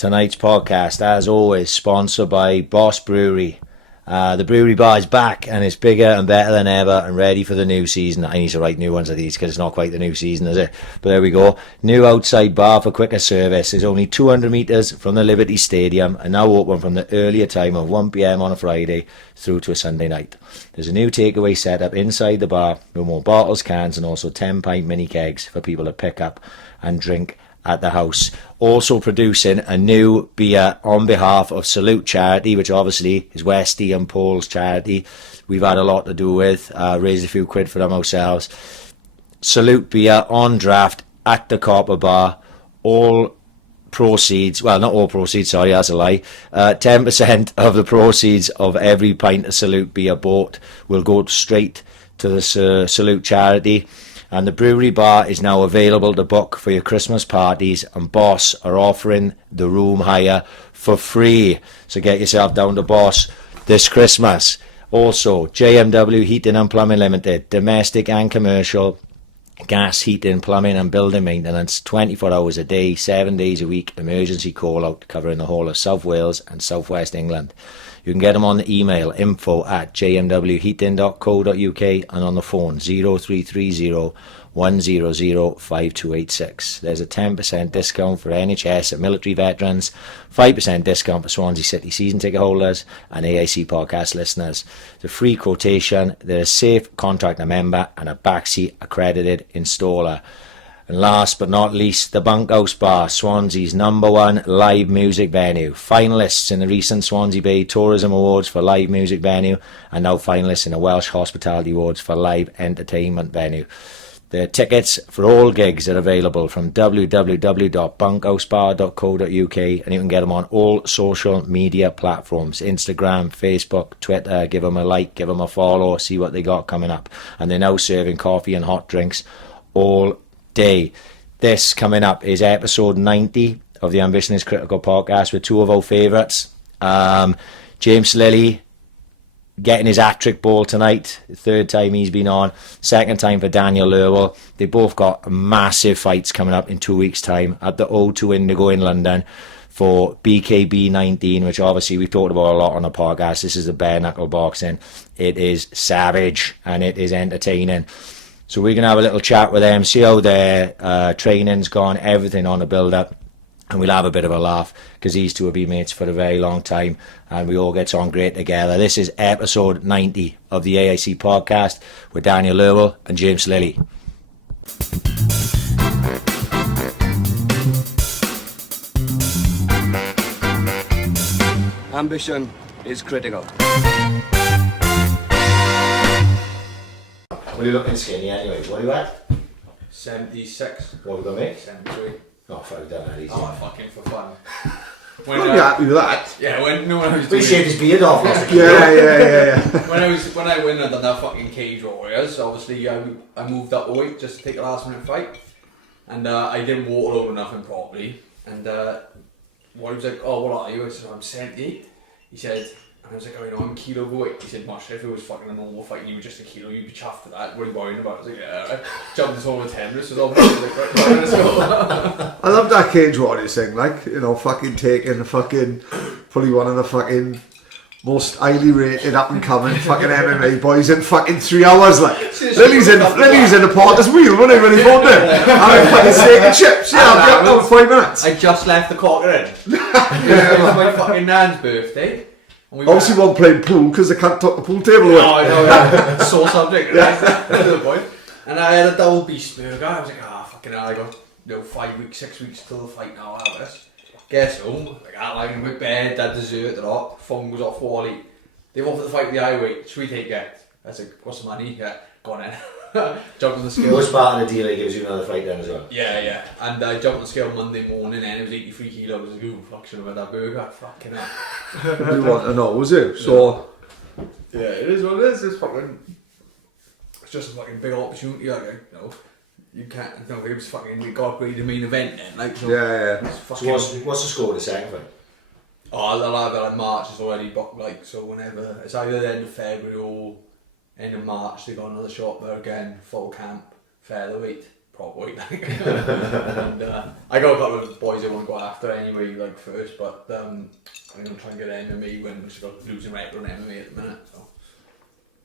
tonight's podcast, as always, sponsored by Boss Brewery. The brewery bar is back and it's bigger and better than ever and ready for the new season. I need to write new ones of these because it's not quite the new season, is it? But there we go. New outside bar for quicker service. It's only 200 metres from the Liberty Stadium and now open from the earlier time of 1 p.m. on a Friday through to a Sunday night. There's a new takeaway set up inside the bar with more bottles, cans and also 10-pint mini kegs for people to pick up and drink at the house. Also producing a new beer on behalf of Salute Charity, which obviously is Westy and Paul's charity. We've had a lot to do with, raised a few quid for them ourselves. Salute beer on draft at the Copper Bar. All proceeds, well, not all proceeds, sorry, that's a lie. 10% of the proceeds of every pint of Salute beer bought will go straight to the Salute Charity. And the brewery bar is now available to book for your Christmas parties, and Boss are offering the room hire for free. So get yourself down to Boss this Christmas. Also, JMW Heating and Plumbing Limited, domestic and commercial, gas, heating, plumbing and building maintenance, 24 hours a day, 7 days a week, emergency call out covering the whole of South Wales and South West England. You can get them on the email info@jmwheating.co.uk and on the phone 0330 100 5286. There's a 10% discount for NHS and military veterans, 5% discount for Swansea City season ticket holders and AIC podcast listeners. The free quotation, there's a safe contractor member and a backseat accredited installer. And last but not least, the Bunkhouse Bar, Swansea's #1 live music venue. Finalists in the recent Swansea Bay Tourism Awards for live music venue and now finalists in the Welsh Hospitality Awards for live entertainment venue. The tickets for all gigs are available from www.bunkhousebar.co.uk and you can get them on all social media platforms, Instagram, Facebook, Twitter. Give them a like, give them a follow, see what they got coming up. And they're now serving coffee and hot drinks all day. This coming up is episode 90 of the Ambition is Critical podcast with two of our favourites. James Lilley getting his hat-trick ball tonight, third time he's been on, second time for Daniel Lerwell. They both got massive fights coming up in 2 weeks' time at the O2 Indigo in London for BKB 19, which obviously we've talked about a lot on the podcast. This is the bare knuckle boxing. It is savage and it is entertaining. So we're going to have a little chat with them, see how their training's gone, everything on the build-up, and we'll have a bit of a laugh because these two have been mates for a very long time and we all get on great together. This is episode 90 of the AIC podcast with Daniel Lerwell and James Lilley. Ambition is critical. Well, you're looking skinny anyway. What are you at? 76. What have we got, mate? 73. Oh, fuck, done that easy. Oh, fucking for fun. When you happy with that? Yeah, when I was We doing shaved his beard off last week. Yeah. when I went under that fucking Cage Warriors, obviously I moved up a weight just to take a last minute fight, and I didn't water over nothing properly. And what he was like, oh, what are you? I said, I'm 70. He said, and I was like, oh, you know, I'm a kilo overweight. He said, Mosh, if it was fucking a normal fight and you were just a kilo, you'd be chuffed for that. What are you worrying about? I was like, yeah, right. Jumped this over 10 minutes. Was obviously like, right, let's go. I love that Cage Warriors thing, like, you know, fucking taking the fucking, probably one of the fucking most highly rated up and coming fucking MMA boys in fucking 3 hours, like. Lilley's in the Porter's wheel, wasn't he, when he fought there? And I fucking steak and chips, yeah, I'll be up now in 5 minutes. I just left the Corker in. It was my fucking nan's birthday. Obviously won't play pool because they can't tuck the pool table away. Oh, I know, yeah. Sore subject, right? That's the point. And I had a double beast burger. I was like, fucking hell, I got 5 weeks, 6 weeks till the fight now, I'll have this. Guess home, like, I like in my bed, that dessert and all, phone goes off Wally. They've offered to fight the highway, should we take it? I was like, what's the money? Yeah, go on in. Jumped on the scale. Most part of the deal he gives you another fight then as well. Yeah. And I jumped on the scale Monday morning and it was 83 kilos. I was like, ooh, fluxion about that burger. Fucking hell. You want to know, was it? So, yeah, it is what it is. It's just a fucking big opportunity. Like, you know, you can't. No, it was fucking. We got to the main event then. Like, so yeah. So what's the score of the second fight? Oh, the lad that in March is already booked. Like, so whenever it's either the end of February or end of March, they got another shot there again. Full camp, featherweight. proper weight. And I got a couple of boys I want to go after anyway, like first, but I'm going to try and get MMA when we've got losing record on MMA at the minute. So.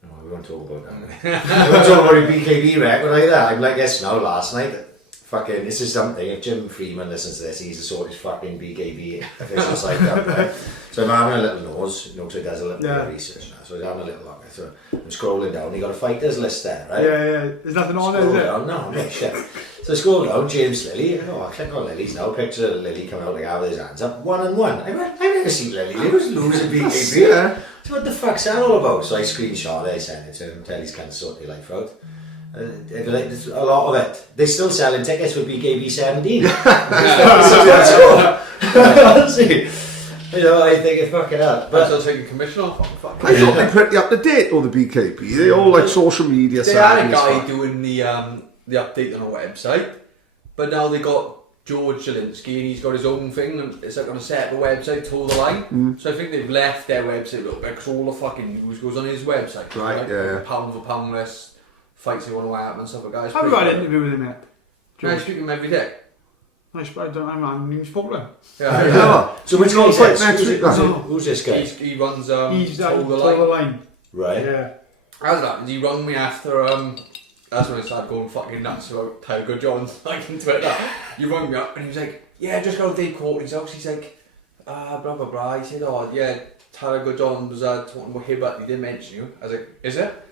No, we won't talk about that. We won't talk about a BKB record like that. I'm like this now last night. Fucking, this is something, if Jim Freeman listens to this, he's the sort of fucking BKB official site up there. So I'm having a little nose, so he does a little bit of research now. So he's having a little look. So I'm scrolling down, he got a fighters list there, right? Yeah. There's nothing on there, is there? No, shit. So I scroll down, James Lilley. I click on Lilley's now, picture of Lilley coming out like that with his hands up, 1-1. I've never seen Lilley lose a BKB. Yeah. So what the fuck's that all about? So I screenshot it, I sent it to him, tell he's kind of sort your life out. There's a lot of it. They're still selling tickets for BKB 17. Honestly, you know, I think it's fucking up. But they're taking commission off. I thought they're pretty up to date, all the BKB. They all like social media. They had a guy doing the update on a website, but now they got George Zielinski and he's got his own thing, and it's like on a separate website, Toe the Line. So I think they've left their website a little bit because all the fucking news goes on his website. Right, like, yeah. Pound for pound list, fights they want to happen and stuff like that. I've got an interview with him yet. I speak to him every day. I haven't even spoken to him. Yeah. So which Got a one's fight this? next week, Who's this guy? He runs He's Toe the Toe the Line. Line. Right. Yeah. As that, he rung me after that's when I started going fucking nuts about Tiger John like on Twitter. He rung me up and he was like, yeah, just got Dave Courtney's house. He's like, blah blah blah. He said, oh yeah, Tiger John was talking about him, but he didn't mention you. I was like, is it?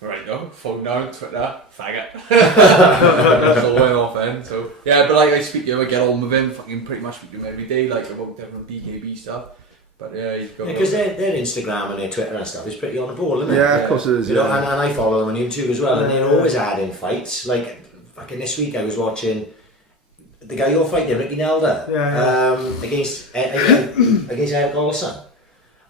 Right, no, phone down, Twitter, faggot. That's all went off then. So yeah, but like I speak to him, I get on with him, fucking pretty much speak to him every day, like about different BKB stuff. But yeah, he's got because their Instagram and their Twitter and stuff is pretty on the ball, isn't it? Yeah, of course it is. You know, and I follow them on YouTube as well, and they're always adding fights. Like fucking this week, I was watching the guy you're fighting, Ricky Nelder, against Eric Olson.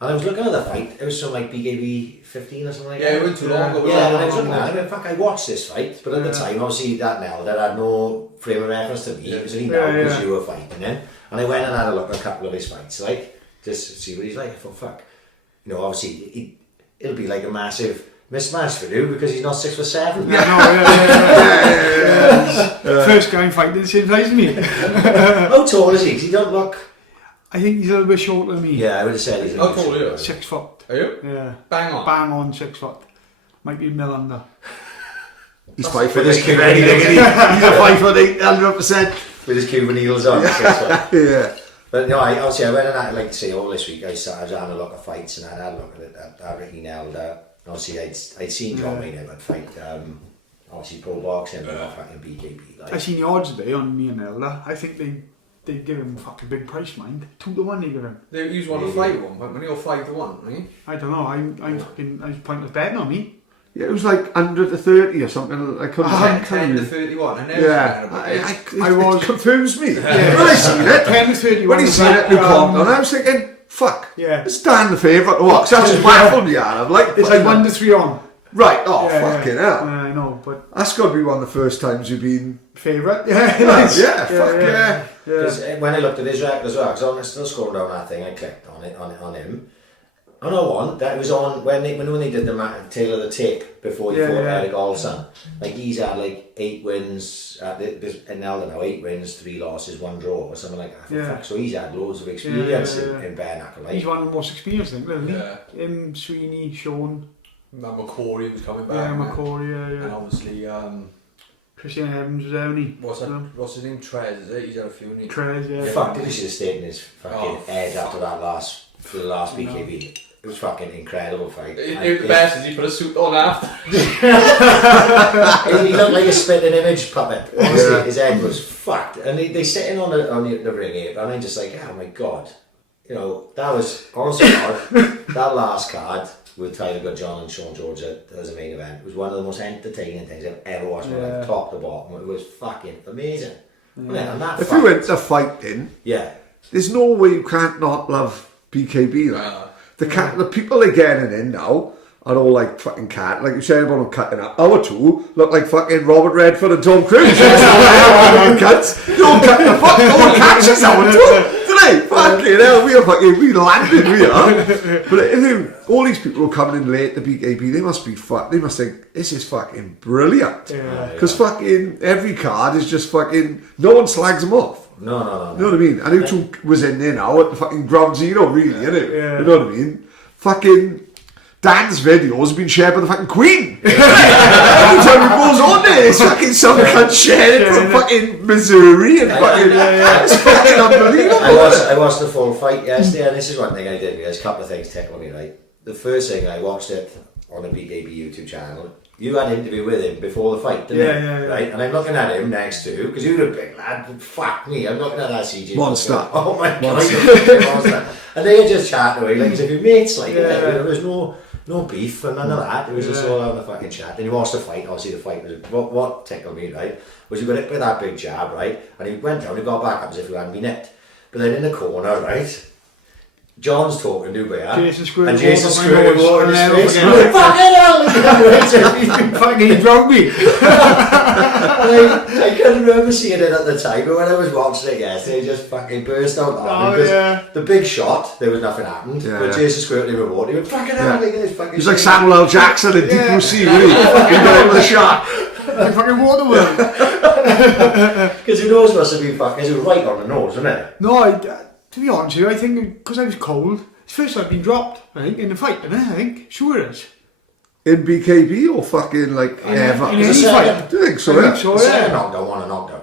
And I was looking at the fight, it was some like BKB 15 or something like that. Yeah, it went too long ago. Yeah, and I was looking at it, I went, fuck, I watched this fight, but at the time, obviously, that Nelder had no frame of reference to me. It was only now because you were fighting him. And I went and had a look at a couple of his fights, like, just to see what he's like. I thought, fuck. You know, obviously, it'll be like a massive mismatch for you because he's not 6'7". First guy fighting the same size as me. How tall is he? 'Cause he don't look... I think he's a little bit shorter than me. Yeah, I would have said he's... How tall are you? 6 foot. Are you? Yeah. Bang on. Bang on 6 foot. Might be a mil under. He's 5 foot his 8. Cuban He's a 5 foot 8, 100%. with his Cuban heels on. Yeah. But no, I went and I like to say all this week. I started having a look at fights and I had a look at Ricky Nelder. Obviously, I'd seen John Maynard fight. Obviously, pro boxing, but not fucking BKB. Like. I seen the odds today on me and Elder. I think they give him a fucking big price, mind. 2-1 they give him. They use 1 to 5-1, but when you're 5-1, right? I don't know. I'm pointless betting on me. Yeah, it was like 100 to 30 or something. I couldn't 10 to 31. I never Yeah, about I was- it confused me. Yeah. When I seen it, 10 to 31. when he seen it, New Compton, I was thinking, fuck, Yeah. it's Dan the favourite to watch. That's just baffled me, I'm like, It's like 1 to 3 on. right, oh, Yeah, fucking hell. I know, but That's got to be one of the first times you've been... favourite. Yeah, it Yeah, is. fuck yeah. Because when I looked at his record as well, because I'm still scrolling down that thing, I clicked on it on him. I know one that was on when they did the tail of the tape before he fought Eric Olson. Like he's had like 8 wins. And now 8 wins, 3 losses, 1 draw, or something like that. Yeah. Fuck, so he's had loads of experience in bare knuckle. Like. He's one of the most experienced, I think, isn't he? Yeah. Him, Sweeney, Sean. Now McCory was coming back. Yeah, McCory, And obviously, Christian Evans was there, wasn't he? what's his name? Trez, is it? He's had a few. Trez, yeah. Fuck, did you see the state in his fucking head after that last BKB? It was fucking incredible fight. The best is he put a suit on after. He looked like a spitting image puppet. Honestly, his head was fucked. And they sitting on the ring here, and I'm just like, oh my god. You know, that was, honestly, that last card with Tyler John and Sean George as a main event was one of the most entertaining things I've ever watched, like top to bottom. It was fucking amazing. Yeah. And that If fight, you went to fighting, yeah. there's no way you can't not love BKB. Like. The people they're getting in now are all like fucking cat. Like you said about them cutting up. Our two look like fucking Robert Redford and Tom Cruise. Cats. They all cut the fuck. They all catches our two. Did fucking hell, we landed, we are. But if all these people were coming in late to BKB, they must think, this is fucking brilliant. Because fucking every card is just fucking, no one slags them off. No. You know what I mean? And who was in there now at the fucking ground zero, really, innit? Yeah. You know what I mean? Fucking Dan's video has been shared by the fucking Queen. Every time it goes on there, it's fucking some cunt shared it from fucking Missouri and fucking... It's fucking unbelievable. I watched the full fight yesterday, and this is one thing I did. There's a couple of things tickled me, right? The first thing, I watched it on the BKB YouTube channel. You had an interview with him before the fight, didn't you? Yeah. Right? And I'm looking at him next to, because you're a big lad, fuck me, I'm looking at that CJ. Monster. Oh my god, monster. And they were just chatting away like as if you're mates, like, there was no beef and none of that. It was just all on the fucking chat. And you watched the fight, obviously the fight was, what tickled me, right, was he got hit with that big jab, right? And he went down, he got back up as if he hadn't been hit. But then in the corner, right, John's talking to Bear, Jason squirted and Jason water squirted in my water in nose, his face. and Like, fucking hell! He's been Fucking broke me. I couldn't remember seeing it at the time, but when I was watching it yesterday, I just fucking burst out laughing because the big shot, there was nothing happened. But Jason squirted him with water. He went, fucking hell, look at this fucking He's like Samuel L. Jackson in Deep Blue Sea, really. Fucking got him with a shot. Like fucking Waterworld. Because your nose must have been fucking, it was right on the nose, wasn't it? No, to be honest with you, I think because I was cold, it's the first time I've been dropped, I think, in the fight, isn't it? I think. Sure it is. In BKB or fucking like ever? In any fight. Do you think so? I Yeah. think so, The second yeah. knockdown, one a knockdown.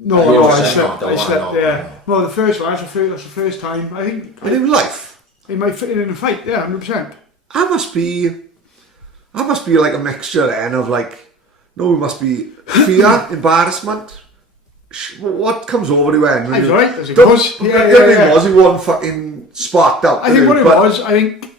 No, I said slept, knockdown, yeah. No, the first one, that's the first time, I think. And in life, It might fit in a fight, yeah, 100%. I must be like a mixture then of like, no, it must be fear, embarrassment. What comes over you when? That's right, as it Don't- goes. The thing was, he wasn't fucking sparked up. I think what it was, I think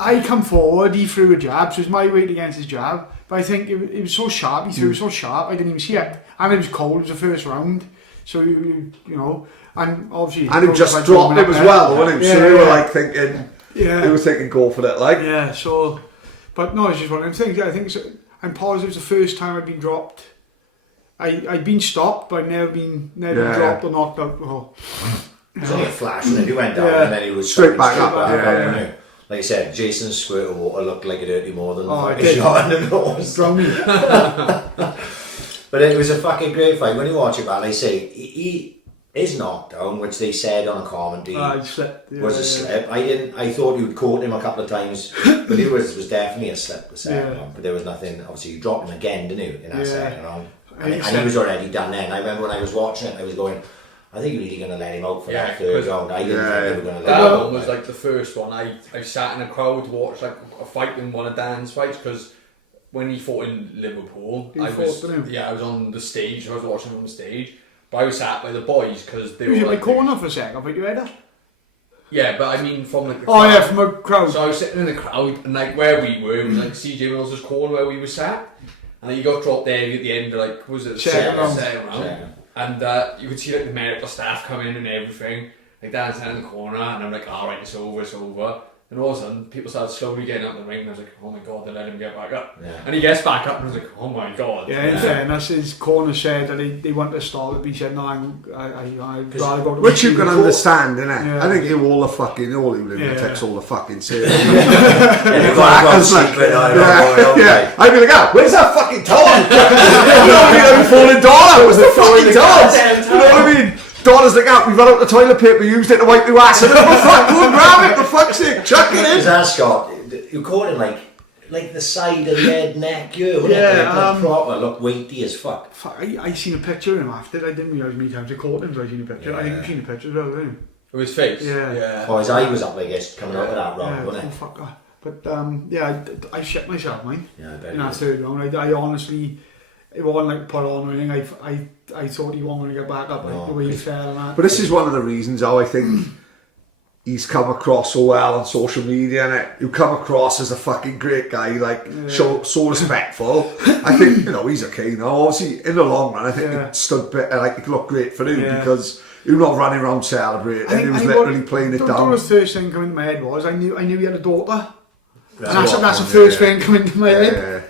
I come forward, he threw a jab, so it was my weight against his jab, but I think it was so sharp, he threw so sharp, I didn't even see it. And it was cold, it was the first round, so you know, and obviously... And he just dropped him as well, wasn't he? So they were like thinking, they were thinking go for it, like. Yeah, so, but no, it's just one of them things. I think I'm positive it's the first time I've been dropped. I'd been stopped, but I've never been dropped or knocked out before. It was only a flash, and then he went down, and then he was Straight back up. wasn't he? Like I said, Jason's squirt of water looked like it hurt him more than the fucking it did. shot in the nose. Drown me. But it was a fucking great fight. When you watch it, man, they say his knockdown, which they said on a commentary, I slipped. was a slip. I thought you'd caught him a couple of times, but it was definitely a slip the second round. But there was nothing. Obviously, you dropped him again, didn't you, in that second round? And he was already done then. I remember when I was watching it, I was going, I think you're really going to let him out for that third round. I didn't think they were going to let That him out. one was like the first one. I sat in a crowd to watch like a fight in one of Dan's fights because when he fought in Liverpool, I was on the stage. I was watching him on the stage, but I was sat by the boys because they were in like my corner for a second, I think you had her. Yeah, but I mean from like the crowd. crowd. From a crowd. So I was sitting in the crowd and like where we were, it was like CJ Mills' corner where we were sat. And then you got dropped there at the end of like, was it the second round? And you could see like the medical staff come in and everything. Like Dan's in the corner and I'm like, alright, it's over. And all of a sudden, people started slowly getting up the ring and I was like, oh my god, they let him get back up. Yeah. And he gets back up and I was like, oh my god. Yeah, in fairness, his corner said that they want to stall it, but he said, no, I'd rather go to Which you can understand, innit? Yeah. I think you all the lunatics, all the fucking serious. I'd be like, where's that fucking Todd? You know what I mean? I'd be falling down. It was the fucking Todd. You know what I mean? Donna's like, we've run out the toilet paper, used it to wipe your ass. And then, go and grab it, for fuck's sake, chuck it in. Because that Scott, you caught him like the side of the head, neck, like proper, look weighty as fuck. I seen a picture of him after. I didn't realise many times I caught him, but I seen a picture. Yeah. I think you've seen a picture as well, didn't you? Of his face? Yeah. Oh, his eye was up, I guess, coming out of that round, wasn't it? Oh, fuck that. But I shit myself, mate. Yeah, I bet. In that third round, I honestly, it wasn't like put on or anything. I thought he wasn't going to get back up like the way he fell and that. But this is one of the reasons how I think he's come across so well on social media, and you come across as a fucking great guy, like so respectful. I think he's okay now. Obviously, in the long run, I think it stood better. Like it looked great for him because you're not running around celebrating. He was literally playing it down. The first thing coming to my head was I knew he had a daughter. That's the first thing coming to my head.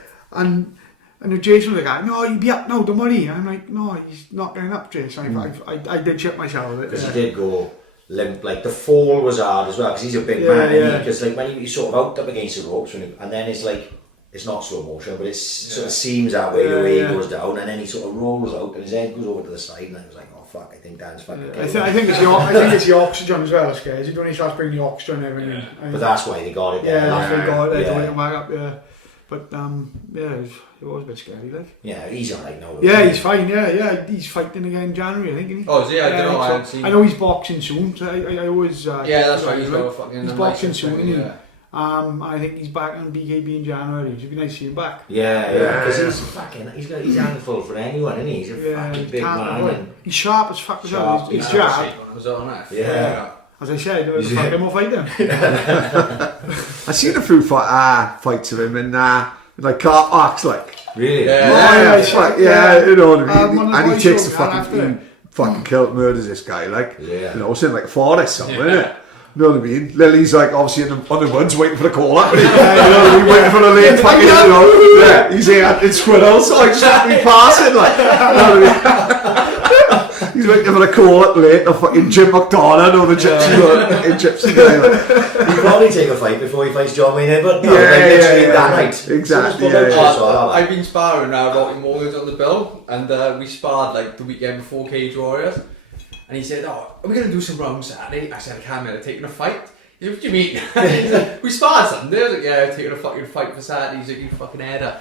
And Jason was like, no, you'll be up now, don't worry. And I'm like, no, he's not getting up, Jason. I did shit myself. Because he did go, limp. Like the fall was hard as well because he's a big Yeah, man. yeah. Because like when he's sort of out up against the ropes, and then it's like it's not slow motion, but it sort of seems that way the way he goes down, and then he sort of rolls out and his head goes over to the side, and I was like, oh fuck, I think Dan's fucking. I think it's the oxygen as well, scares you. Don't he starts bringing the oxygen and everything. But that's why they got it. Yeah, there. that's why they got it. They Yeah. got it back up. Yeah, but it was a bit scary, like. Yeah, he's alright now. Yeah, he's fine. Yeah, he's fighting again in January, I think. Isn't he? Oh, is he? I don't know. I so- haven't seen. I know he's boxing soon. So I always. Yeah, that's right. He's got a fucking. He's boxing soon, isn't he? Yeah. I think he's back on BKB in January. It'd be nice to see him back. Yeah, because he's fucking. He's got his handful for anyone, isn't he? He's a fucking big man. And He's sharp as fuck as well. His Yeah, jab. I was on that. Yeah. As I said, it was a fucking more fighting. I seen a few fights of him in like car parks, like. really? Yeah. You know what I mean. One of the And he boys takes the showed me after. fucking murders this guy, like. Yeah. You know, it's in like a forest somewhere, innit? You know what I mean? Lilley's like obviously on the woods waiting for the call up. You know what I mean? Waiting for the late fucking, you know. Yeah, he's here in squirrels, so I just have to be passing, like. You know what I mean? He's waiting for the call up late, the fucking Jim McDonough, or the gypsy guy. Like. He'd probably take a fight before he fights John Wayne, but no, Yeah, like literally yeah, that yeah. night. Exactly, So it's yeah, got I've been sparring Rocky Morgan's on the bill, and we sparred like the weekend before Cage Warriors. And he said, "Oh, are we going to do some rounds Saturday?" I said, "I can't, I'm taking a fight." He said, "What do you mean?" He's like, "We sparred Sunday." I was like, "Yeah, I'm taking a fucking fight for Saturday." He's like, "You fucking header."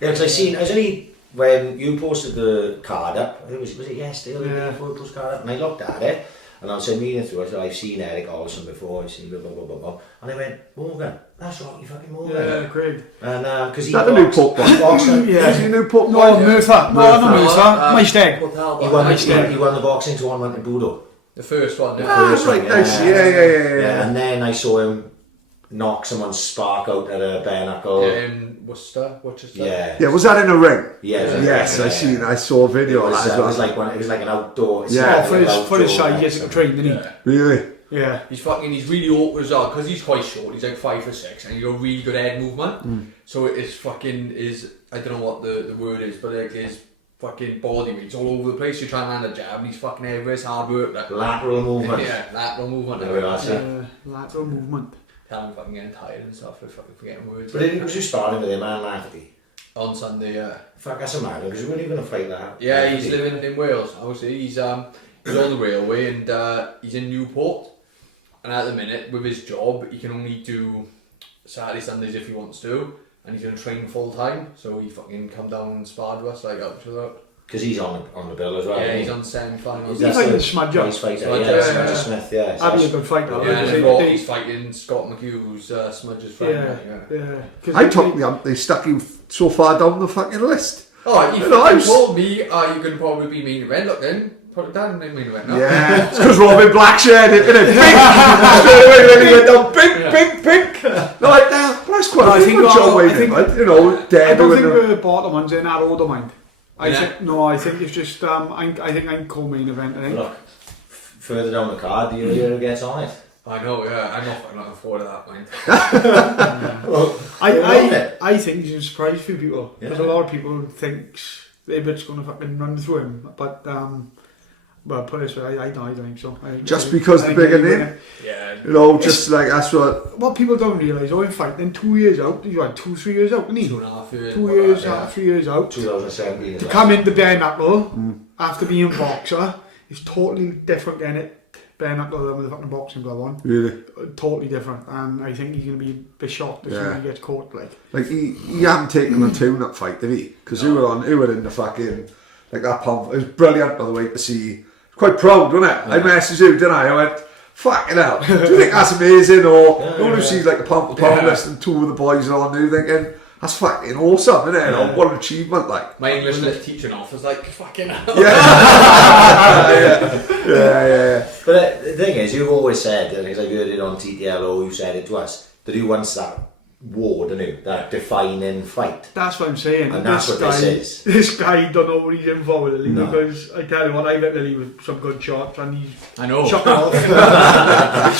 Yeah, because I was only when you posted the card up, I think was it yesterday or the day before you posted the card up, and I looked at it, and I was reading through it, so I've seen Eric Olsen before, I've seen blah blah blah blah blah, and I went, Morgan, that's Rocky fucking Morgan. Yeah, great. And because Is that the new Pope one? Yeah. Is he the new Pope No, one? Murtha. No, not Murtha. My steg. he won the boxing tournament in Budo. The first one. The Yeah. first right, one, nice. Yeah. And then I saw him knock someone's spark out at a bare knuckle. In Worcester. Yeah. Yeah, was that in a ring? Yeah. Yes, I saw a video of that as It was well. like it was like an outdoor. Yeah. For his size, he has to train, didn't he? Really? Yeah. He's really awkward as well, because he's quite short, he's like 5'6", and he's got really good head movement. So it's fucking, I don't know what the word is, but like his fucking body weight's all over the place. You're trying to land a jab, and he's fucking everywhere. It's hard work. Like. Lateral movement. Yeah, lateral movement. There we are, Lateral movement. I'm fucking getting tired and stuff, I'm fucking forgetting words. But it was you sparring with him and Lafferty. On Sunday, yeah. Fuck, that's a man, because we weren't even going to fight that. Yeah, he's living in Wales, obviously. He's on the railway, and he's in Newport. And at the minute, with his job, he can only do Saturday, Sundays if he wants to. And he's going to train full time, so he fucking come down and sparred with us, like, up to that. Because he's on the bill as well. Yeah, he's on semi-finals. He's fighting Smudger. He's fighting, Smudger, Smudger Smith, yeah. That'd be a good fight, though. Yeah, and then Rocky's fighting Scott McHugh's Smudger's friend. Yeah. I took they stuck you so far down the fucking list. Oh, you know, told me you can probably be main event. Look then, put it down in main event now. Yeah, it's because Robin Black shared it, isn't it? Straight away when he went down, pink. No, like that. But that's quite I a think good I job, think- right? You know, I dead don't with think the... the bottom one's in that order, mind. I Yeah. think it's just I think I'm co-main event. I think. Look, further down the card, do you hear who gets on it? I know, yeah. I'm not fucking looking forward to that, mind. Well, I think he's going to surprise a few people because Yeah. a lot of people thinks Ibbott's going to fucking run through him, but put it this way, I don't think so. Just because the bigger name? Yeah. You know, just like, that's what... people don't realise, in fact, then 2 years out, you had 2-3 years out, didn't he? 2.5 years. 2 years yeah. out, 3 years out. 2017 as To well. come into bare knuckle after being a boxer is totally different getting it bare knuckle than with a fucking boxing glove on. Really? Totally different, and I think he's going to be a bit shocked as soon as he gets caught. Like, he hadn't taken the tune-up fight, did he? Because who were in the fucking... Like, that pump. It was brilliant, by the way, to see... Quite proud, wasn't it? I messaged you, didn't I? I went, fucking hell. Do you think that's amazing? Or you want to see like a pound list and two of the boys are on new thinking, that's fucking awesome, isn't it? Yeah. What an achievement, like. My English lit teaching off was like, fucking hell. Yeah. But the thing is, you've always said, and because I've heard it on TTLO, you said it to us, that you wants that war, don't you? That defining fight. That's what I'm saying. And that's what this is. This guy don't know what he's in for with Lilley No. because I tell you what, I met Lilley with some good shots and he's I know. chucking off,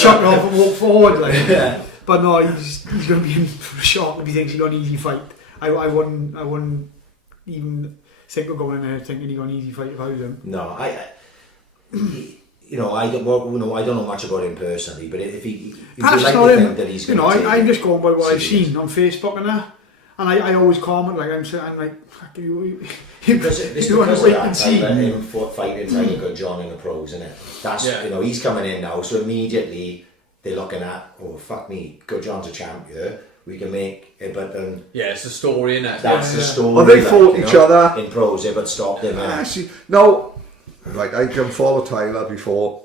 chucking off and walk forward like. Yeah. But no, he's going to be in for a shock if he thinks he got an easy fight. I wouldn't even think of going in there thinking he got an easy fight if I was him. No, you know, I don't know much about him personally, but if he Perhaps would like not to him. think that he's You going know, to I'm just going by what I've serious. seen on Facebook and that. And I always comment, like, I'm like, fuck you. Because it's You want because to of wait that, and see. like, him fighting like a good John in the pros, isn't it? That's, Yeah. you know, he's coming in now, so immediately they're looking at, oh, fuck me, good John's a champ here, we can make it, but then Yeah, it's the story, innit? that's the story. Well, they like, fought you each know, other. in pros, but stopped him. Actually, no. Right, I can follow Tyler before.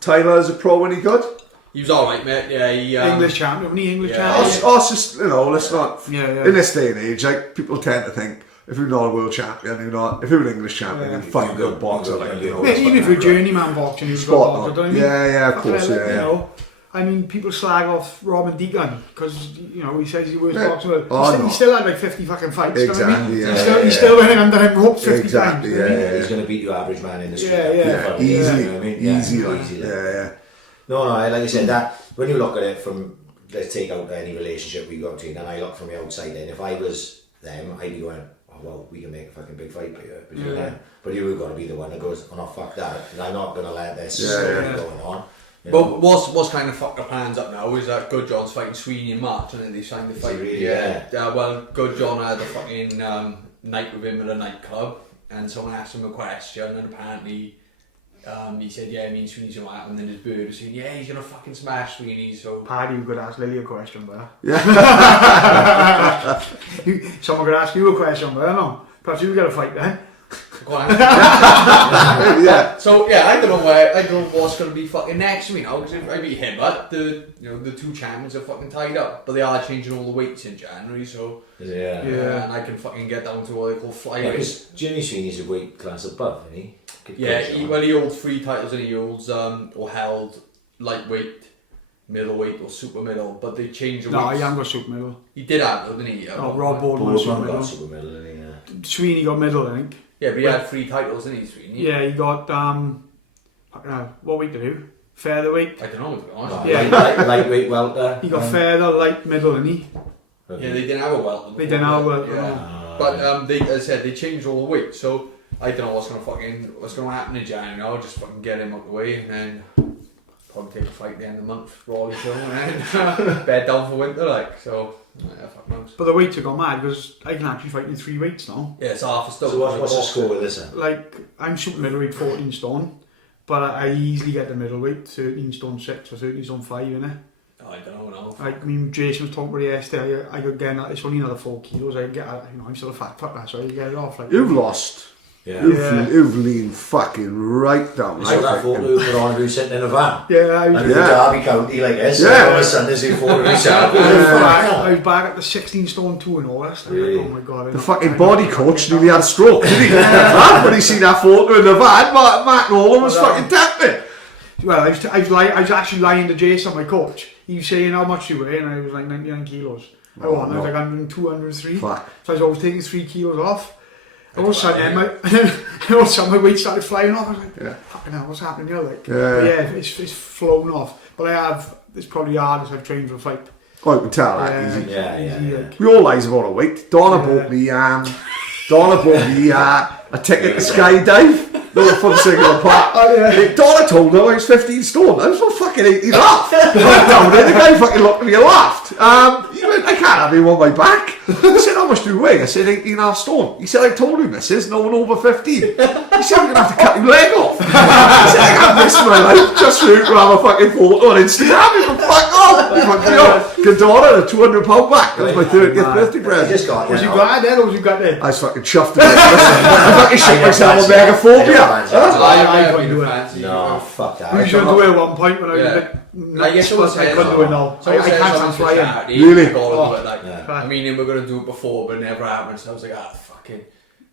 Tyler is a pro when he good. He was alright, mate. Yeah, he... English champion, wasn't he? English Yeah. champion. Us, just, you know, let's not. Yeah. In this day and age, like people tend to think if you're not a world champion, if you're an English champion, you're fine good boxer, like you know. Yeah, even if you're journeyman boxing, you've got Spot boxer, on. don't you? Yeah, of Fuck, course, like, yeah. You know, I mean, people slag off Robin Deacon because, you know, he says he's the worst Yeah. boxer. Oh, He no. still had like 50 fucking fights. Exactly, You know what I mean? yeah. He's still winning under him ropes 50 Exactly, times. You know what I mean? yeah. He's going to beat your average man in the street. Yeah, Easy, You know what I mean? Yeah, easy, like, easy. yeah. No, like I said, that when you look at it from, let's take out any relationship we got between, and I look from the outside in, if I was them, I'd be going, oh well, we can make a fucking big fight between them. But you've got to be the one that goes, oh no, fuck that, and I'm not going to let this story going on. You know? But what's kind of fucked up plans up now is that Good John's fighting Sweeney in March, and then they signed the Is fight. he really? Yeah. Well, Good John had a fucking night with him at a nightclub, and someone asked him a question, and apparently he said, yeah, me and Sweeney's gonna happen, and then his bird was saying, yeah, he's gonna fucking smash Sweeney, so... Paddy, you could ask Lilley a question, but Yeah. someone could ask you a question, but I don't know. Perhaps you get a fight then. Go on. Yeah. So yeah, I don't know what's gonna be fucking next for me now, because if I beat him up, the two champions are fucking tied up, but they are changing all the weights in January, so Yeah. and I can fucking get down to what they call flyweight. Because Jimmy Sweeney's a weight class above, isn't he? Yeah, he holds 3 titles, and he holds or held lightweight, middleweight, or super middle. But they changed the No, weights. he hasn't got super middle. He did have, didn't he? No, Rob Boardman got super Boardman got middle. super middle, didn't he? Yeah. Sweeney got middle, I think. Yeah, but he had 3 titles, didn't he, Sweeney? Yeah, he got fucking hell, what weight did he do? Featherweight. I don't know, to be honest. Yeah. Lightweight welter. He got feather, light, middle, didn't he? Yeah, they didn't have a welter. They didn't have a welter, Yeah. no. But they, as I said, they changed all the weights, so I don't know what's gonna happen in January. I'll just fucking get him out the way, and then probably take a fight at the end of the month for Raleigh show, and then bed down for winter, like, so yeah, fuck knows. But the weights have gone mad because I can actually fight in 3 weights now. Yeah, it's half a stone. So what's the score with this then? Like, I'm super middleweight 14 stone, but I easily get the middleweight 13 stone 6 or 13 stone 5, innit? I don't know. Like, I mean, Jason was talking about it yesterday, I could get, it's only another 4 kilos, I could get, you know, I'm still a fat fucker, so I could get it off. Like, You've lost. Yeah. You've leaned fucking right down. You saw that photo you put on of you sitting in a van? Yeah, I was, And Derby County like this. Yeah. And all of a sudden there's a photo of yourself. I was back at the 16 stone 2 in August. Really? Oh my god. The fucking body coach nearly had a stroke, didn't he? When he seen that photo in the van, Matt Nolan was fucking tapping. Well, I was actually lying to Jason, my coach. He was saying how much you weigh, and I was like 99 kilos. I was like 102, 103. Fuck. So I was always taking 3 kilos off. All of a sudden, my weight started flying off. I was like, fucking hell, what's happening here? Like, it's flown off. But it's probably the hardest I've trained for a fight. Oh, you can tell that easy. Yeah. Like, We all lies about a weight. Donna bought me a ticket to skydive. Another fun single apart. Donna told her I was 15 stone. I was so fucking 80 laughed. I went down there, the guy fucking looked at me and laughed. He went, I can't have him on my back. I said, how much do you weigh? I said, 18.5 stone. He said, I told him this is no one over 15. He said, I'm going to have to cut your leg off. He said, I can't miss my life just for you to have a fucking photo on Instagram. You can fuck off. You fucking go. Good Donna, a £200 back. That was my 30th birthday I present. just got was you glad then, or was you got there? I was fucking chuffed a bit. I fucking shit myself on megaphobia. I couldn't do it. fancy. No, fuck that. We used to do it at one point when I was Yeah. a bit I guess someone I said couldn't do it now. So I can't stand flying. Really? I mean, we were going to do it before, but it never happened. So I was like, fucking.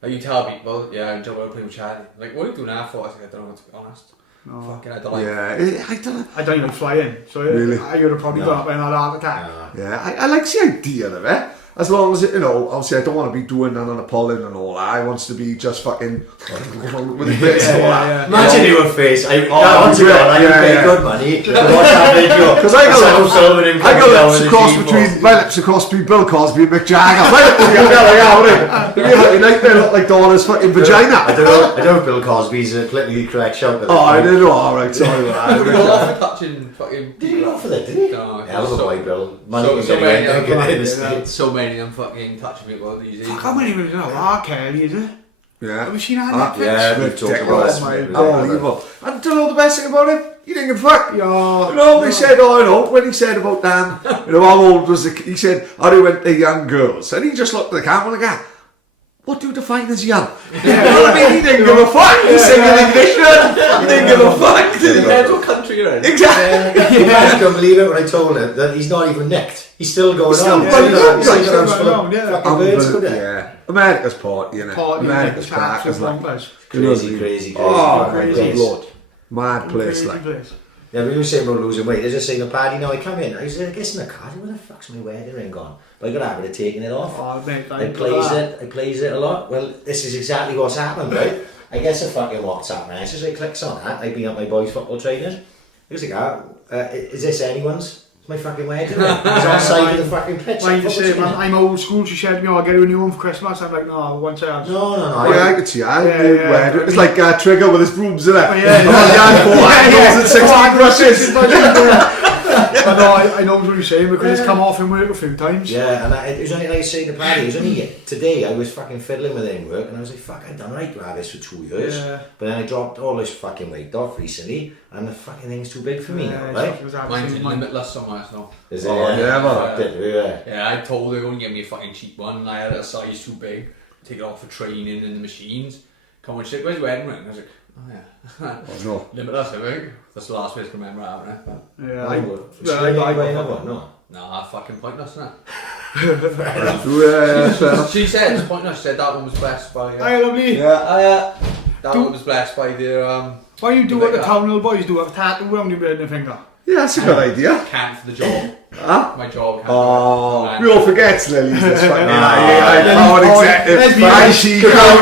Like, you tell people, yeah, I'm just going to play with Chad. Like, what are you doing that for? I was like, I don't know, to be honest. No. Fucking, I don't like Yeah, I don't know. I don't even fly in, so Really? I would have probably got up and had a heart attack. Yeah, I like the idea of it. as long as it, you know, obviously I don't want to be doing none on the polling and all that. I wants to be just fucking with the bits and all that. Imagine your face. I Oh, yeah, pay yeah. good money to watch that video. Because I got lips across between my lips across between Bill Cosby and Mick Jagger. You like they look like Donna's fucking vagina. I don't know if Bill Cosby's a politically correct shout. Oh, I didn't know. All right, sorry about Did he that. go off for touching fucking Did he go for that, did he? No, Hell of a boy, Bill. So many of them fucking touching people these days. Fuck, how many was that? R. Kelly, is it? Yeah. Have you seen that on Netflix? Yeah, we've talked about this. Unbelievable. And do you know the best thing about it? He didn't give a fuck. Yeah. You know, he said, oh, you know, when he said about you know, how old was the, he said, how do you went to young girls? And he just looked at the camera and go, what do you define as young? You know what I mean? He didn't give a fuck. He's singing ignition. He didn't give a fuck. Depends what country you're in. Exactly. You guys can't believe it when I told him that he's not even nicked. He's still going He's still on. going on. He's still He's still going on, yeah. fucking birds, couldn't he? Yeah. America's party, innit? Party, America's it's party. It's absolute like, bonkers. Crazy. oh, crazy crazy. place. Lord. Mad place, Crazy like. place. Yeah, we were saying about losing weight. There's just saying a party now. I come in. I was like, guess in the car. Where the fuck's my wedding ring gone? But I got a habit of taking it off. Oh, mate, I plays it a lot. Well, this is exactly what's happened, right? I guess a fucking WhatsApp message. I clicks on that. I been at my boys' football training. He was like, is this anyone's? It's my fucking wedding ring. It's on side of the fucking pitch. Like you say, I'm old school. She said to me, I'll get you a new one for Christmas. I'm like, no, once I have. No. Oh, yeah, I could see that. Yeah. It's like Trigger with his brooms in it. Yeah. And 16 brushes. I know what you're saying because it's come off in work a few times. Yeah, and it was only like saying the party. It was only today I was fucking fiddling with it in work, and I was like, fuck, I've done right to have this for 2 years. Yeah. But then I dropped all this fucking weight off recently, and the fucking thing's too big for me now, right? Mine's limitless somewhere, so. Is it? Oh, yeah, man. Fucked it, Yeah, I told her, go and get me a fucking cheap one, and I had a size too big. Take it off for training in the machines. Come on, shit, where's your wedding ring? I was like, oh yeah. No. Limitless, I think. That's the last place I can remember having it. But Yeah, No. nah, fucking pointless, isn't Yeah, fair enough. She said it's pointless. She said that one was blessed by. Hi, lovely. Yeah. That one was blessed by their Why you do what the town little boys do? Have a tattoo around your red finger. Yeah, that's a good idea. can't for the job. Huh? My job. Can't Oh, we all forget Lilley's this fucking Ah,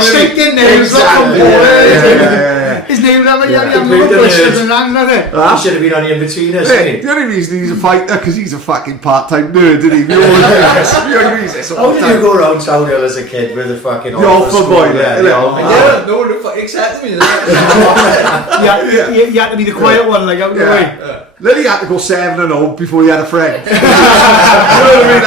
Stinking nails. His nails have a young bushes and that, He should have been on the in-betweeners, Hey, the only reason he's a fighter because he's a fucking part-time nerd, isn't he? We always do this. The only reason it's all How the did you time. go around Town Hill as a kid with a fucking The alpha boy, yeah, innit? the alpha Yeah, no one fucking accepted me. You had to be the quiet one, like out of the way. Lilley had to go 7-0 before he had a friend. You know what I mean?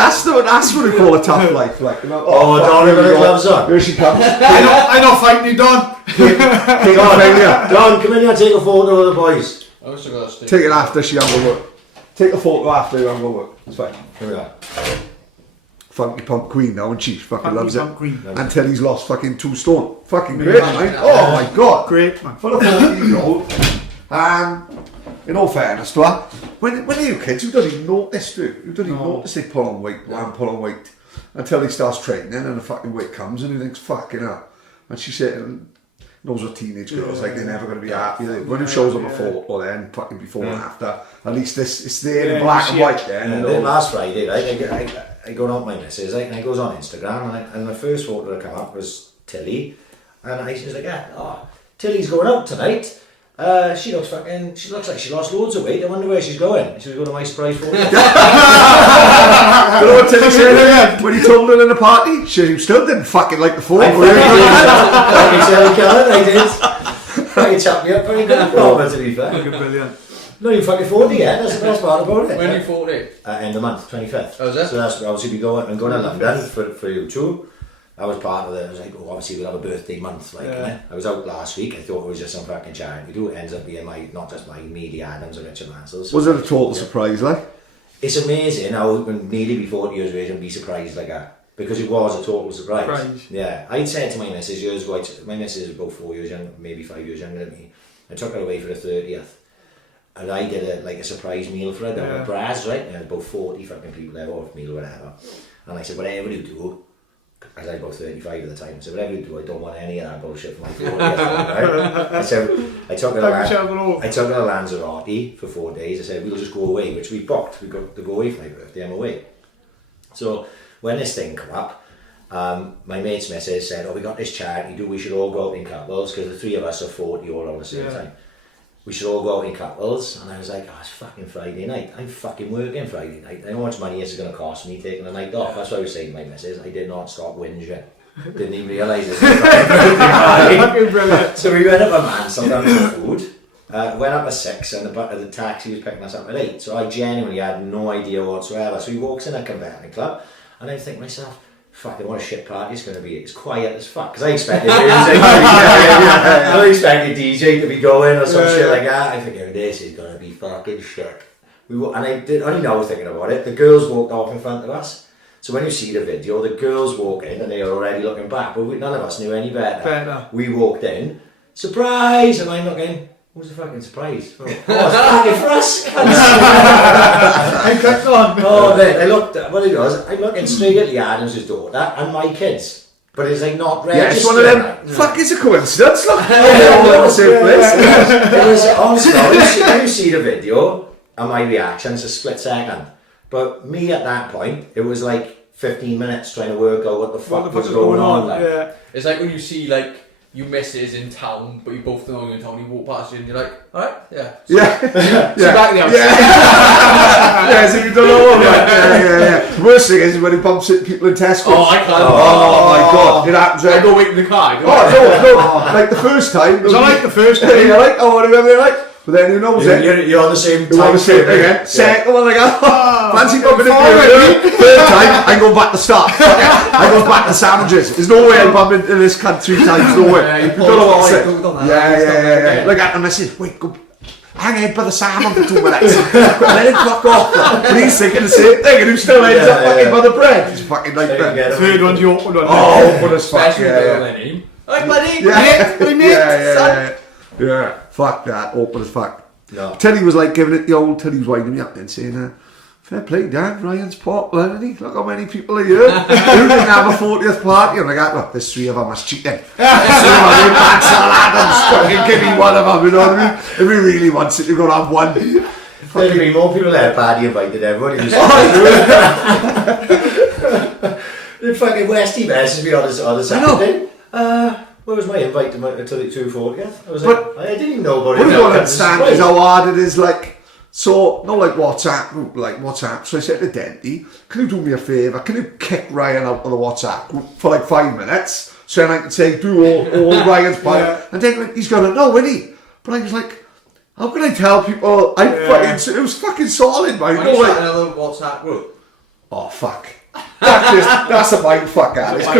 That's what we call a tough life. Like, you know, Oh, fuck, Don, here got we the go. gloves on. Here she comes. I know fighting you, Don. Take a finger. Don, come in here and take a photo of the boys. I also got a stick. Take it after she hung the work. Take a photo after you hung the work. It's fine. Here we are. Funky Pump Queen now, and she fucking Funky loves Pump it. Queen. Until he's lost fucking 2 stone. Fucking great, man. Oh my god. Great, man. For a 14-year-old. In all fairness to her, when you're kids, you don't even notice, do you? You don't even notice they pull on weight, pull on weight, until he starts training and the fucking weight comes and he thinks, fucking hell. And she said, knows what teenage girls, like, they're never going to be happy. When it shows up a photo then, fucking before and after, at least it's there in black and white then. And then last Friday, right, I go on my missus, right, and I goes on Instagram, and the first photo that came up was Tilly, and I was like, Tilly's going out tonight. She looks like she lost loads of weight. I wonder where she's going. She's going to my surprise photo. You know what Tilly said when he told her in the party? She still didn't fucking like the photo. I did. I chopped me up very good proper, to be fair. Brilliant. No, you're fucking 40 yet. That's the best part about it. When are you 40? End of the month, 25th. Oh, is it? So that's obviously I'm going to London for you too. That was part of it. I was like, oh, obviously we'll have a birthday month, like, yeah. I was out last week. I thought it was just some fucking charity do. It ends up being not just my media Adams or Richard Mansell's. Was it a total surprise, like? It's amazing how when nearly be 40 years of age and be surprised like that. Because it was a total surprise. Yeah. I'd said to my missus years ago, my missus is about 4 years younger, maybe 5 years younger than me. I took her away for the 30th. And I did a surprise meal for her down at Braz, right? And there was about 40 fucking people there, or meal or whatever. And I said, whatever you do, I was about 35 at the time, so whatever you do, I don't want any of that bullshit for my 40th, right? I said, I took her to Lanzarote for 4 days. I said, we'll just go away, which we booked. We got to go away for my birthday, I'm away. So when this thing come up, my mate's missus said, we got this charity, we should all go out in couples, because the 3 of us are 40 all at the same time. We should all go out in couples. And I was like, it's fucking Friday night. I'm fucking working Friday night. I know how much money this is going to cost me taking the night off. That's what I was saying to my missus. I did not stop whinging. Didn't even realise it. So we went up a man, some down some food. Went up at 6 and the taxi was picking us up at 8. So I genuinely had no idea whatsoever. So he walks in a converting club and I think to myself, fucking what a shit party it's going to be. It's quiet as fuck. Because I expected music. I expected DJ to be going or some shit like that. I think this is going to be fucking shit. And I only know thinking about it. The girls walked off in front of us. So when you see the video, the girls walk in and they are already looking back. But none of us knew any better. We walked in. Surprise! And I'm looking... What's the fucking surprise? Oh, it's fucking for us! I clicked on. I looked at what it was. I'm looking straight at the Adams' daughter and my kids. But it's like not registered. Yeah, it's one of them. Fuck, it's a coincidence. Look, they're all in the same place. It was honestly, when you see the video and my reaction's a split second. But me at that point, it was like 15 minutes trying to work out what the fuck was going on. Like. Yeah. It's like when you see like you misses in town, but you both know you're in town, you walk past you and you're like, alright, yeah. So back the outside. Yeah, so you don't know what, right? Yeah. The worst thing is when he bumps into people in Tesco. Oh, I can't. Oh my god, it happens. I go wait in the car. No. Like the first time. It's like the first time. You're like, what do you remember? Like, but then who knows it? You're on the same You're on the same thing again. Second one, like, fancy bumping into you. Third time, I go back to start. I go back to sandwiches. There's no way I bump into this cunt 3 times. No way. Yeah, You don't know what to say. Yeah. Like at the message, wait, go. Hang out by the salmon for 2 minutes. Let him fuck off. But he's thinking the same thing, and he still ends up fucking by the bread. It's fucking like that. Third one's your awkward one. Oh, what a fuck. Especially with name. Hi, buddy. Yeah. Fuck that. Awkward as fuck. No. Teddy was like giving it the old. Teddy was winding me up and saying, fair play, Dan. Ryan's popular, isn't he? Look how many people are here. Who didn't have a 40th party? And I go, look, there's 3 of them. That's cheating. Fucking give me one of them. You know what I mean? If he really wants it, you're gonna have one. There'd be more people at a party invited everybody. The fucking Westy messaged me on the Saturday. Where was my invite to the 240th? I was like, I didn't even know about it. What I don't understand is how hard it is, like, so, not like WhatsApp. So I said to Denty, can you do me a favour? Can you kick Ryan out of the WhatsApp group for like 5 minutes? So then I can say, do all Ryan's part. And then he's going, no, isn't he? But I was like, how can I tell people? It was fucking solid, man. When you start another WhatsApp group. Oh, fuck. That's a mind fuck, Alex. I'm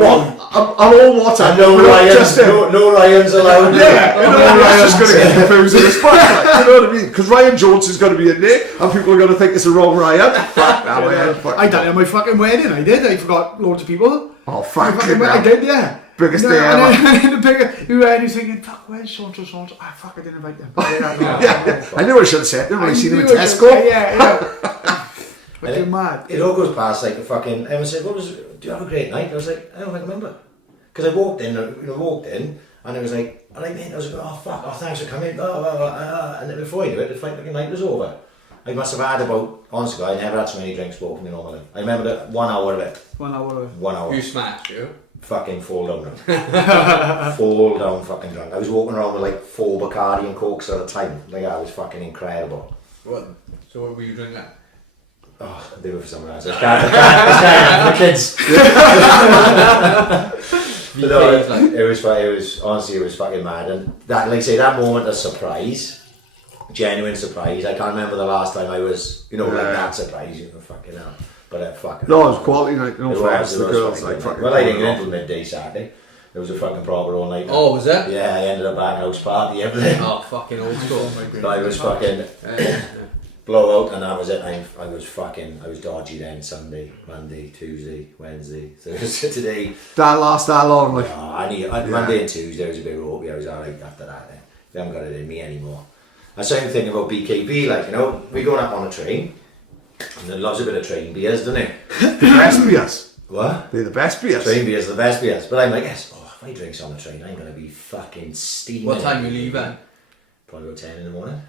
all WhatsApp. No Ryan's allowed. Yeah, Ryan's just going to get confused in the spot. Like, you know what I mean? Because Ryan Jones is going to be in there, and people are going to think it's the wrong Ryan. Fuck that, man. I done it at my fucking wedding. I did. I forgot loads of people. Oh, fuck. I did, yeah. Biggest day ever. You're thinking, fuck, where's so-and-so? Ah, fuck, I didn't invite them. Yeah. I knew I should have said them when I seen them in Tesco. Yeah. You're mad. It all goes past like the fucking. Everyone said, do you have a great night? I was like, I don't remember. Because I walked in, and it was like, I was like, oh fuck, thanks for coming, and then before I knew it, the fucking night was over. I must have had about, honestly, I never had so many drinks before in my normal life. I remember that 1 hour of it. 1 hour. 1 hour. You smashed, you? Fucking fall down drunk. Fall down fucking drunk. I was walking around with like 4 Bacardi and Cokes at a time. Like, that was fucking incredible. What? So what were you drinking? Oh, they were for someone else. It's the kids. It was honestly, it was fucking mad. And that, like I say, that moment of surprise, genuine surprise. I can't remember the last time I was, like that surprise. Fucking hell. But fucking. No, it was quality night. No offense to the girls. Like, well, I didn't get until midday Saturday. It was a fucking proper all night. Oh, was it? Yeah, I ended up back house party everything. Oh, fucking old school. I was fucking. Blowout, and that was it. I was dodgy then. Sunday, Monday, Tuesday, Wednesday, Thursday, today. That last that long, like. Monday and Tuesday was a bit ropey. I was alright after that. Then they haven't got it in me anymore. I same thing about BKB. Like, we going up on a train, and there loves a bit of train beers, doesn't it? The best beers. What? They're the best beers. Train beers are the best beers. But I'm like, yes. Oh, if I drink on the train, I'm gonna be fucking steaming. What time you leave then? Probably about 10 in the morning.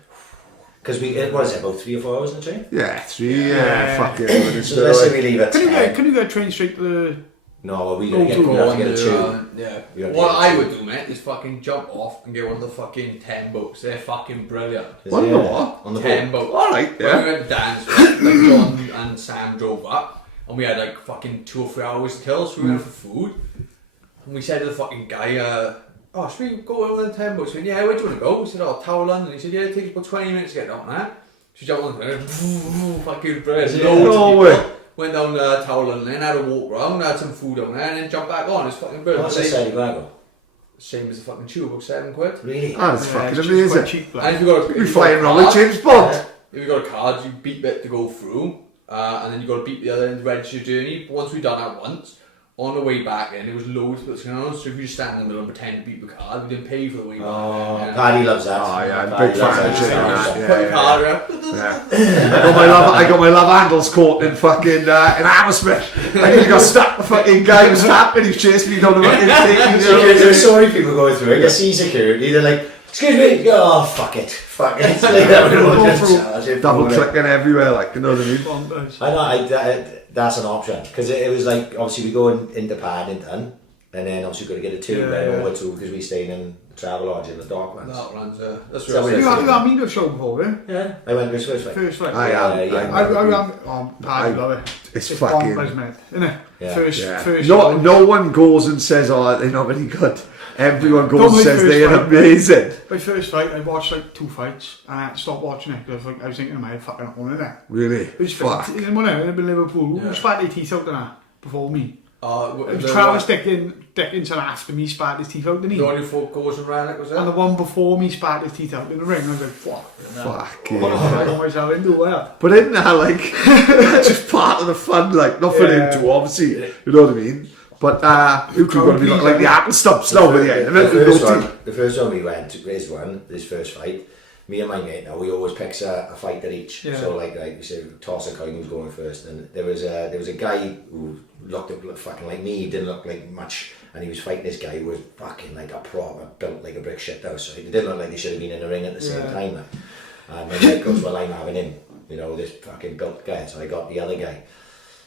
Because what is it, about 3 or 4 hours in the train? Yeah, 3, Yeah. fucking. So let's say we leave at Can 10. you get a train straight to the... No, we No, gotta to we have to get a tube. Yeah. We have to What get a I tube. would do, mate, is fucking jump off and get one of the fucking 10 boats. They're fucking brilliant. One Yeah. more? On the 10 boat. boats. Alright, When yeah. we went to dance, like John and Sam drove up, and we had like fucking 2 or 3 hours to kill, so we went for food. And we said to the fucking guy, oh, should we go over the 10 boats? He went, yeah, where do you want to go? We said, oh, Tower London. He said, yeah, it takes about 20 minutes to get down there. So we jumped on the fucking brilliant. Yeah. Loads of No people. way. Went down Tower London, had a walk around, had some food down there, and then jumped back on. It's fucking brilliant. What's the side you gonna go? Same as the fucking tube, about £7. Really? That's Yeah, fucking it's just amazing. quite cheap, like. And if you got a, We're flying around with James Bond. if you got a card, you beep it to go through, and then you got to beep the other end to register your journey. But once we've done that once, on the way back then, there was loads of bits going on. So if you just stand in the middle and pretend to beep the card, we didn't pay for the way back. Oh, then. Paddy loves that. Oh, yeah, I'm Paddy big loves fan of that. Jane, Yeah. yeah. Put the card around. Yeah. I got my love handles caught in fucking in Hammersmith. I nearly got stuck. The fucking guy was tapping. He chased me down the fucking There's so many people going through it. You see security, they're like, excuse me, you go, oh, fuck it. It's like that, we don't want to charge it. double clicking everywhere, like, you know what I mean? Bonkers. I know, that's an option. Because it was like, obviously we go into Paddington, and then obviously we've got to get a tube Yeah, right yeah. over to, because we stayed in the Travelodge in the Docklands. That runs, that's So really You we- got me to show before, eh? Yeah, I went this first way. First flight. I am. Yeah, I love it. It's It's fucking. bonkers, mate. Isn't it? Yeah. First. No one goes and says, oh, they're not very good. Everyone goes Don't and make says first they're fight. amazing. My first fight, I watched like 2 fights and I had to stop watching it because I was thinking in my head, fucking on it. Really? It was Fuck. it was one in Liverpool. Yeah. Who spat their teeth out in that before me? It was the Travis Dickinson after me spat his teeth out, didn't he? The only folk goes and ran it, was And the it? one before me spat his teeth out in the ring. I was like, fuck. Fucking. What have I got myself into? Well, But isn't that like that's just part of the fun? Like not for Yeah. him to obviously, you know what I mean. But who could going to be like the apple stumps now with The first one we went to, this first fight, me and my mate, now we always picks a fighter each. Yeah. So like we said, toss a coin who's going first, and there was a guy who looked fucking like me, didn't look like much, and he was fighting this guy who was fucking like a proper built like a brick shit house. So he didn't look like they should have been in the ring at the same Yeah. time. And my mate goes, well, I'm having him, you know, this fucking built guy. So I got the other guy.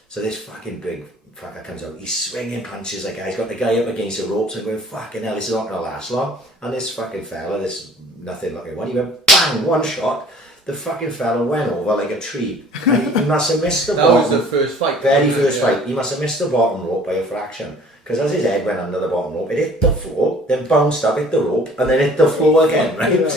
So this fucking big fucker comes out, he's swinging punches like he's got the guy up against the ropes and going, fucking hell, this is not going to last long. And this fucking fella, this nothing looking one, he went bang, one shot, the fucking fella went over like a tree. And he must have missed the That was bottom, the first fight. very first Yeah. fight, he must have missed the bottom rope by a fraction. Because as his head went under the bottom rope, it hit the floor, then bounced up, hit the rope, and then hit the floor again, right? Yeah.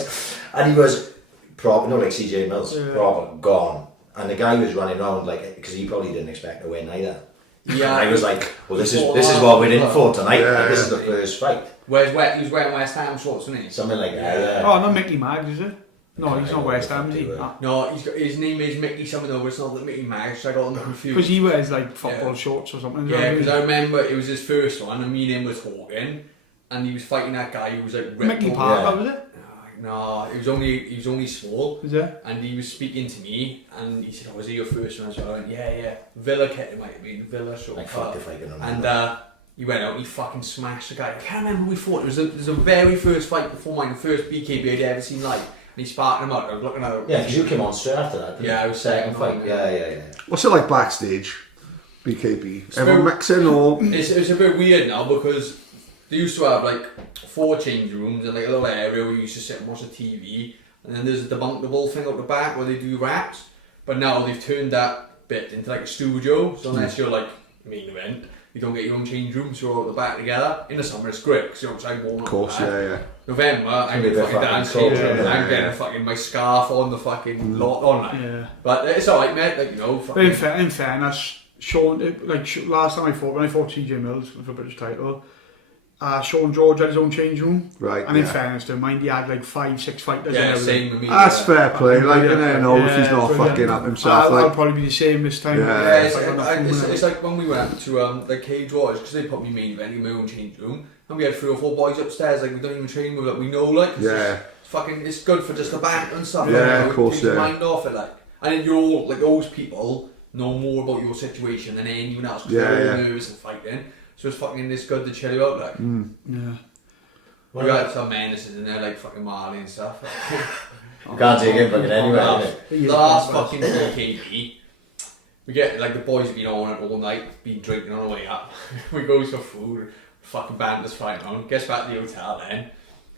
And he was proper, not like CJ Mills, Yeah. proper gone. And the guy was running around like, because he probably didn't expect to win either. Yeah. And I was like, well, this is what we're in for tonight. Yeah, Like, this is yeah. the first fight. He was wearing West Ham shorts, wasn't he? Something like that, yeah. oh, not Mickey Mag, is it? No, he's not West Ham, is he? Yeah. Ah. No, his name is Mickey something over, it's not the Mickey Mag, so I got them confused. Because he wears like football Yeah. shorts or something. Yeah, because I remember it was his first one, and me and him was talking, and he was fighting that guy who was like ripped Mickey over. Parker, was it? No, he was only small, Is it? and he was speaking to me, and he said, "Oh, was he your first one?" So I went, "Yeah." Villa kit, it might have been Villa short. Like, fuck if I can remember. And he went out and he fucking smashed the guy. I can't remember who we fought. It was the very first fight before mine, the first BKB I'd ever seen live. And he sparked him out. I was looking at it. Yeah, because you came on straight after that. didn't Yeah, you? I was second second fight. one, Yeah. What's it like backstage? BKB. It's Everyone very- mixing or It's a bit weird now because they used to have like 4 change rooms and like a little area where you used to sit and watch the TV, and then there's a debunkable thing out the back where they do raps. But now they've turned that bit into like a studio, so unless you're like main event, you don't get your own change room, so you're all at the back together. In the summer it's great because you're outside warm up. of course, yeah. November, I'm It's in gonna be fucking a bit dance fucking change room, cold, and I'm yeah. getting fucking my scarf on the fucking lot on that. Yeah. But it's alright, mate. Like, you know, But in, fucking, in fairness, Sean, last time when I fought CJ Mills for a British title, Sean George had his own change room. Right, And in yeah. fairness to him, mind he had like 5-6 fighters. yeah, and everything. same with me. That's yeah. fair play, like, you know, if he's not brilliant. fucking up himself, I'll like, probably be the same this time. Yeah. Yeah, it's, Like, on the phone it's and like when we went to like Cage Waters, because they put me main event in my own change room, and we had 3 or 4 boys upstairs, like we don't even train with, like we know, like it's Yeah. just fucking, it's good for just the back and stuff. Yeah, like, you know, of course, it takes your yeah. mind off it, like, and then you're all like those people know more about your situation than anyone else. 'Cause Yeah, they're all yeah. nervous and fighting, so it's fucking this good to chill you out, like. Yeah. We got some menaces in there, like fucking Marley and stuff. You can't take him fucking anywhere. innit? The last fucking KD, we get like the boys have been on it all night, been drinking on the way up. We go for food, fucking banter's flying around. Gets back to the hotel then.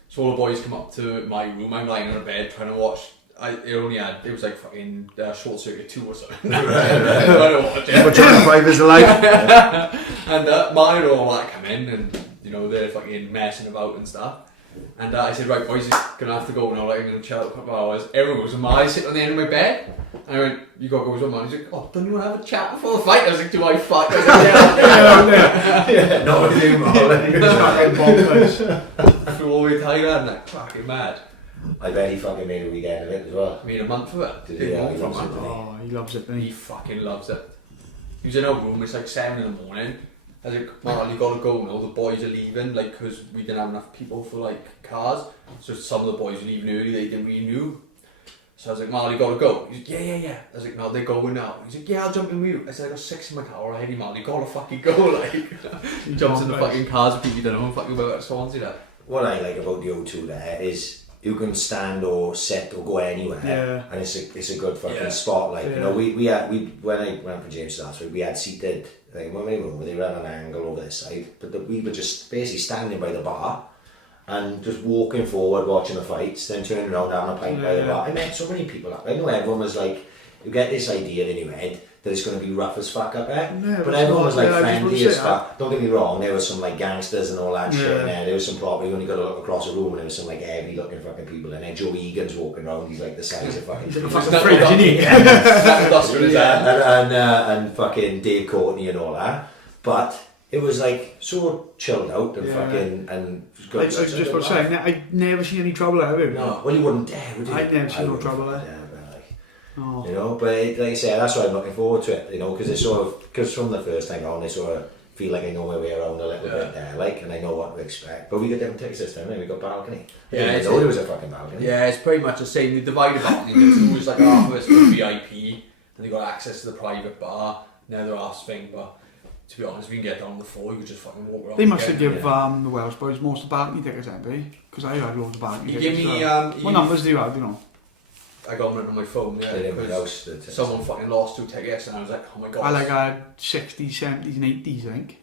So all the boys come up to my room. I'm lying on a bed trying to watch. It was like fucking Short Circuit 2 or something. Trying to watch it. But 25 is the life. And mine and all that come in, and you know they're fucking messing about and stuff. And I said, right boys, it's gonna have to go now. Like I'm gonna chill out a couple of hours. Everyone goes, I sit on the end of my bed. And I went, you got to go with someone. He's like, oh, don't you want to have a chat before the fight? I was like, do I fuck? I was like, Yeah, no, I do, man. Flew all the way to Thailand, and like, fucking mad. I bet he fucking made a weekend of it as well. I mean, a month of it. Did he? Yeah, he loves it, didn't he? Oh, he loves it, doesn't He he? fucking loves it. He was in our room, it's like 7 in the morning. I was like, man, you gotta go now, the boys are leaving, like, because we didn't have enough people for, like, cars. So some of the boys were leaving early, they didn't really know. So I was like, Marley, you gotta go. He's like, yeah. I was like, no, they're going now. He's like, yeah, I'll jump in with you. I said, I got 6 in my car already, Marley, you gotta fucking go, like. He jumps in the fucking cars with people you don't know, fucking about at Swansea, that. What I like about the O2 there is you can stand or sit or go anywhere, Yeah. and it's a good fucking Yeah. spot. Like Yeah. you know, when I went for James last week, we had seated. Like when we were, they were at an angle over this side, but we were just basically standing by the bar and just walking forward, watching the fights, then turning around, having a pint by the bar. I met so many people. I know everyone was like, you get this idea in your head that it's going to be rough as fuck up there, No, but it's everyone not. was like Yeah, I just friendly wouldn't as say fuck. Don't get me wrong, there was some like gangsters and all that shit Yeah. in there. There was some property, you only got to look across the room and there was some like heavy looking fucking people in there. Joe Egan's walking around, he's like the size of fucking He's like a trees. fucking fridge, isn't he? That's what it's at. And fucking Dave Courtney and all that, but it was like so chilled out and Yeah. fucking and it was good. I was just about to say, I'd never seen any trouble out of him. No, well you wouldn't dare, would you? I'd never seen no wouldn't trouble fucking there. dare, but like, Oh. you know, but like I say, that's why I'm looking forward to it, you know, because it's sort of, because from the first time on, I sort of feel like I know my way around a little bit there, like, and I know what to expect. But we got different tickets this time, we got balcony. I Yeah, didn't it's- know there was a fucking balcony. Yeah, it's pretty much the same. They divided balcony into two. It's like half of it's for VIP, and they got access to the private bar. Now they're half thing, but to be honest, we can get down on the floor. You could just fucking walk around. They must have again. give the Welsh boys most of the balcony tickets, haven't they? Because I had loads of balcony You tickets. give me, what numbers do you have, you know? I got them on my phone. Yeah, They didn't because house the tickets. someone fucking lost 2 tickets, and I was like, oh my god. I had 60s, 70s and 80s, I think.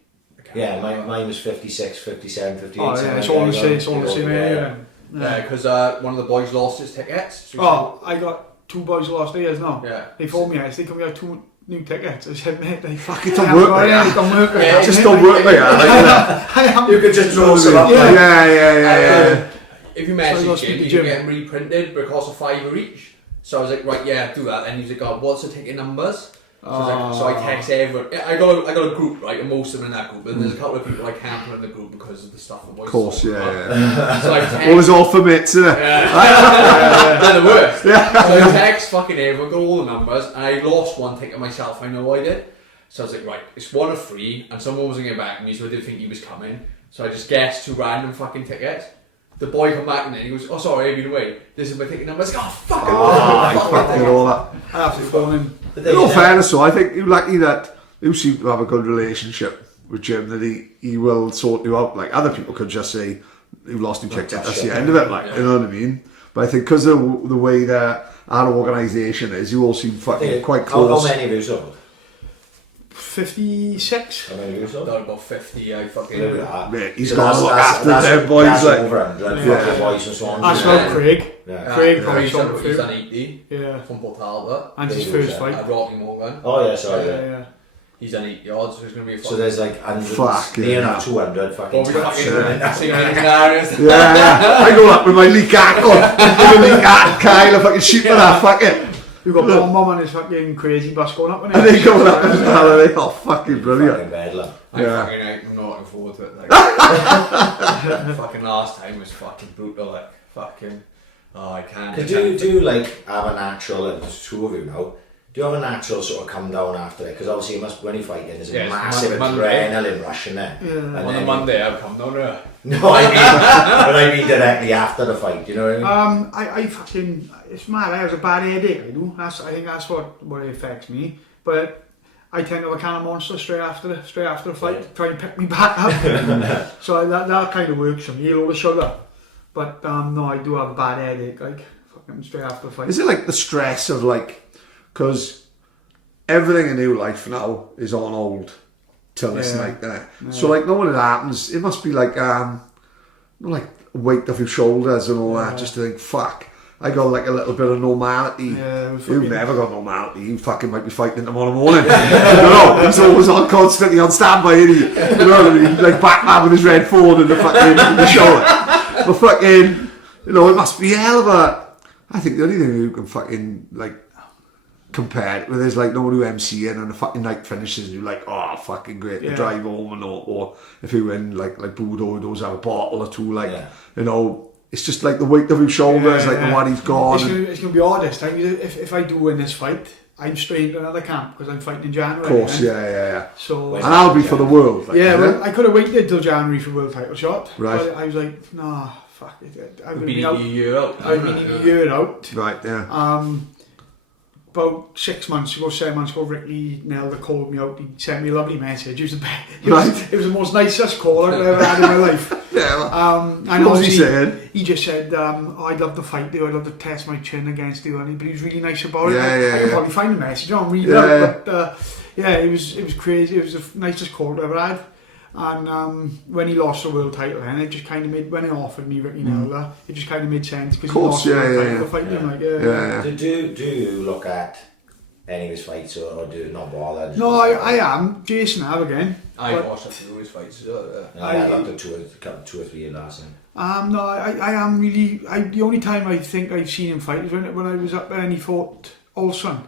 Yeah, mine was 56, 57, 58. Oh yeah, it's all the same, area. Yeah, because one of the boys lost his tickets. So Oh, I got 2 boys lost theirs now. yeah. They phoned me yesterday, can we have 2 new tickets? I said, mate, they fucking don't work like that. They don't work like Yeah, that. Just don't work like that. I am. You could just draw some up. Yeah, like, yeah. If you So I got message to him, speak to you Jim. get them reprinted, but it costs a £5 each. So I was like, right, yeah, do that. And he was like, oh, what's the ticket numbers? So, I was like, so I text everyone. I got a group, right, and most of them in that group. And there's a couple of people I can't put in the group because of the stuff that boys Of course, talk about. yeah. So I text. All is all for mates, isn't it? They're the worst. So I text fucking everyone, got all the numbers, and I lost 1 ticket myself. I know I did. So I was like, right, it's 1 of 3, and someone wasn't getting back to me, so I didn't think he was coming. So I just guessed 2 random fucking tickets. The boy come back and then he goes, oh sorry, I've been away. This is my ticket number. I was like, oh fuck Fucking all that. I have to phone him. In all fairness, though, I think you're lucky that you seem to have a good relationship with Jim, that he will sort you out. Like other people could just say, you lost your ticket, that's the end of it, like, you know what I mean? But I think because of the way that our organisation is, you all seem fucking quite How close. many of you sold? 56. How many of you sold? Done about 50, I fucking... Look at that. Mate, he's So got to look after them boys, that's like. over 100 Yeah. fucking boys from Swansea. That's not Craig. Yeah. Craig probably he's sold done, a he's few. done 80 Yeah. from Port Talbot. And his Big first loser. fight. At Rocky Morgan. Oh yeah, sorry. Yeah, Yeah. yeah. He's done 80 yards, so it's going to be a So there's like hundreds, Fuck, near yeah. enough 200 fucking Well, we taps. fucking singing scenarios. Yeah, I go up with my leak hat on, with a leak hat, Kyle, a fucking sheep for that, fuck it. We've got Bomb Bomb and his fucking crazy bus going up. And they go up as well, and they oh fucking brilliant. Fucking bedlam. I'm Yeah. fucking out, I'm not looking forward to it. Like, fucking last time was fucking brutal, like, fucking, oh, I can't. Cause do you like have a natural, and there's 2 of you now, do you have a natural sort of come down after it? Because obviously you must, when you're fighting, there's a Yes, massive Monday. adrenaline rush in there. Yeah. And On then the Monday, I'll come down there. No, I mean directly after the fight, you know what I mean? I fucking, it's mad, I have a bad headache, I do. I think that's what it affects me. But I tend to have a can of Monster straight after the fight, to try and pick me back up. So that kind of works for me, a load of sugar. But no, I do have a bad headache, like, fucking straight after the fight. Is it like the stress of like, because everything in your life now is on hold till this night, innit? So like, when it happens, it must be like like a weight off your shoulders and all that, just to think, fuck, I got like a little bit of normality. Yeah, You've never got normality. You fucking might be fighting tomorrow morning. I don't know. He's always on, constantly on standby, isn't he? You know what I mean? Like Batman with his red phone and the fucking in the shower. But fucking, you know, it must be hell of a. I think the only thing you can fucking like compare it with is like no one who MCing and the fucking night finishes and you're like, oh fucking great to drive home, and or if you win like Budo does have a bottle or two, like you know. It's just like the weight of his shoulders, like the one he's gone. It's going to be hard this time. If I do win this fight, I'm straight into another camp because I'm fighting in January. Of course, yeah. So, and I'll be for the world. Like, well, I could have waited till January for world title shot. Right. But I was like, nah, fuck it. I've been a year out. I've been a year out. Right, yeah. About 6 months ago, 7 months ago, Ricky Nelder called me out. He sent me a lovely message. It was the most nicest call I've ever had in my life. And what was he saying? He just said, I'd love to fight you, I'd love to test my chin against you, but he was really nice about it. I could probably find the message on read it out, but it was crazy. It was the nicest call I've ever had. And when he lost the world title, then it just kind of made, when he offered me Ricky Nelder, it just kind of made sense because he lost the world title. Do you look at any of his fights or do you not bother? No, I am. Jason have again. I watched a few of his fights as well. I looked at two or three last time. No, I am really. The only time I think I've seen him fight is when I was up there and he fought Olsen.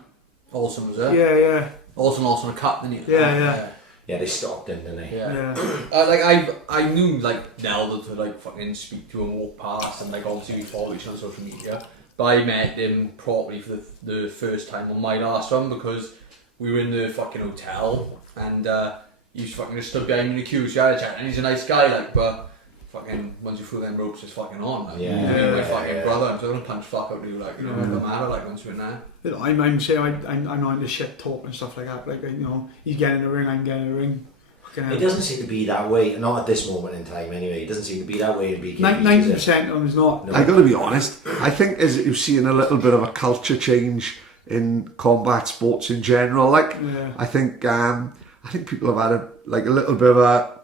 Olsen was there? Yeah. Olsen a cut, didn't he? Yeah, they stopped him, didn't they? Yeah. I knew like Nelder to like fucking speak to and walk past, and like obviously we follow each other on social media. But I met him properly for the first time on my last one because we were in the fucking hotel and he was fucking just stood behind me in the queue, so I had a chat, and he's a nice guy, like, but fucking once you through them ropes, it's fucking on. Like, my fucking brother, I'm still gonna punch fuck out of you, like, you know, it doesn't matter, like, once we're in there. You know, I'm saying I'm not into shit talk and stuff like that. Like, you know, he's getting in the ring, I'm getting in the ring. It doesn't seem to be that way, not at this moment in time anyway. It doesn't seem to be that way in BKB. 90% of them is not. I got to be honest. I think as you're seeing a little bit of a culture change in combat sports in general. Like, I think people have had a little bit of a,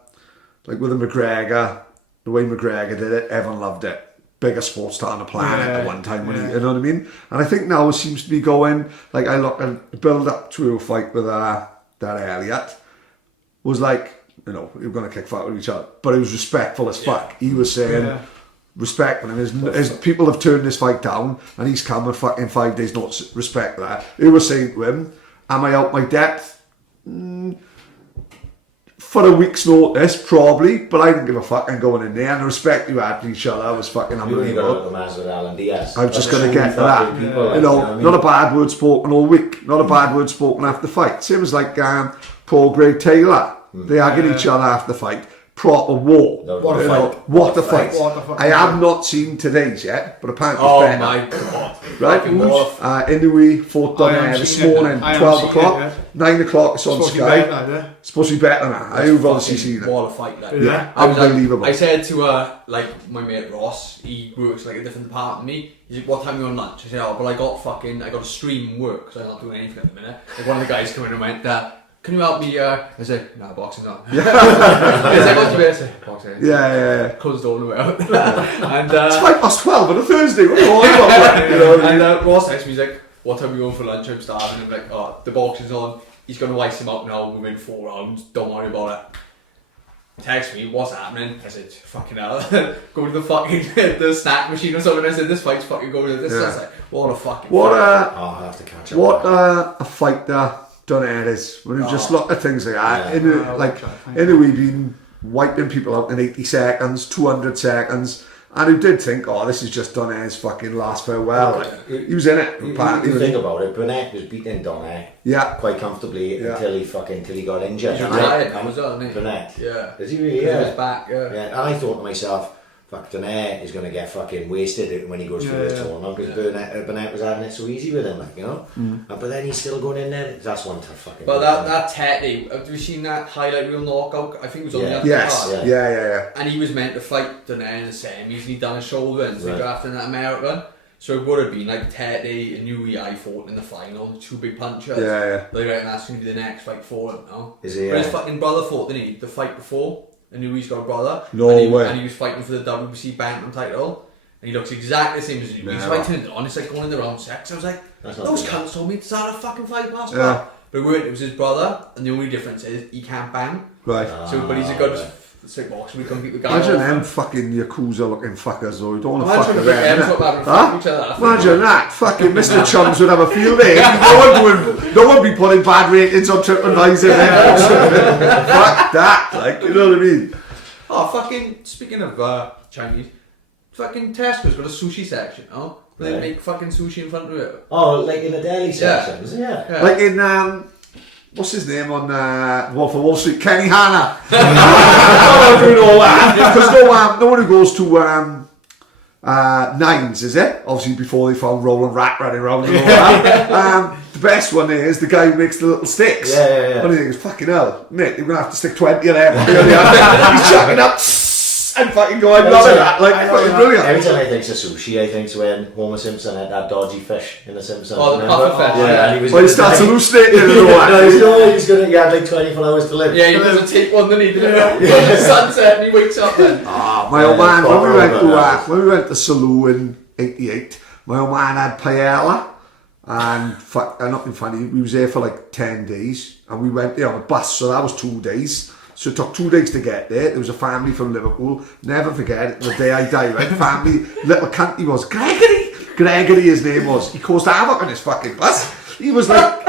like with the McGregor, the way McGregor did it, everyone loved it. Biggest sports star on the planet at one time, when he, you know what I mean? And I think now it seems to be going, like, I look and build up to a fight with that Elliott was like, you know, we were going to kick fight with each other, but it was respectful as fuck. He was saying, respecting him. His people have turned this fight down, and he's come and fucking 5 days not respect that. He was saying to him, am I out my depth? For a week's notice, probably, but I didn't give a fuck. I'm going in there, and the respect you had for each other was fucking unbelievable. I was just going to get to that. You know, not a bad word spoken all week, not a bad word spoken after the fight. Same as like Paul Gray Taylor. They argued each other after the fight. Proper war. What a fight. I have not seen today's yet, but apparently it's better. Oh my god. Right? Inouye fought Donaire this morning, 12 o'clock. 9 o'clock, it's on Sky. Supposed to be better than that. I've obviously seen it. What a fight, like. Yeah, unbelievable. I said to like my mate Ross, he works like a different department than me. He's like, what time are you on lunch? I said, oh, but I got a stream work, so I'm not doing anything at the minute. Like, one of the guys came in and went, can you help me? I said, no, boxing's on. He's like, what do you mean? I said, boxing. Yeah. Closed the door and went out. And it's 12 on a Thursday. What do you want? And Ross texted me, he's like, what time are we going for lunch? I'm starving. I'm like, oh, the boxing's on. He's going to ice him up now within 4 rounds. Don't worry about it. Text me, what's happening? I said, fucking hell. Go to the fucking the snack machine or something. I said, this fight's fucking going to this. I was like, what a fucking fight. I'll have to catch up. What a fighter Donaire is. When you just look at things like that. Inouye been wiping people out in 80 seconds, 200 seconds. And who did think, oh, this is just Donaire's fucking last farewell. He was in it. You think about it, Burnett was beating Donaire quite comfortably until he got injured. He's retired now as well, isn't he? Burnett. Yeah. Is he really? Yeah. He's back, yeah. And I thought to myself, fuck, Donaire is going to get fucking wasted when he goes through this tournament because Burnett was having it so easy with him, like, you know. But then he's still going in there. That's one tough fucking. But that Teddy, have you seen that highlight reel knockout? I think it was on the other card. Yeah. And he was meant to fight Donaire in the semis, and he done a shoulder and so after that American. So it would have been like Teddy and Newey I fought in the final, the 2 big punchers. Yeah. They reckon that's going to be the next fight for him now. Is he? But his fucking brother fought, didn't he? The fight before. And Newey's got a brother. No way. And he was fighting for the WBC Bantam title. And he looks exactly the same as Newey. So I turned it on, it's like going in the wrong sex. I was like, those cunts told me to start a fucking fight past that. But it weren't, it was his brother. And the only difference is he can't bang. Right. So, but he's a good sick boxer. We can beat the guy. Imagine off. them fucking Yakuza looking fuckers though. You don't want to Imagine fuck if them. them innit? talk about Huh? each other. Imagine that. Fucking Mr. Chums would have a field day. No one would be putting bad ratings on TripAdvisor. Fuck that. Like, you know what I mean? Oh, fucking, speaking of Chinese, fucking Tesco's got a sushi section, oh? They Right. make fucking sushi in front of it. Oh, like in the deli section, isn't it? Yeah. Like in, what's his name on Wolf of Wall Street? Kenny Hanna. I'm doing all that. Because no one who goes to Nines, is it? Obviously before they found Roland Rat running around and all that. The best one is the guy who makes the little sticks. Yeah. What do you think? Fucking hell, mate, you're going to have to stick 20 of them. He's chucking up and fucking going, love that. Like, fucking brilliant. Every time I think of sushi, I think to when Homer Simpson had that dodgy fish in The Simpsons. Oh, the remember? puffer fish. Yeah, and he was Well, he starts hallucinating and all that. he's gonna. He had like 24 hours to live. Yeah, he doesn't take one, then he did it. The sunset and he wakes up then. My old man, when we went to Salou in '88, my old man had paella, and nothing funny. We was there for like 10 days, and we went there on a bus, so that was 2 days. So it took 2 days to get there. There was a family from Liverpool. Never forget it. The day I die, right? Family, little cunt he was. Gregory, his name was. He caused havoc on his fucking bus. He was like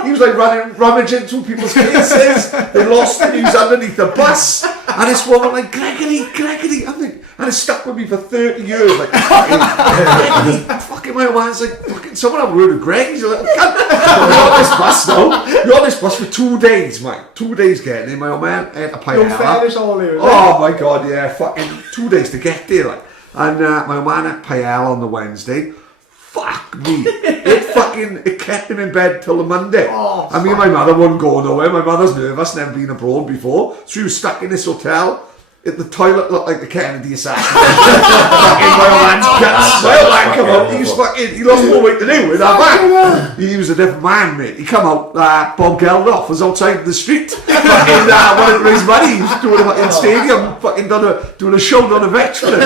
rummaging through people's cases. They lost him. He was underneath the bus. And this woman like, Gregory. I think, and it stuck with me for 30 years. Like, Gregory. Fucking my man's like, fucking someone have a word with Greg. He's a little cunt. You're on this bus now. You're on this bus for 2 days, mate. 2 days getting there. My old man ate a You're paella. fair as all here. Oh my god, yeah, fucking 2 days to get there, like. And my old man had paella on the Wednesday. Fuck me. It kept him in bed till the Monday. And me and my mother wouldn't go nowhere. My mother's nervous, never been abroad before. So she was stuck in this hotel. The toilet looked like the Kennedy assassination. Fucking my old man's guts. My old man come out. He lost more weight than he with that back. He was a different man, mate. He come out, Bob Geldof was outside the street. Fucking wanted to raise money. He was doing it in stadium. Fucking doing a show on a veteran.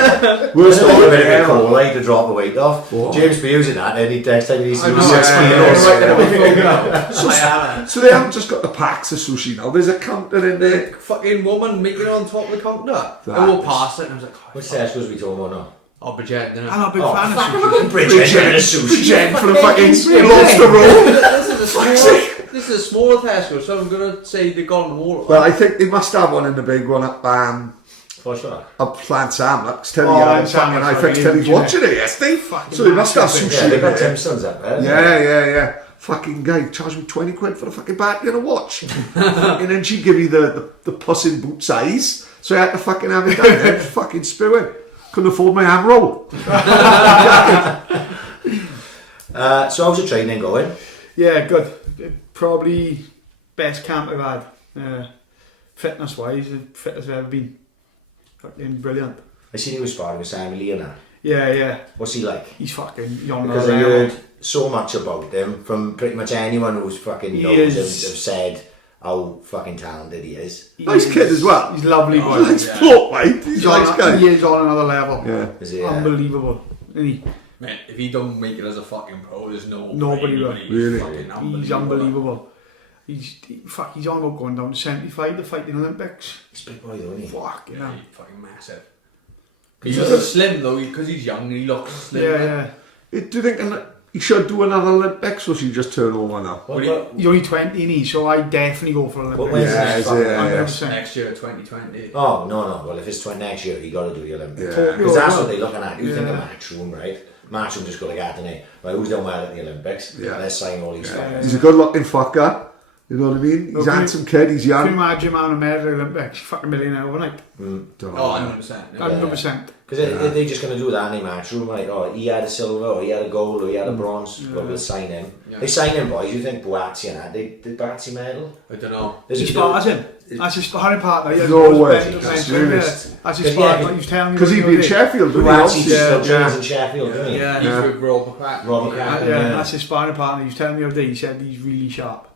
Worst of all, a bit of a call, like to drop the weight off. James Beers in that, and he next time he's doing 6 kilos. So they haven't just got the packs of sushi now. There's a counter in there. Fucking woman making it on top of the counter. I walked past it and I was like, Which Tesco's we talking about now? oh, Bridget, didn't I'm I? not a big fan of sushi. Bridget For the fucking lobster roll. This is a smaller Tesco, so I'm going to say they've gone more. Well, I think they must have one in the big one up For sure. up Plant Sam. That's Terry. Plant Sam, And I that's think right, Terry's yeah. watching it yesterday. So they must have sushi Yeah, they in got there. Timsons up there. Yeah. Fucking guy charged me 20 quid for a fucking battery and a watch. And then she'd give me the puss in boot size. So I had to fucking have it down there. Fucking spewing. Couldn't afford my ham roll. So how's the training going? Yeah, good. Probably best camp I've had. Fitness wise, the fittest I've ever been. Fucking brilliant. I seen you was sparring with Simon Lee and that. Yeah. What's he like? He's fucking young. Because I heard so much about him from pretty much anyone who's fucking knows him have said how fucking talented he is. Nice kid as well. He's lovely boy. Nice bloke, mate. He's a nice guy. He is on another level. Yeah. Is he? Unbelievable. Isn't he? Man, if he don't make it as a fucking pro, there's Nobody will. Really? He's unbelievable. He's on about going down to 75 to fight in the Olympics. He's a big boy though, isn't he? Fuck, you know. He's fucking massive. He's just slim though, because he's young and he looks slim. Yeah. Do you think he should do another Olympics or should he just turn over now? He's only 20, isn't he? So I definitely go for Olympics. when's Yeah, his yeah. 100%. Next year, 2020. Oh, no. Well, if it's next year, you got to do the Olympics. Yeah. Because that's what they're looking at. You think of Matchroom, right? Matchroom just got to get in it. Right, who's done well at the Olympics? Yeah. Let's sign all these guys. He's a good looking fucker. You know what I mean? He's Okay. handsome kid, he's Can you young. imagine man America Olympics? Fucking millionaire overnight. Don't know. Oh, 100%. Yeah. 100%. Because they're just going to do that in the matchroom, like, oh, he had a silver, or he had a gold, or he had a bronze, well, we'll sign him. Yeah. They sign him, boys. You think Boazzi and that, did Boazzi medal? I don't know. There's He a- spars him. That's his sparring partner. Yeah, No he way. was bent, That's bent, serious. yeah. That's his Yeah, sparring partner. He was telling me. Because he'd be in Sheffield, didn't he? Boazzi Obviously? still Yeah. trains in Sheffield, doesn't he? Yeah. He's Yeah. with Robert Crack. Robert Crack. Yeah, Yeah. that's his sparring partner. He was telling me the other day. He said he's really sharp.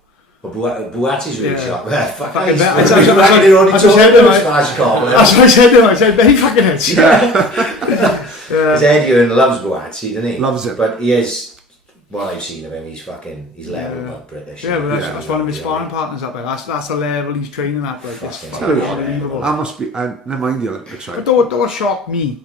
But Boazzi's really Yeah. sharp. Fuck, Fucking he's- bet. he's That's what only I talking said to about him. Smash Carl. That's what I said to him. I said, "Very fucking hits." Because Eddie Ewan loves Boazzi, doesn't he? Loves him. But he is, what I've seen of him, he's level above British. Yeah, but Yeah. that's one of his sparring partners up there. That's the level he's training at. Like, it's Fucking Tell you fucking what, unbelievable. I must be, never mind the Olympics, right? But don't shock me.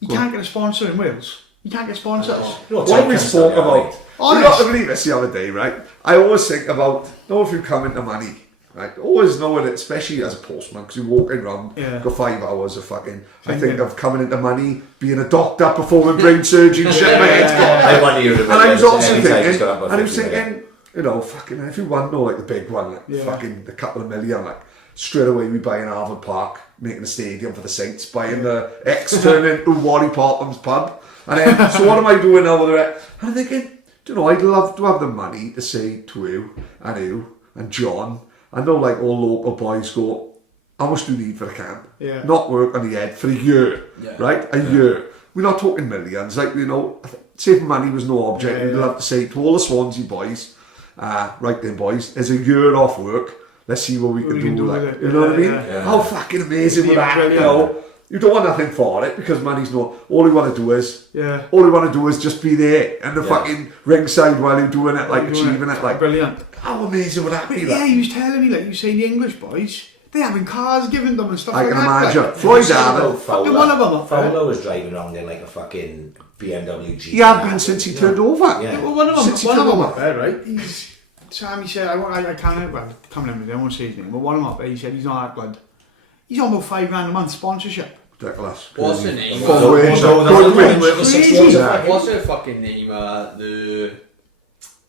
You can't get a sponsor in Wales. You can't get sponsors. You know, What we Tyke spoke can about, stand you got to believe this the other day, right? I always think about, know if you come into money, right? Always know it, especially as a postman, because you're walking around, Yeah. got 5 hours of fucking, I Thinking. think of coming into money, being a doctor, performing brain surgery, and shit, my head's gone. I wonder you to And I was also any time he's thinking, got up by and I was 50 million. thinking, you know, fucking, if you won, no, like the big one, like Yeah. fucking the couple of million, like straight away we buy in Harvard Park, making a stadium for the Saints, buying the X, turning into Wally Parkham's pub. And then, so what am I doing now with the rest? And I'm thinking, do you know, I'd love to have the money to say to you and John, I know like all local boys go, how much do you need for a camp? Yeah. Not work on the head for a year, Yeah. right? A year. We're not talking millions, like, you know, saving money was no object. We'd love to say to all the Swansea boys, right then boys, there's a year off work, let's see what we can do, like, with it. you know what I mean? Yeah. How fucking amazing It'd would be that, you brilliant. know? You don't want nothing for it because money's not. All you want to do is, Yeah. all you want to do is just be there and the fucking ringside while you're doing it, like achieving it, like. Brilliant. How amazing would that be? Yeah, Like? he was telling me, like, you saying the English boys, they having cars given them and stuff I like can that. imagine. Like, Floyd Fowler, Allen, fucking one of them up there. Fowler was driving around in like a fucking BMW G. he had been since he turned over. Yeah. well, one of them, Since he one of took them over. up there, right? He's, Sammy said, I can't, well, coming in with him, I won't say his name, but one of them up there, he said he's not that good. He's on about £5,000 a month sponsorship. Ridiculous. What's the name? Full wage. Good wage. Crazy. What's her fucking name? The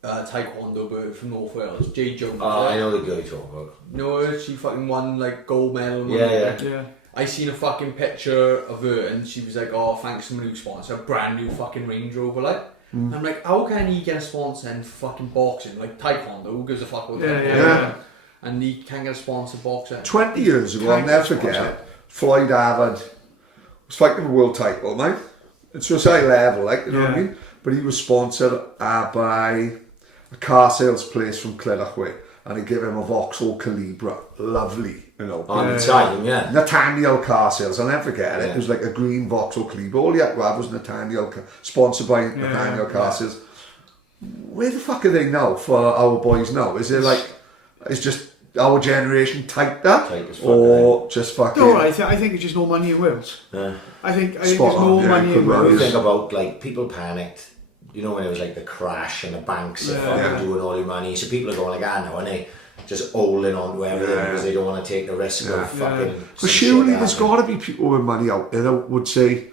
taekwondo bird from North Wales, Jade Jones. Oh, I know the girl you're talking about. No, she fucking won like gold medal. and Yeah, whatever. yeah. Yeah. I seen a fucking picture of her and she was like, oh, thanks to my new sponsor, a brand new fucking Range Rover, like. I'm like, how can he get a sponsor in fucking boxing? Like taekwondo, who gives a fuck about that? yeah. And he can't get a sponsor boxing. 20 years ago, I'll never forget it. Floyd Harvard was fighting for a world title, mate. It's just high level, like, you know what I Yeah. mean? But he was sponsored by a car sales place from Clydachwy, and he gave him a Vauxhall Calibra. Lovely, you know. On the time, yeah. Nathaniel car sales, I'll never forget it. Yeah. It was like a green Vauxhall Calibra. All he had to have was Nathaniel, sponsored by Nathaniel car sales. Where the fuck are they now for our boys now? Is it like, it's just our generation typed that? Tight as fuck, Or just fucking... No, I think it's just no money in Wales. Yeah. I think Spot there's no on, yeah, money could in well You Wales. think about like people panicked, you know, when it was like the crash and the banks are fucking doing all your money. So people are going like, now, and they just holding on to everything because they don't want to take the risk of fucking. But some surely shit there's happening. got to be people with money out there that would say,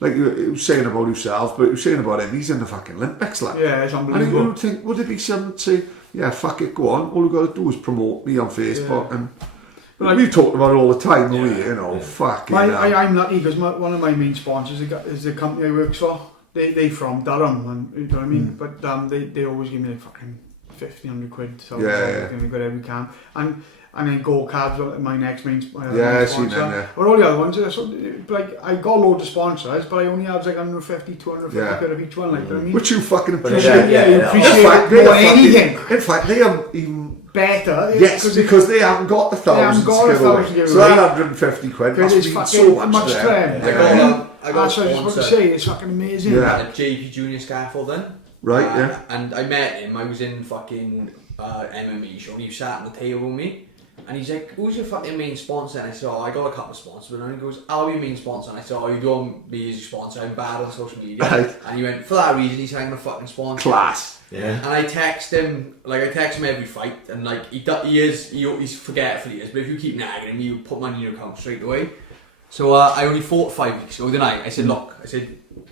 like you were saying about yourself, but you were saying about him, he's in the fucking Olympics, like. Yeah, it's And you unbelievable. would think, would there be someone to say, yeah, fuck it, go on, all you got to do is promote me on Facebook, and But we've talked about it all the time, don't we, you know, fucking I'm lucky because one of my main sponsors is the company I work for. They from Durham, and you know what I mean. But they always give me like fucking 1,500 quid. So Yeah. I got every camp, and then Go Cabs are my next main Yeah, I've seen sponsor. them, yeah. But all the other ones, so, like I got loads of sponsors, but I only have like 150, 250 Yeah. quid of each one. Like, you know what I mean? which you fucking But appreciate. yeah, you yeah. appreciate In fact, it more than anything. in fact, they are even Better, yes, because they haven't got the thousands to got a give away. thousand to give So that away. 150 quid because must it's mean fucking so much much to to them. them. I got Yeah. a That's what I was about to sponsor say. It's fucking amazing. Yeah. at JP Junior Scaffolding. Right, yeah. And I met him. I was in fucking MMA show, and he sat on the table with me. And he's like, "Who's your fucking main sponsor?" And I said, "Oh, I got a couple of sponsors." And he goes, "I'll be your main sponsor." And I said, "Oh, you don't want me as your sponsor. I'm bad on social media." Right. And he went, "For that reason, he's having a fucking sponsor." Class. Yeah. And I text him every fight, and like he's forgetful he is, but if you keep nagging him, you put money in your account straight away. So I only fought 5 weeks ago, didn't I? I said, look,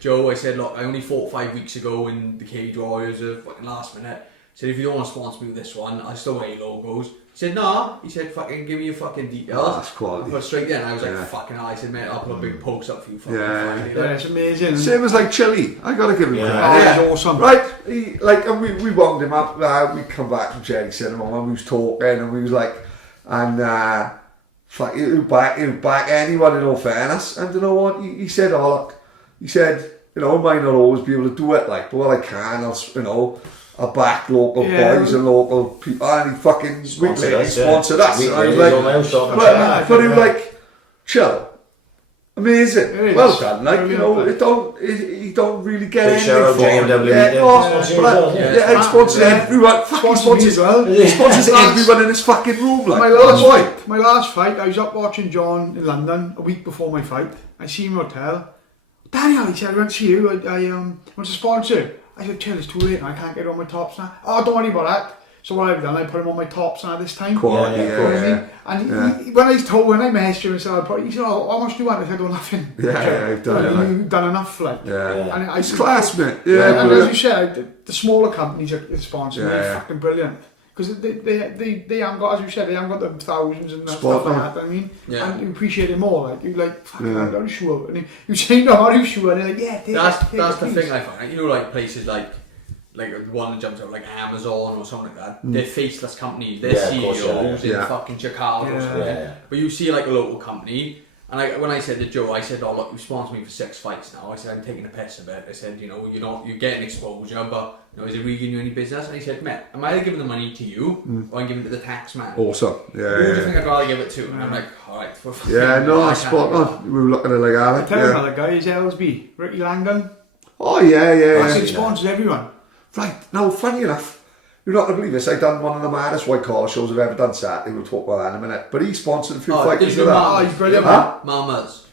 Joe, I only fought 5 weeks ago in the Cage Warriors, fucking last minute. said, if you don't want to sponsor me with this one, I still wear your logos. He said, nah. He said, fucking give me your fucking details. Oh, that's quality. I put it straight there, and I was like, Yeah. fucking hell. I said, mate, I'll put a big post up for you. Fucking Yeah. Friday. Yeah, it's amazing. Same as like Chili. I gotta give him Yeah. credit. Oh, he's awesome. Right, and we wound him up. We come back from Jerry Cinema and we was talking, and we was like, and fuck, he was back anyone in all fairness. And you know what? He said, oh look, he said, you know, I might not always be able to do it, like, but what I can, I'll back local boys and local people, and he fucking Sponsored us, sponsored us. We- And I was we- like, we almost talking but he was like, chill. Amazing, It is. well done. Like, you know, Brilliant. you don't really get Big anything shout out for it. JMW, Yeah, yeah, no, sponsor but as well, yeah, and sponsors everyone. Fucking Sponsors me as well. He sponsors everyone in his fucking room. Like, My that's why. last fight, I was up watching John in London a week before my fight. I see him in the hotel. Daniel, he said, I went to see you. I want to sponsor you. I said, chill, it's too late now. I can't get on my tops now. Oh, don't worry about that. So what I've done, I put him on my tops now this time. Quality, Yeah, You know what I yeah. mean? And when I messaged him and said, he said, oh, how much do you want? I said, oh, nothing. Yeah, you've done it, like. You've done enough, like. Yeah. And It's class, mate. and Yeah, as brilliant. you said, the smaller companies are sponsoring, Yeah, they're yeah. fucking brilliant. Because they haven't got, as you said, they haven't got the thousands and Spot stuff like on. that. I mean, Yeah. and you appreciate it more. Like, you like, fuck, Yeah. are you sure? And you say, no, are you sure? And they're like, yeah, take That's it, the please. thing I find. You know, like places like one that jumps out, like Amazon or something like that. They're faceless companies. They're Yeah, of course, CEOs yeah. in Yeah. fucking Chicago or Yeah. something. Yeah. But you see like a local company, and when I said to Joe, I said, "Oh look, you sponsored me for 6 fights now." I said, "I'm taking a piss a bit." I said, "You know, you're getting exposure, but you know, is it really giving you any business?" And he said, "Mate, am I giving the money to you, or I'm giving it to the tax man? Awesome. Who do you Yeah, think yeah. I'd rather give it to?" And I'm like, "All right, for fucking Yeah, no, I that's can't spot do that." on. We were looking at like I that. tell you Yeah. another guy is Ellsby, Ricky Langdon. Oh, yeah. He sponsors everyone. Right, now, funny enough, you're not going to believe this, I've done one of the maddest white collar shows I've ever done Saturday, we'll talk about that in a minute, but he sponsored a few Oh, fighters did with you that. Oh, he's brilliant. Huh? Mamas,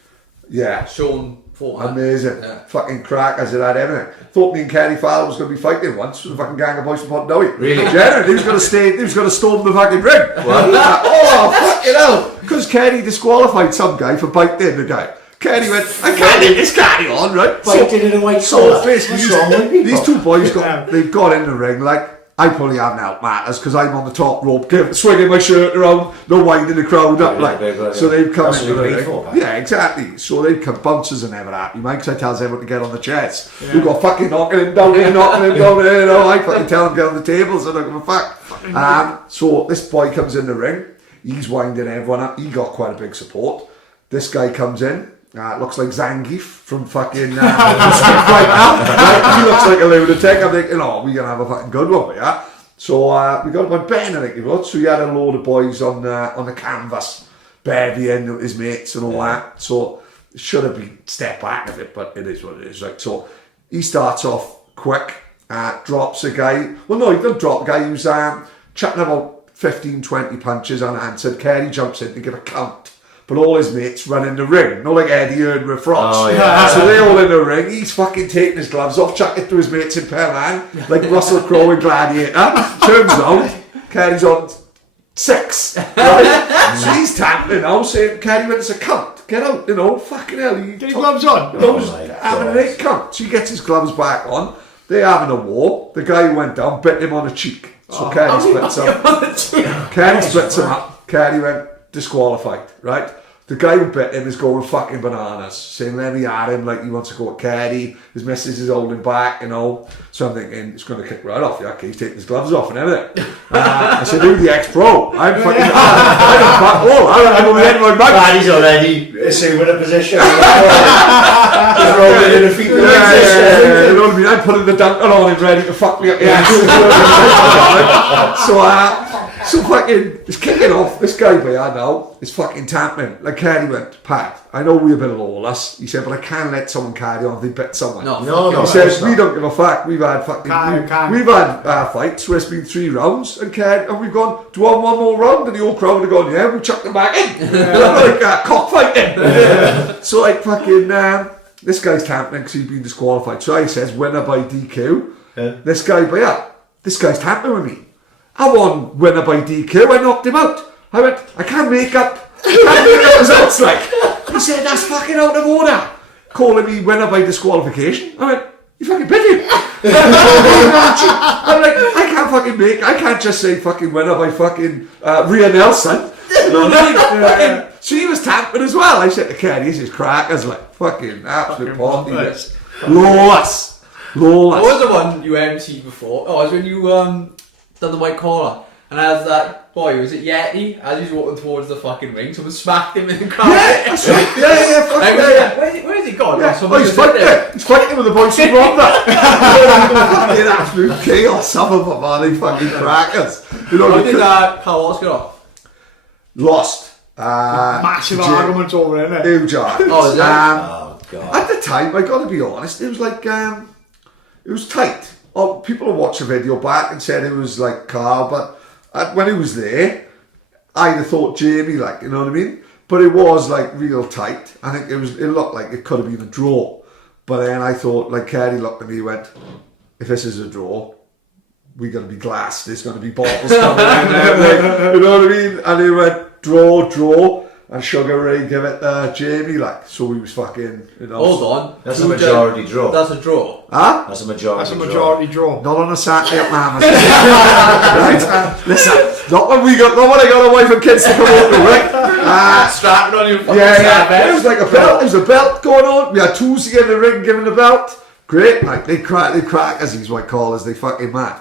Yeah, Sean Fortner. amazing. Yeah. Fucking crackers, it had everything. Thought me and Kerry Fowler was going to be fighting once with a fucking gang of boys from Pondowie. Really? Yeah, he was going to storm the fucking ring. Oh, fucking hell. Because Kerry disqualified some guy for biting the guy. Kerry went, I can't leave this carry on, right? Biting in a white So collar. basically, What's wrong with people? these two boys Yeah. they got in the ring, like, I probably haven't helped matters because I'm on the top rope, swinging my shirt around, no winding the crowd up, Yeah, like. yeah. So they've come That's into what the you're ring. paid for, man. Yeah, exactly. So they've come, bouncers are never happy, man, because I tells everyone to get on the chairs. We've got fucking knocking him down here, you know, I fucking tell them get on the tables, I don't give a fuck. So this boy comes in the ring, he's winding everyone up, he got quite a big support. This guy comes in, looks like Zangief from fucking Street Fighter. Right? He looks like a lunatic. I'm thinking, oh, we're going to have a fucking good one, yeah? So we got my Ben, I think it was. So he had a load of boys on the canvas, bevying his mates and all that. So it should have been step back a bit, but it is what it is. Like, so he starts off quick, drops a guy. Well, no, he doesn't drop a guy. He was chatting about 15, 20 punches unanswered. Kerry jumps in to give a count. But all his mates run in the ring, not like Eddie Hearn with Frost. Oh, yeah. So they're all in the ring. He's fucking taking his gloves off, chucking to his mates in Penang, like Russell Crowe in Gladiator. Turns out, Kerry's on 6. Right? So he's tapping now, saying, Kerry went, it's a count. Get out, you know, fucking hell. Get your gloves on. Those Oh my having an God. 8 count. So he gets his gloves back on. They're having a war. The guy who went down bit him on the cheek. So Kerry splits him. Kerry splits him up. Kerry went disqualified, right? The guy who bit him is going fucking bananas, saying let me at him like he wants to go at Kerry. His missus is holding back, you know. So I'm thinking it's going to kick right off. Yeah, okay, he's taking his gloves off and everything. I said, who the ex-pro? I'm fucking. I'm on the end of my back. Paddy's already assuming a position. Just rolling in a feet. Yeah, you know what I mean? I'm putting the dunker on him ready to fuck me up the ass. So fucking, it's kicking off. This guy we are now is fucking tapping. Like Kerry went, Pat, I know we're a bit lawless. He said, but I can't let someone carry on if they bit someone. No, No, He said, we don't give a fuck. We've had fucking, Can't. we've had fights where it's been 3 rounds and we've gone, do you want one more round? And the whole crowd have gone, yeah, we chucked them back in. Like cockfighting. So like fucking, this guy's tampering because he's been disqualified. So he says, winner by DQ. Yeah. This guy, but yeah, this guy's tampering with me. I won winner by DQ. I knocked him out. I went, I can't make up results like. He said, that's fucking out of order. Calling me winner by disqualification. I went, You fucking bit him. I'm like, I can't just say fucking winner by fucking Rhea Nelson. You know what I mean? So he was tamping as well. I said to Kenny, this is crackers, like fucking absolute party. Lawless. What was the one you MC'd before? Oh, it was when you done the white collar. And as that boy, was it Yeti? As he was walking towards the fucking ring, someone smacked him in the crowd. Yeah, that's right. Where has he gone? Yeah. Oh, He's fighting. He's fighting with the boys from Ronda. Fucking absolute chaos. Some of them are they fucking crackers. You know, I did Carl Watts get off. Lost. Massive arguments over in it. Huge arguments. Oh, is it? Oh God. At the time, I got to be honest, it was like it was tight. Oh, people will watch the video back and said it was like Carl, but when he was there, I'd have thought Jamie, like, you know what I mean? But it was like real tight. I think it looked like it could have been a draw. But then I thought, like, Kerry looked at me and went, if this is a draw, we're going to be glassed. There's going to be bottles coming in and everything. You know what I mean? And he went, draw. And Sugar Ray give it Jamie, like, so he was fucking, you know. Hold on. That's a majority draw. That's a draw. Huh? That's a majority draw. Not on a Saturday at Mammoth. Right? Listen, not when I got a wife and kids to come over, right? Strapping on your fucking Yeah. It was like a belt. There was a belt going on. We had Tuesday in the ring giving the belt. Great, like, they crack as these white collars, they fucking mad.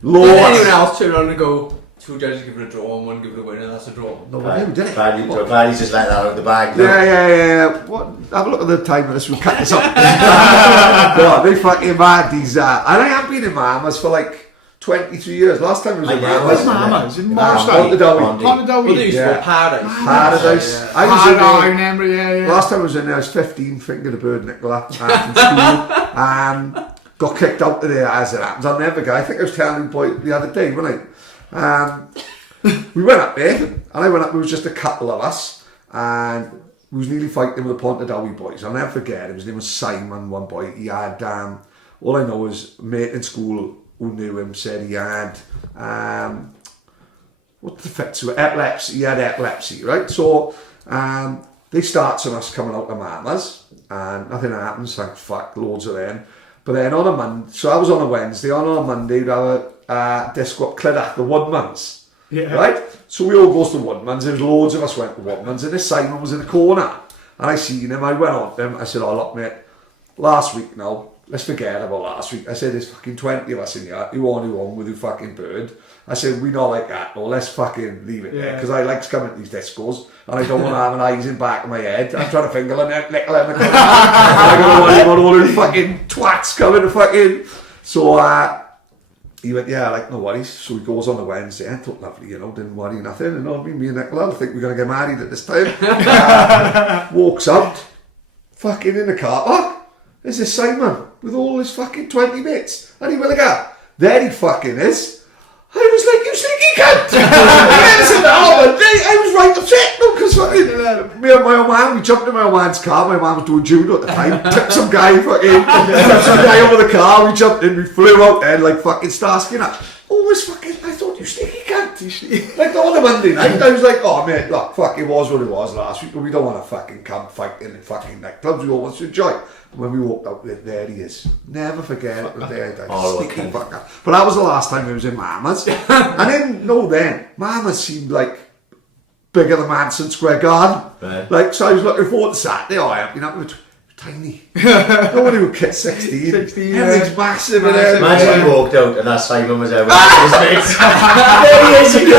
Did anyone else turn around and go, two judges give it a draw and one give it a winner, that's a draw? No, who did it? Paddy's just let that out of the bag. No? Yeah. What? Have a look at the time of this. We'll cut this up. No, they fucking mad. These and I have been in Mamas for like 23 years. Last time I was in Where's Mamas. Mamas? In Morstow? Pondidowi. Well, they used to go Paradise. Paradise. Yeah. I was in I there. remember, yeah. Last time I was in there, I was 15, fingered a bird, Nicola, from school, and got kicked out of there as it happens. I'll never go. I think I was telling you boy the other day, wasn't I? We went up there, and I went up, there was just a couple of us, and we was nearly fighting with the Pondidowi boys. I'll never forget, his name was Simon, one boy. He had, all I know is a mate in school who knew him said he had, what the fuck's it? Epilepsy. He had epilepsy, right? So, they starts on us coming out of Mamas, and nothing happens, thank fuck, loads of them. But then on a Monday, so I was on a Wednesday, on a Monday, we'd have a disco up Clydach, the Woodmans. Yeah. Right? So we all goes to Woodmans, there was loads of us went to Woodmans, and this Simon was in the corner. And I seen him, I went on to him, I said, oh look mate, last week now, let's forget about last week. I said, there's fucking 20 of us in here, who on with your fucking bird. I said, we not like that, no, let's fucking leave it there. Because I like coming to these discos, and I don't want to have an eyes in back of my head. I'm trying to finger a nickel in the corner. I don't want all those fucking twats coming to fucking... So, he went, yeah, like, no worries. So he goes on the Wednesday. I thought, lovely, you know, didn't worry nothing. You know, me and Nicola, I think we're going to get married at this time. Walks out, fucking in the car park. There's this Simon with all his fucking 20 mates. And he went like that. There he fucking is. I was like, you sneaky cunt! I was right upset, no, because fucking me and my old man, we jumped in my old man's car. My man was doing judo at the time. Took some guy over the car. We jumped in, we flew out there like fucking Starsky and that. Always fucking, I thought, you sneaky cunt. Like on a Monday night, I was like, oh mate, look, fuck, it was what it was last week, but we don't want to fucking come fighting in fucking nightclubs. We all want to enjoy. When we walked out there he is. Never forget it. There, sneaky fucker. But that was the last time I was in Mamas. And then, Mamas seemed like bigger than Madison Square Garden. Right. Like, so I was looking forward to Saturday. Oh, I have been up with tiny. Nobody would kid 16. 16, everything's massive. Imagine you walked out and that Simon was there with his mates. There he is again.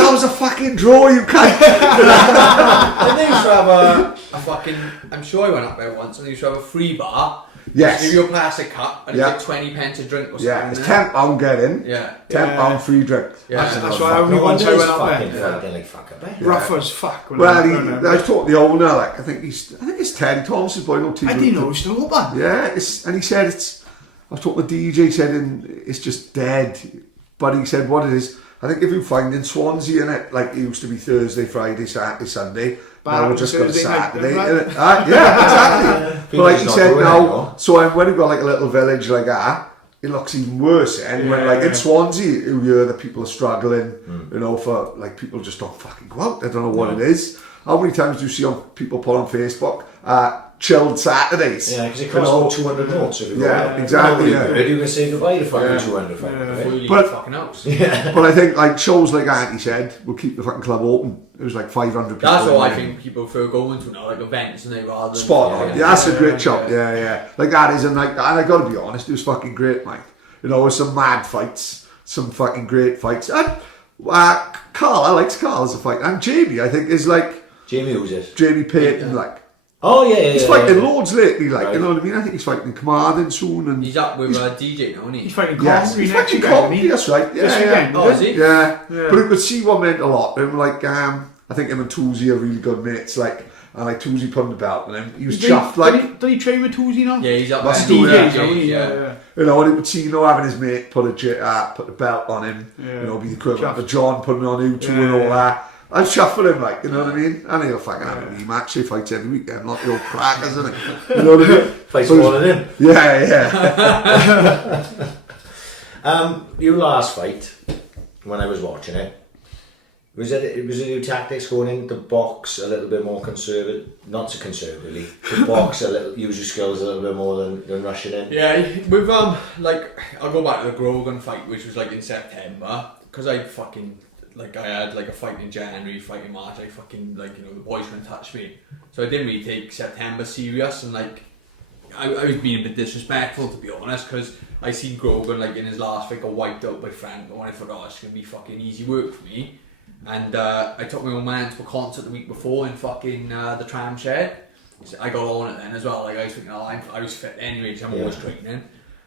That was a fucking draw, you can't. And they used to have a fucking, I'm sure I went up there once, and they used to have a free bar. Yes. Give you a plastic cup, and it's like 20 pence a drink or something. Yeah, it's £10 get in. Yeah. £10 free drink. Yeah. That's why only once I went up there. Rough as fuck. Well, I talked to the owner, like, I think it's Terry Thomas's boy, no TV. I didn't know he was still open. Yeah, and he said I was talking to the DJ, said it's just dead. But he said what it is, I think if you find in Swansea in it, like it used to be Thursday, Friday, Saturday, Sunday, now we're just got a Saturday. Yeah, exactly. But like he said now, so when we've got like a little village like that, it looks even worse. And when like in Swansea, you hear that people are struggling, you know, for like people just don't fucking go out. They don't know what it is. How many times do you see people put on Facebook, chilled Saturdays. Yeah, because it costs about 200 notes. Exactly. Yeah. You can say goodbye to fucking 200. Right? But fucking house. But I think like shows like Auntie said will keep the fucking club open. It was like 500 people. That's what I think people prefer going to now, like events and they rather than Spot on. Yeah, that's a great chop. Yeah. Like that is, and I got to be honest, it was fucking great, mate. You know, with some mad fights, some fucking great fights. And Carl, I like Carl as a fighter, and Jamie, I think is like Jamie, who's it? Jamie Payton, like. Oh yeah. He's fighting loads lately, like, you know what I mean? I think he's fighting Carmarthen soon, and he's up with DJ now, isn't he? He's fighting yes, Coventry he's next fighting weekend, Coventry. That's right. Yeah. Oh, is he? Yeah. But you could see what meant a lot. Him like I think him and Toolsy are really good mates. Like, and like Toolsy put on the belt, and him, he was chuffed. Like, did he train with Toolsy now? Yeah, he's up That's with DJ, yeah. You know, and it would see, you know, having his mate put the belt on him. Yeah. You know, be the equivalent Chuffed. of John putting on him too and all that. I'm chuffed for him, like, you know what I mean? And he'll fucking have a rematch. He fights every weekend, like the old crackers, isn't he? You know what I mean? Fights one of them. Yeah. Your last fight, when I was watching it, was a new tactics going into box a little bit more conservative, not so conservatively, to box a little, use your skills a little bit more than rushing in. Yeah, with like I'll go back to the Grogan fight, which was like in September, because I had like a fight in January, fight in March. I fucking like, you know, the boys couldn't touch me, so I didn't really take September serious, and like I was being a bit disrespectful, to be honest, because I seen Grogan like in his last fight got wiped out by Franco, and I thought, oh, it's gonna be fucking easy work for me. And I took my old man to a concert the week before in fucking the tram shed. So I got on it then as well. Like I was thinking, I was fit anyway, because I'm always training.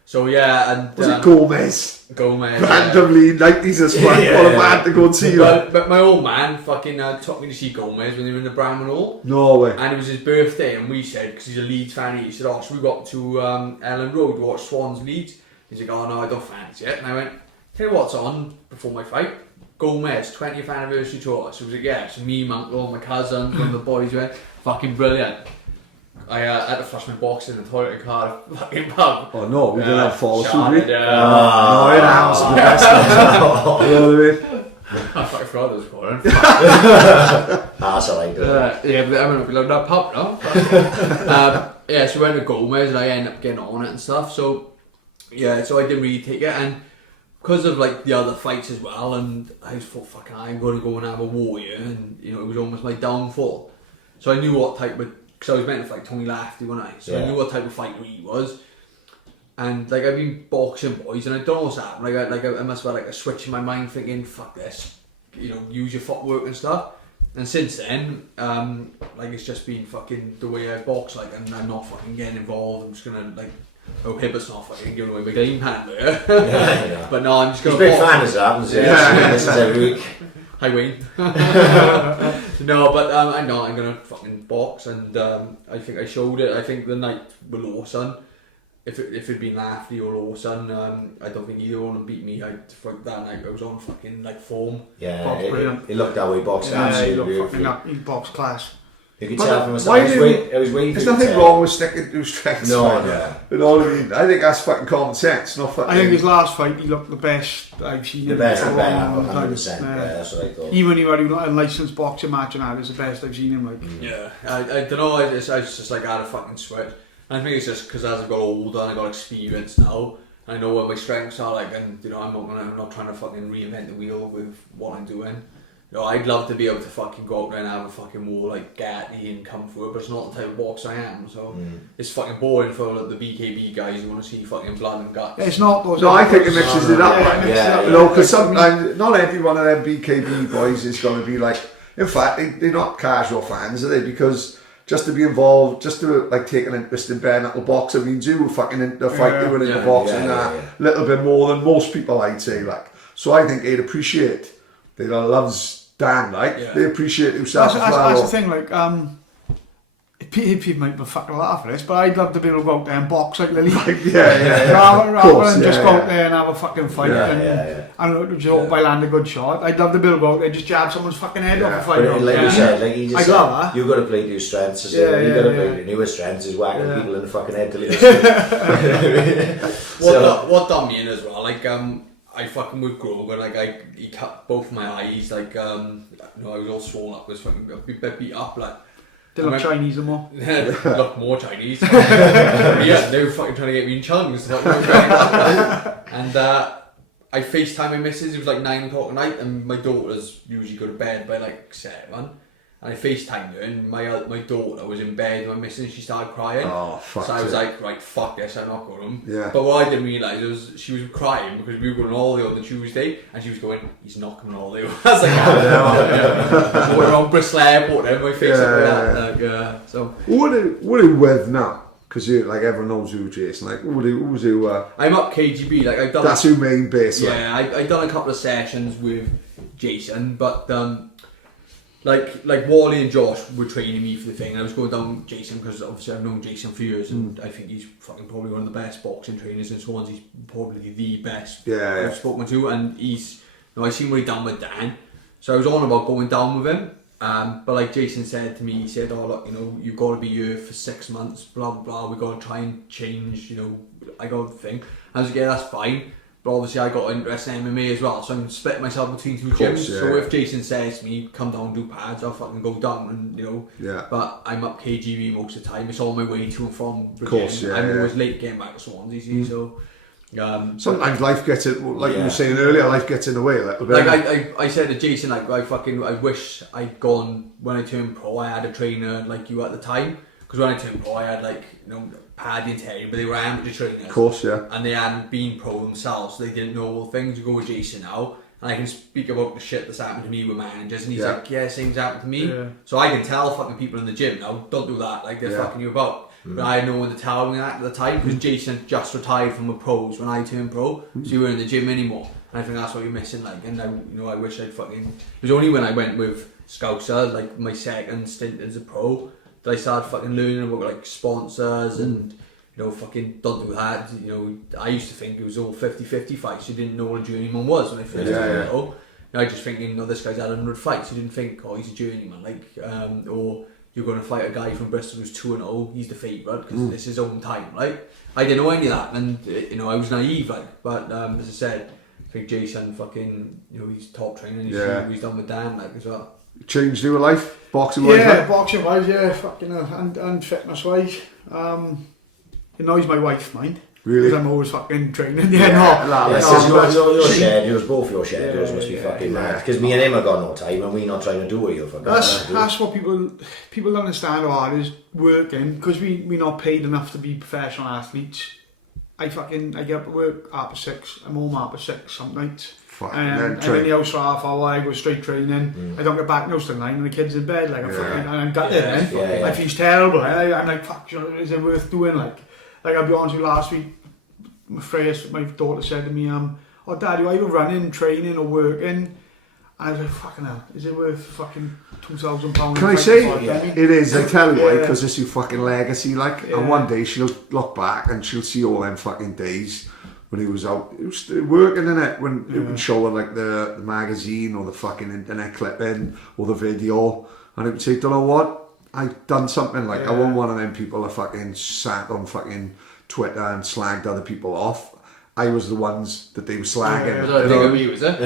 So yeah, and Was it Gomez? Randomly, 90s as fuck, what a man to go and see him. But my old man fucking took me to see Gomez when they were in the Bramwell Hall. No way. And it was his birthday, and we said, because he's a Leeds fan, he said, oh, should we go up to Ellen Road to watch Swans Leeds? He's like, oh no, I don't fancy it. And I went, tell you what's on before my fight? Gomez 20th anniversary tour. So it was like, yeah, so me, my uncle, my cousin, one of the boys went, fucking brilliant. I had to flush my box in the toilet in Cardiff fucking pub. Oh no, we didn't have fall through. No, it happens to the best of us. You know what I mean? I fucking forgot I was calling. That's alright. Yeah, but I'm not going to that pub now. Yeah, so we went to Gomez and I ended up getting on it and stuff. So yeah, so I didn't really take it, and because of like the other fights as well, and I just thought, fucking, I'm going to go and have a warrior, and you know, it was almost my downfall. So I knew what type of, because I was meant to fight Tony Lafferty, wasn't I? So I knew what type of fighter he was. And like I've been boxing boys, and I don't know what's happened. I must have had like a switch in my mind, thinking, fuck this, you know, use your footwork and stuff. And since then, like it's just been fucking the way I box, like, and I'm not fucking getting involved. I'm just gonna like, oh, Hibbert's not fucking giving away my game plan there. Yeah. But no, I'm just gonna. He's a big fan as that happens. Yeah, this is every week. Hi Wayne. No, but I know I'm gonna fucking box, and I think I showed it. I think the night with Lawson, if it'd been Lafferty or Lawson, I don't think either one would beat me. That night I was on fucking like form. Yeah, it looked that way boxing. He looked he box class. You could tell from his weight. There's nothing wrong with sticking to strengths. No. You know what I mean? I think that's fucking common sense. Not fucking. I think his last fight, he looked the best I've seen. The best, in a long 100%. time. Yeah, that's what I thought. Even when he had a licensed boxing match and that, it's the best I've seen him. Like, yeah, I don't know. I just like had a fucking switch. And I think it's just because as I've got older and I've got experience now, I know what my strengths are like, and you know, I'm not trying to fucking reinvent the wheel with what I'm doing. You know, I'd love to be able to fucking go out there and have a fucking war like Gatty and come through, but it's not the type of boxer I am, so it's fucking boring for like, the BKB guys who want to see fucking blood and guts. it's not those. No, I think it mixes it up, right? Yeah, You know, because sometimes not every one of them BKB boys is going to be like. In fact, they're not casual fans, are they? Because just to be involved, just to like take an interest in bare knuckle boxing means you were fucking into fight, you were into boxing a little bit more than most people, I'd say. Like, so I think they'd appreciate. They loves Dan, like they appreciate yourself as well. That's the thing, like, people might be fucking laugh at this, but I'd love to be able to go out there and box like Lilley. Rather than just go out there and have a fucking fight and just by land a good shot. I'd love to be able to go out there and just jab someone's fucking head off a fight. But like you said, like you just I'd love that. You've got to play to your strengths. You've got to play to your newest strengths is whacking people in the fucking head till you What done me in as well, like I fucking with Grogan, like he cut both my eyes, like you know, I was all swollen up, was fucking a bit beat up, like, They look Chinese and more. Look more Chinese. Yeah, they were fucking trying to get me in chunks. And I FaceTime my missus. It was like 9 o'clock at night, and my daughters usually go to bed by like 7. And I FaceTimed her, and my daughter was in bed with my missus, and she started crying. Oh, fuck. So I was like, right, fuck this, I'm not going. Yeah. But what I didn't realise was she was crying because we were going on holiday on the Tuesday, and she was going, he's not coming on holiday. I was like, oh, we're on Bristol Airport, and my face up like that. So. What are you with now? Because like everyone knows who Jason. Like who's who? I'm up KGB. Like I've done. That's who main base. Yeah, I've done a couple of sessions with Jason, but like Wally and Josh were training me for the thing. I was going down with Jason because obviously I've known Jason for years, and I think he's fucking probably one of the best boxing trainers in Swansea. He's probably the best I've spoken to, and I seen what he done with Dan, so I was on about going down with him. But like Jason said to me, he said, "Oh look, you've got to be here for 6 months. Blah blah blah. We got to try and change. I got to think." I was like, "Yeah, that's fine." But obviously I got interested in MMA as well, so I'm splitting myself between 2 gyms. Yeah. So if Jason says to me, come down and do pads, I'll fucking go down and Yeah. But I'm up KGB most of the time. It's on my way to and from the Course, gym. yeah, I'm yeah. always late getting back to Swansea, see, so Sometimes life gets it, like you were saying earlier, life gets in the way a little bit. Like I said to Jason, like I wish I'd gone when I turned pro. I had a trainer like you at the time, because when I turned pro, I had Paddy and Terry, but they were amateur trainers. Of course, yeah. And they hadn't been pro themselves, so they didn't know all things. You go with Jason now, and I can speak about the shit that's happened to me with managers, and he's like, yeah, same's happened to me. Yeah. So I can tell fucking people in the gym now, don't do that, like they're fucking you about. But I had no one to tell me that at the time, because Jason just retired from the pros when I turned pro, so you weren't in the gym anymore. And I think that's what you're missing, like, and I wish I'd fucking... It was only when I went with Scouser, like my second stint as a pro, that I started fucking learning about like sponsors and fucking don't do that. I used to think it was all 50-50 fights. You didn't know what a journeyman was when I first started pro. I just thinking, this guy's had 100 fights. You didn't think, oh, he's a journeyman, or you're going to fight a guy from Bristol who's 2-0. He's the favourite because this is his own time. Like, I didn't know any of that, and I was naive. Like, but as I said, I think Jason fucking he's top training. He's done with Dan as well. Changed your life, boxing wise? Yeah, boxing wise, fucking and fitness wise. It annoys my wife, mind. Really? Because I'm always fucking training. Both your schedules must be fucking mad. Because me and him have got no time, and we're not trying to do what you're fucking That's what people don't understand about it, is working, because we're not paid enough to be professional athletes. I get up at work after 6, I'm home after 6 some nights. I'm in the house for half hour, I go straight training. I don't get back till 9 and the kids in bed, like I'm fucking, and I'm gutted. I feel terrible. I'm like, fuck, is it worth doing? Like I'll be honest with you, last week, my daughter said to me, "Oh, Dad, you either running, training, or working?" And I was like, "Fucking hell, is it worth fucking £2,000?" Can I say it is? I tell you why, because it's your fucking legacy. And one day she'll look back and she'll see all them fucking days when he was out, he was working in it, when it would show her like the magazine or the fucking internet clipping or the video, and it would say, "Don't know what, I've done something." Like I wasn't one of them people that fucking sat on fucking Twitter and slagged other people off. I was the ones that they were slagging. Was that a dig at me, was it?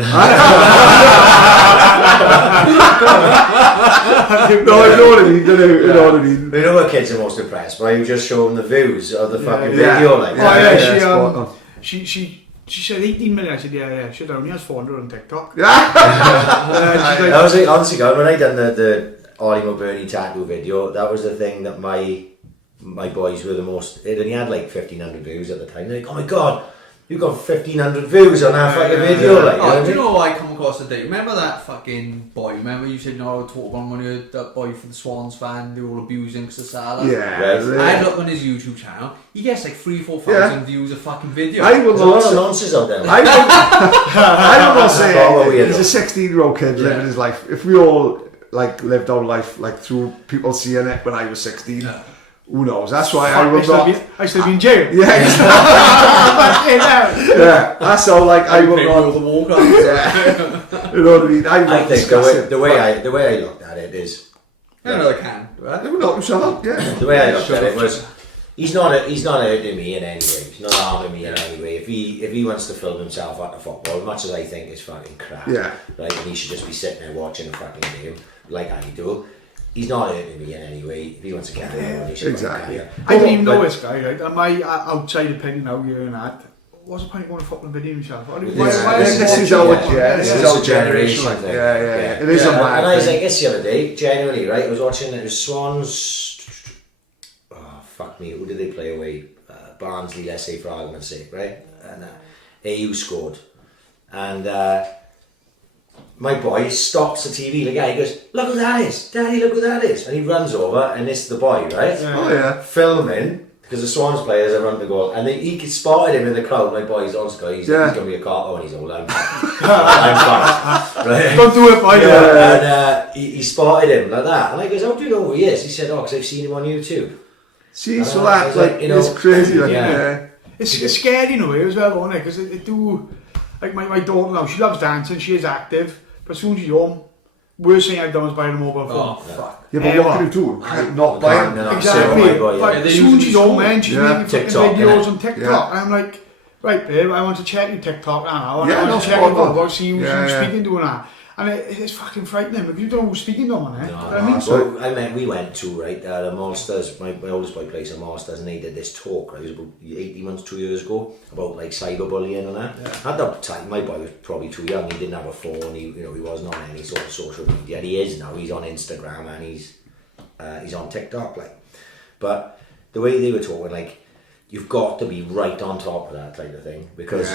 No, I know what I mean. You know what I mean. You know what kids are most impressed by? You just show them the views of the fucking video. She said 18 million. I said, yeah. She only has 400 on TikTok. I was like, honestly, God, when I done the Ollie McBurney tattoo video, that was the thing that my boys were the most. It only had like 1,500 views at the time. They're like, "Oh my God, you got 1,500 views on that fucking video!" Like, do you know what I come across today? Remember that fucking boy? Remember you said talk about when you heard that boy for the Swans fan, they were all abusing Sasala? Yeah. I look on his YouTube channel. He gets like 3,000-4,000 views a fucking video. I will not say nonsense out there. I will not say he's a 16-year-old kid living his life. If we all like lived our life like through people seeing it when I was 16. Yeah. Who knows? That's why I will not. I still be in jail. Yeah, that's all. Like I will not. The Warcraft. You know what I mean? I think the way I looked at it is. I don't know. I can. Right? They were not shut up. Yeah. The way I looked at it was, he's not hurting me in any way. He's not harming me in any way. If he wants to film himself at the football, as much as I think is fucking crap. Yeah. Right, and he should just be sitting there watching a fucking game like I do. he's not hurting me in any way. If he wants to carry on, he should Exactly. carry on. I didn't even know this guy, right? And my outside opinion now, you're an ad. What's the point of going to fucking video himself? This is our generation thing. thing. Yeah. It is a mad And I was thing. like, this the other day, genuinely, right? I was watching, it was Swans. Oh, fuck me. Who did they play away? Barnsley, let's say, for argument's sake, right? And AU scored. And my boy stops the TV. The guy goes, look who that is. Daddy, look who that is. And he runs over, and this is the boy, right? Oh, yeah. Filming. Because the Swans players are run the goal, and he spotted him in the crowd. My boy's on Sky. He's going to be a carter when he's old. I'm fast. Right? Don't do it, boy. And he spotted him like that. And I goes, how do you know who he is? He said, oh, because I've seen him on YouTube. See, so that's like, you know, it's crazy. Like, yeah. It's scary in a way as well, isn't it? Because it do, like my daughter now, she loves dancing, she is active, but as soon as she's home, worst thing I've done is buy a mobile phone. Oh, fuck. Yeah, but what can you do? Not buy them. No, Exactly. so my boy, But as soon as she's home, man, she's making fucking TikTok, videos innit? on TikTok, Yeah. and I'm like, right, babe, I want to check your TikTok now. I Yeah, want to no, check your spot on. mobile, see who's Yeah. speaking to her now. And it's fucking frightening because you don't know who's speaking to her, man. Well, we went to, right, the Monsters, my oldest boy plays at Monsters, and they did this talk, right, it was about 18 months, 2 years ago, about like cyberbullying and that. Yeah. At that time, my boy was probably too young, he didn't have a phone, he wasn't on any sort of social media. He is now, he's on Instagram and he's on TikTok, like. But the way they were talking, like, you've got to be right on top of that type of thing, because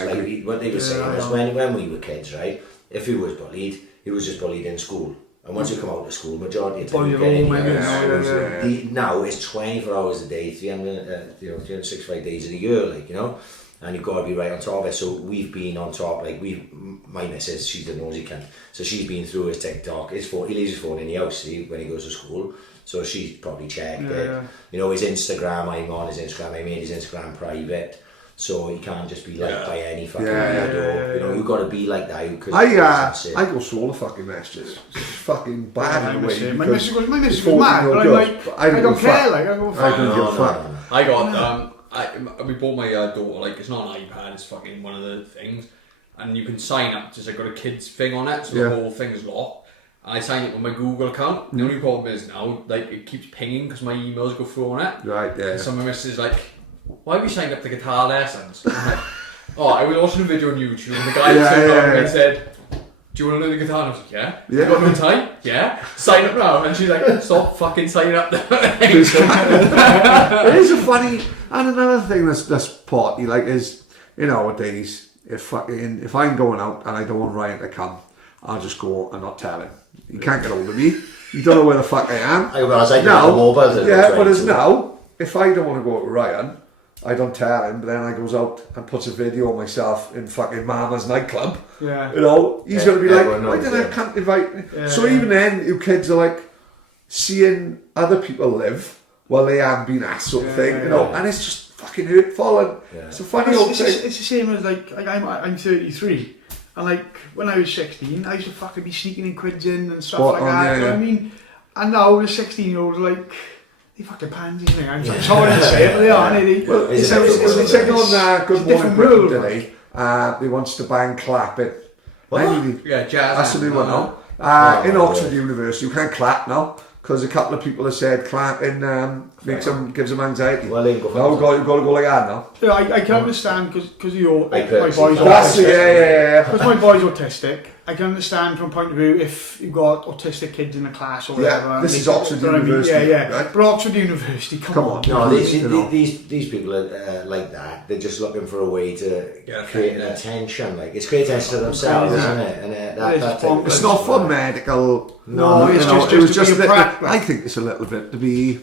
what they were saying was when we were kids, right, if he was bullied, he was just bullied in school. And once you come out of school, majority of the time you get in. Now it's 24 hours a day, 365 days of the year, like, you know, and you've got to be right on top of it. So we've been on top, like my missus, she's the nosy cunt, so she's been through his TikTok, his phone, he leaves his phone in the house, see, when he goes to school. So she's probably checked it. You know, his Instagram, I'm on his Instagram, I made his Instagram private. So he can't just be liked by any fucking weirdo. You know, you've got to be like that. I go through all the fucking messages. It's fucking bad in a way. My missus goes mad, but I'm like, I don't care, like, I go, fuck. I don't give a fuck. I got we bought my daughter, like, it's not an iPad, it's fucking one of the things, and you can sign up, just like got a kids thing on it, so the whole thing's locked. And I signed up with my Google account. The only problem is now, like, it keeps pinging because my emails go through on it. Right, yeah. And some of my missus is like, why have you signed up to guitar lessons? I'm like, oh, I was watching a video on YouTube and the guy turned up and said, do you want to learn the guitar? And I was like, yeah. You got no time? Yeah. Sign up now. And she's like, stop fucking signing up. It is a funny, and another thing that's party like is, you know, nowadays, if I'm going out and I don't want Ryan to come, I'll just go and not tell him. He can't get hold of me. You don't know where the fuck I am. But as now, if I don't want to go to Ryan, I don't tell him, but then I goes out and puts a video of myself in fucking Mama's nightclub. Yeah. You know, he's going to be like, why did I can't invite me? Yeah, so even then, you kids are like seeing other people live while they haven't been asked sort of thing, you know, and it's just fucking hurtful. And it's a funny old thing. It's the same as like I'm 33, and like when I was 16, I used to fucking be sneaking in quids in and stuff like that. You know what I mean? And now the 16-year-olds like, they fucking pansies, man. I'm sorry to say it, but they are, aren't they? Well, it's like on Good Morning Britain today. They wants to ban clapping. Yeah, jazz. That's the new one now. In Oxford University, you can't clap now because a couple of people have said clapping gives them anxiety. Well, you've got to go like that now. Yeah, I can understand because my boy's autistic. Because my boy's autistic. I can understand from point of view if you've got autistic kids in a class or whatever. Yeah, this is Oxford University. Right? But Oxford University, come on. No, these people are like that. They're just looking for a way to create an attention. Like, it's creating attention to themselves, isn't it? And it's not for medical. No, it's just to be I think it's a little bit to be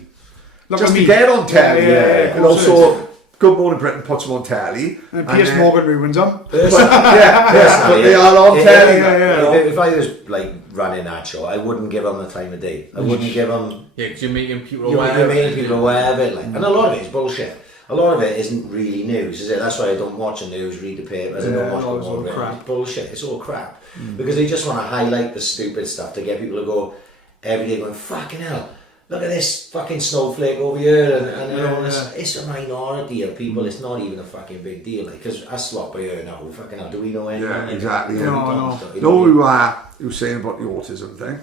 just to me. Get on telly, and also Good Morning Britain puts them on telly. And Piers Morgan ruins them. But they are on telly. If I was like running that show, I wouldn't give them the time of day. I wouldn't give them. Yeah, because you're making people aware of it. Like, and a lot of it is bullshit. A lot of it isn't really news, is it? That's why I don't watch the news, read the papers, I don't watch Good Morning Britain. It's bullshit. It's all crap. Because they just want to highlight the stupid stuff to get people to go every day going, fucking hell, look at this fucking snowflake over here, and you know, it's a minority of people. It's not even a fucking big deal, like, because us lot by here now, fucking hell, do we know anything? Yeah, exactly. No. You know who was saying about the autism thing?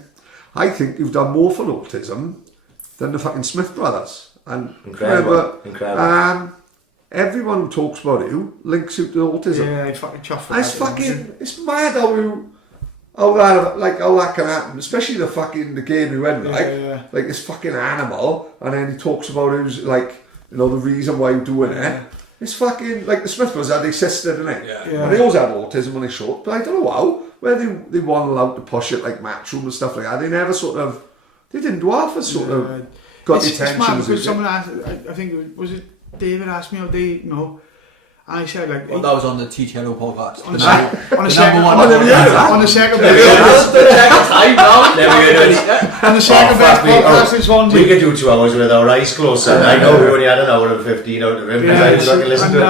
I think you've done more for autism than the fucking Smith brothers. And Incredible. remember, everyone who talks about you links you to autism. Yeah, he's fucking chuffed. And it's mad how that can happen, especially the game we went like this fucking animal, and then he talks about who's like, you know, the reason why you're doing it. It's fucking like the Smith brothers had their sister, didn't it? Yeah. And they always had autism when they showed, but I don't know how, where they weren't allowed to push it like Matchroom and stuff like that. They never they didn't do half as got the attention. It's mad as because someone asked, I think was it David asked me how they, and I said like, Well, that was on the Teach Hello podcast. on the second on the second best podcast is one. We could do 2 hours with our eyes closed, and I know we only had an hour and 15 out of him because I was looking listen to it.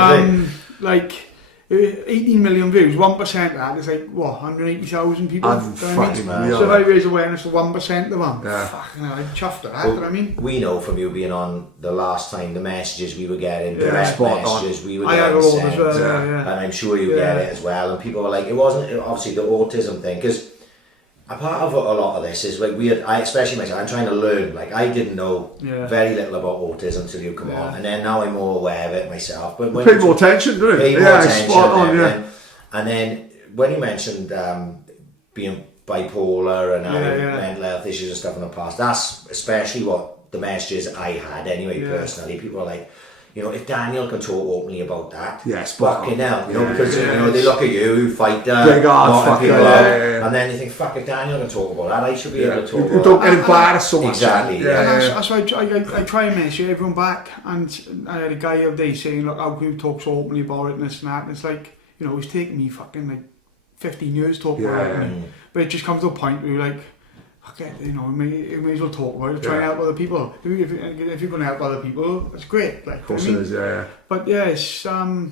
Like 18 million views, 1% of that is like what, 180,000 people. Fucking So if I raise awareness for 1% of them, Yeah. fucking hell, I'd chuffed at that. Well, Do you know what I mean? we know from you being on the last time, the messages we were getting, Yeah. direct Spot on. messages we were I had getting a lot sent, as well. yeah. Yeah. and I'm sure you get it as well. And people were like, it wasn't obviously the autism thing, because a part of a lot of this is like I especially myself, I'm trying to learn. Like I didn't know very little about autism until you come on, and then now I'm more aware of it myself. But pay more attention, don't pay it? more Yeah, attention, spot on, and then when you mentioned being bipolar and having mental health issues and stuff in the past, that's especially what the messages I had anyway personally. People were like, you know, if Daniel can talk openly about that, fucking hell, you know, because you know they look at you, who fighter, big hard knocking fucker, people out, yeah. and then you think, fuck, if Daniel can talk about that, I should be able to talk You about don't that. get embarrassed so much. Exactly. And that's why I try and message everyone back, and I had a guy the other day saying, look, how can you talk so openly about it and this and that, and it's like, you know, it's taken me fucking like 15 years to talk about it, but it just comes to a point where you're like, okay, you know, you may as well talk about it, try and help other people. If you're going to help other people, it's great. Like, Of course it is, yeah. But yeah, it's not.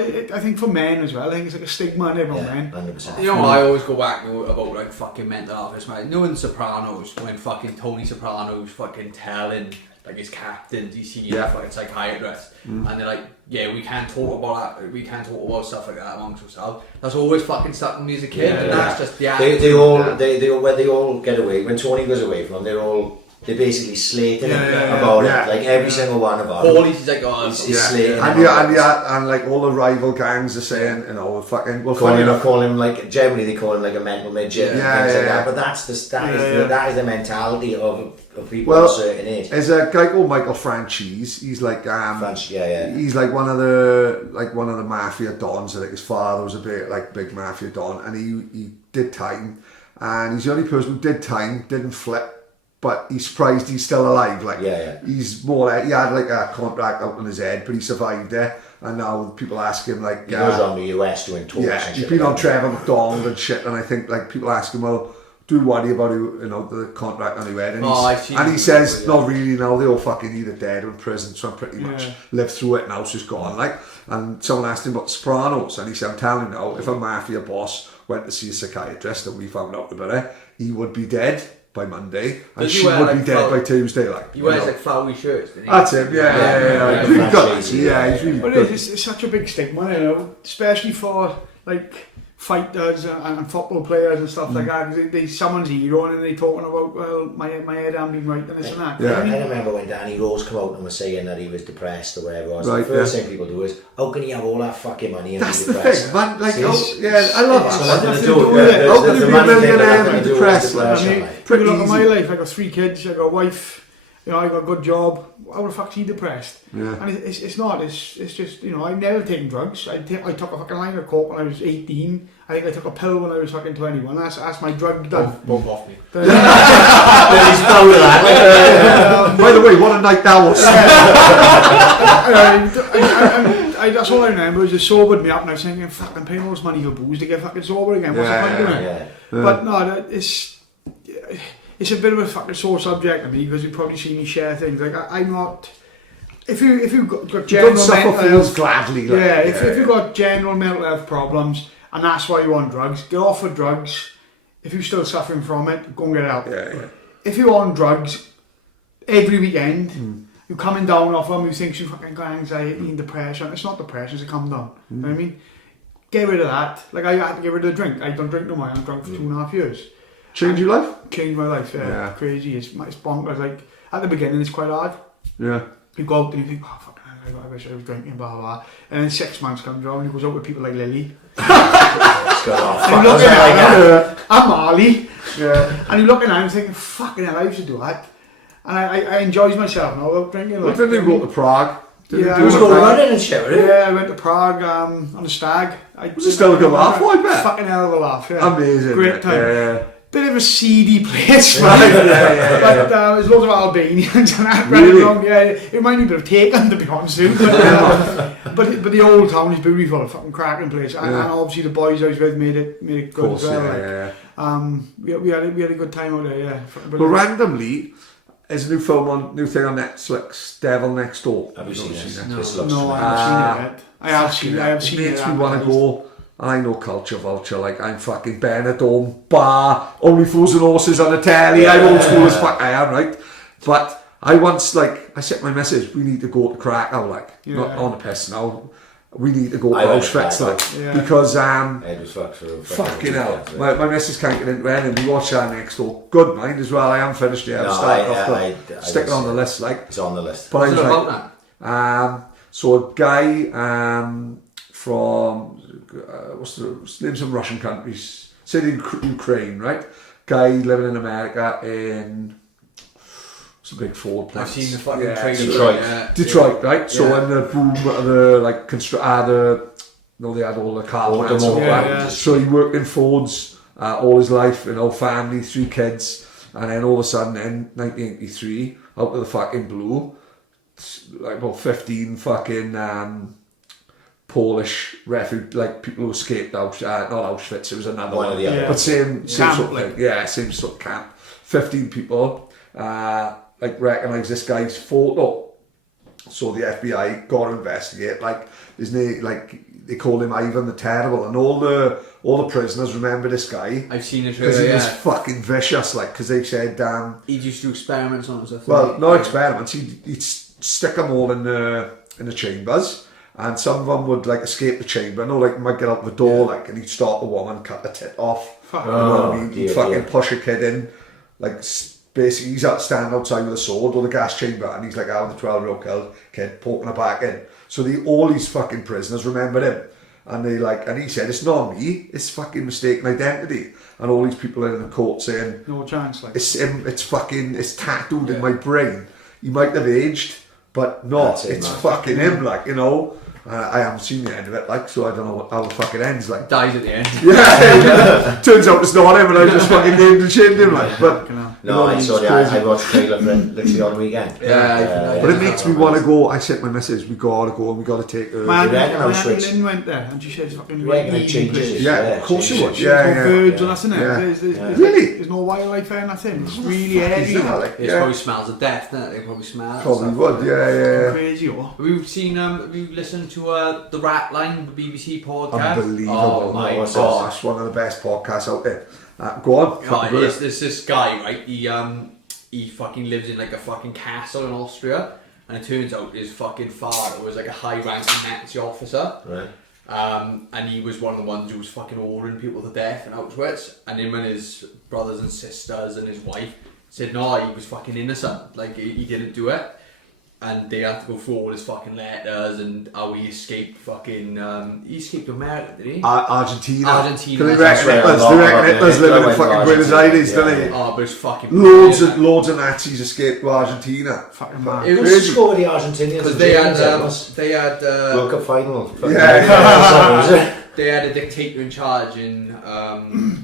I think for men as well. I think it's like a stigma in everyone, men. 100%. You know, I always go back to about like fucking mental health. Man. You know, in Sopranos, when fucking Tony Soprano's fucking telling like his captain, DC, fucking psychiatrist, and they're like, yeah, we can't talk about that. We can't talk about stuff like that amongst ourselves. That's always fucking stuck with me as a kid, and that's just the attitude. They all get away. When Tony goes away from them, they basically slating him about it. Like every single one of them. Paulie's like, oh, he's slating him. And like all the rival gangs are saying, you know, fucking, well, call him like, generally they call him like a mental midget and things like that. But that is the mentality of people at a certain age. There's a guy called Michael Franchise. He's like he's like one of the mafia dons. I think his father was a bit like big mafia don, and he did time, and he's the only person who did time, didn't flip. But he's surprised he's still alive. Like he's more like, he had like a contract out on his head, but he survived it. And now people ask him like, he goes on the US doing talks. Yeah, he's been on Trevor McDonald and shit. And I think like people ask him, well, do you worry about the contract on your head? And he says, not really. Now they all fucking either dead or in prison. So I'm pretty much lived through it now. So it's gone. Like, and someone asked him about Sopranos, and he said, I'm telling you now, if a mafia boss went to see a psychiatrist and we found out about it, he would be dead by Monday, and she would be dead by Tuesday. Like he wears like flowery shirts. Doesn't he? That's him. Yeah. But it's such a big stigma, you know, especially for like fighters and football players and stuff like that. They someone's hero and they talking about, well, my head hasn't been right and this and that. Yeah. I remember when Danny Rose came out and was saying that he was depressed or whatever it was. The first thing people do is, how can he have all that fucking money and be depressed? That's the thing, man. Like, I love that. Nothing to do with it. How can you be a millionaire and be depressed? I mean, pretty look at my life. I got 3 kids. I got a wife. You know, I got a good job. How the fuck's he depressed? Yeah. And it's not. It's just, you know, I've never taken drugs. I took a fucking line of coke when I was 18. I think I took a pill when I was fucking 21. That's my drug done. Both off me. He's proud of that. By the way, what a night that was. That's all I remember is it sobered me up, and I was thinking, fuck, I'm paying all this money for booze to get fucking sober again. What's the point doing it? But no, it's a bit of a fucking sore subject to me, because you probably see me share things like I'm not. If you've got general mental health, gladly. Like, if you've got general mental health problems and that's why you want drugs, get off of drugs. If you're still suffering from it, go and get help. If you're on drugs every weekend, you're coming down off them, you think you fucking got anxiety and depression. It's not depression, it's a come down. You know what I mean? Get rid of that. Like I had to get rid of the drink. I don't drink no more. I'm drunk for 2.5 years. Change your life? Changed my life, Yeah. Crazy. It's bonkers. Like, at the beginning, it's quite hard. Yeah. You go out and you think, oh, fuck, I wish I was drinking, blah, blah, blah. And then 6 months comes around and he goes out with people like Lilley. And you look at him, I'm Marley. Yeah. And you look at him and thinking, fucking hell, I used to do that. And I enjoy myself now out drinking. Well, Like, didn't you go to Prague? Yeah, He was going running and shit, wasn't he? yeah, I went to Prague on a stag. Was it still a good laugh, I bet? Fucking hell of a laugh, yeah. Amazing. Great time. Yeah. Bit of a seedy place, Right, right? yeah. But there's loads of Albanians and that Really? running around. Yeah, it reminded me a bit of Taken, to be honest with you. But the old town is beautiful, a fucking cracking place. And obviously the boys I was with made it good Of course, as well. yeah, Like. We had a good time out there, yeah. Well, randomly, there's a new thing on Netflix, Devil Next Door. Have you seen it? No, This looks I haven't seen it yet. I have seen it. It makes me want to go. I know Culture Vulture, like I'm fucking Benidorm bar, only fools and horses on the telly. I'm old school as fuck I am, right? But I once, like, I sent my message, we need to go to Krakow, like, not on the piss now. We need to go to I went to Auschwitz, Krakow. like, because Ed was fucked for fucking hell. My missus can't get into anything. We watch that Next Door. Good mind as well. I am finished yet. No, I'm starting off to stick it on the list, like. It's on the list. But I What's was it like, about now? so a guy from what's the names of Russian countries? Say Ukraine, right? Guy living in America in it's a big Ford plant. I've seen the fucking Yeah, trailer. Detroit. Detroit, right? So Yeah. in the boom of the like they had all the car plants and all that. Yeah. So he worked in Fords all his life, family, 3 kids, and then all of a sudden in 1983, out of the fucking blue, like about 15 fucking Polish refugee, like people who escaped not Auschwitz, it was another One one, of the other. but same Camp, sort of like. thing. Yeah, same sort of camp. 15 people, like recognise this guy's photo. So the FBI got to investigate. Like his name, like they call him Ivan the Terrible, and all the prisoners remember this guy I've seen it. because he was Yeah. fucking vicious. Like because they said, He used to do experiments on stuff. well, no experiments. He'd stick them all in the chambers, and some of them would like escape the chamber. Like might get out the door, like, and he'd start the woman, cut the tit off. Fuck. You know what I Oh, mean? dear, He'd fucking dear. push a kid in, like basically he's out stand outside with a sword or the gas chamber, and he's like out the 12-year-old kid poking her back in. So all these fucking prisoners remembered him, and he said it's not me, it's fucking mistaken identity, and all these people in the court saying No chance, like. it's him, it's tattooed in my brain. He might have aged, but no, That's it, it's man. fucking him, like, you know. I haven't seen the end of it, like, so I don't know how it fucking ends, like. Dies at the end. Yeah, turns out it's not him, and I just fucking named and shamed him, like. But No, I it's saw crazy. I watched the trailer for it literally on the weekend. But it makes me want to go. I sent my message, we gotta go and we gotta take her. My reckon I'll Auntie switch? Lynn went there and she said it's fucking You reckon it easy changes? places. Yeah, of course changes. you would. There's Yeah, no yeah. birds or nothing. Yeah. There's Really? There's no wildlife there, nothing. It's really airy. Is that, like, It probably smells of death, doesn't it? They probably smell it. Probably would, yeah. Crazy, oh. Have you seen? Have you listened to the Rat Line, the BBC podcast? Unbelievable. Oh my what's god! That's one of the best podcasts out there. Go on. God, it's this guy, right? He fucking lives in like a fucking castle in Austria, and it turns out his fucking father was like a high-ranking Nazi officer. Right. And he was one of the ones who was fucking ordering people to death in Auschwitz, and him and his brothers and sisters and his wife said no, he was fucking innocent, like he didn't do it, and they had to go through all his fucking letters and how he escaped he escaped America, did he? Argentina. Argentina. Can they That's reckon right. Hitler's living in Yeah. fucking Buenos Aires, Yeah. doesn't he? Oh, but it's fucking Loads of Nazis escaped to Argentina. Fucking mad. It Who's was score with the Argentinians? because and they Germans, had World Cup final. Yeah. they had a dictator in charge in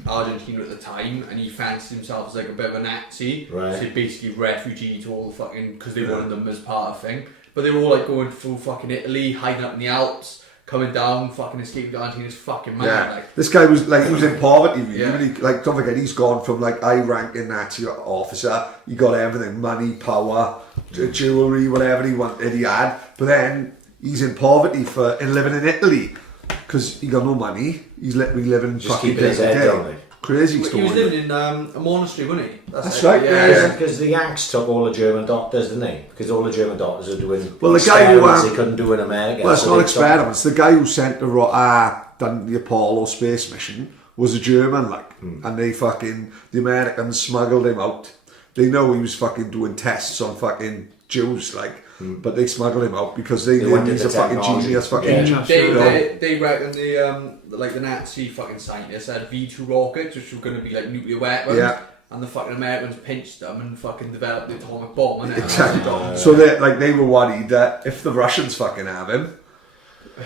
Argentina at the time, and he fancied himself as like a bit of a Nazi. Right. So basically refugee to all the fucking, because they wanted them as part of thing. But they were all like going through fucking Italy, hiding up in the Alps, coming down, fucking escaping to Argentina. It's fucking mad. Yeah, Like, this guy was like, he was in poverty really. Yeah. Really, like, don't forget, he's gone from like high-ranking Nazi officer. He got everything, money, power, jewellery, whatever he wanted, he had. But then he's in poverty and living in Italy because he got no money. He's literally living Just fucking keeping his day to head day. down, like. Crazy he story. was living in a monastery, wasn't he? That's it. right, yeah. Because the Yanks took all the German doctors, didn't they? Because all the German doctors are doing Well, the guy who, experiments they couldn't do in America. Well, it's so not they experiments. The guy who sent done the Apollo space mission was a German, like, and the Americans smuggled him out. They know he was fucking doing tests on fucking Jews, like, but they smuggled him out because they knew he's a fucking genius, Genius, They reckon the Nazi fucking scientists had V2 rockets, which were going to be like nuclear weapons. Yeah. And the fucking Americans pinched them and fucking developed the atomic bomb. And exactly. So they were worried that if the Russians fucking have him,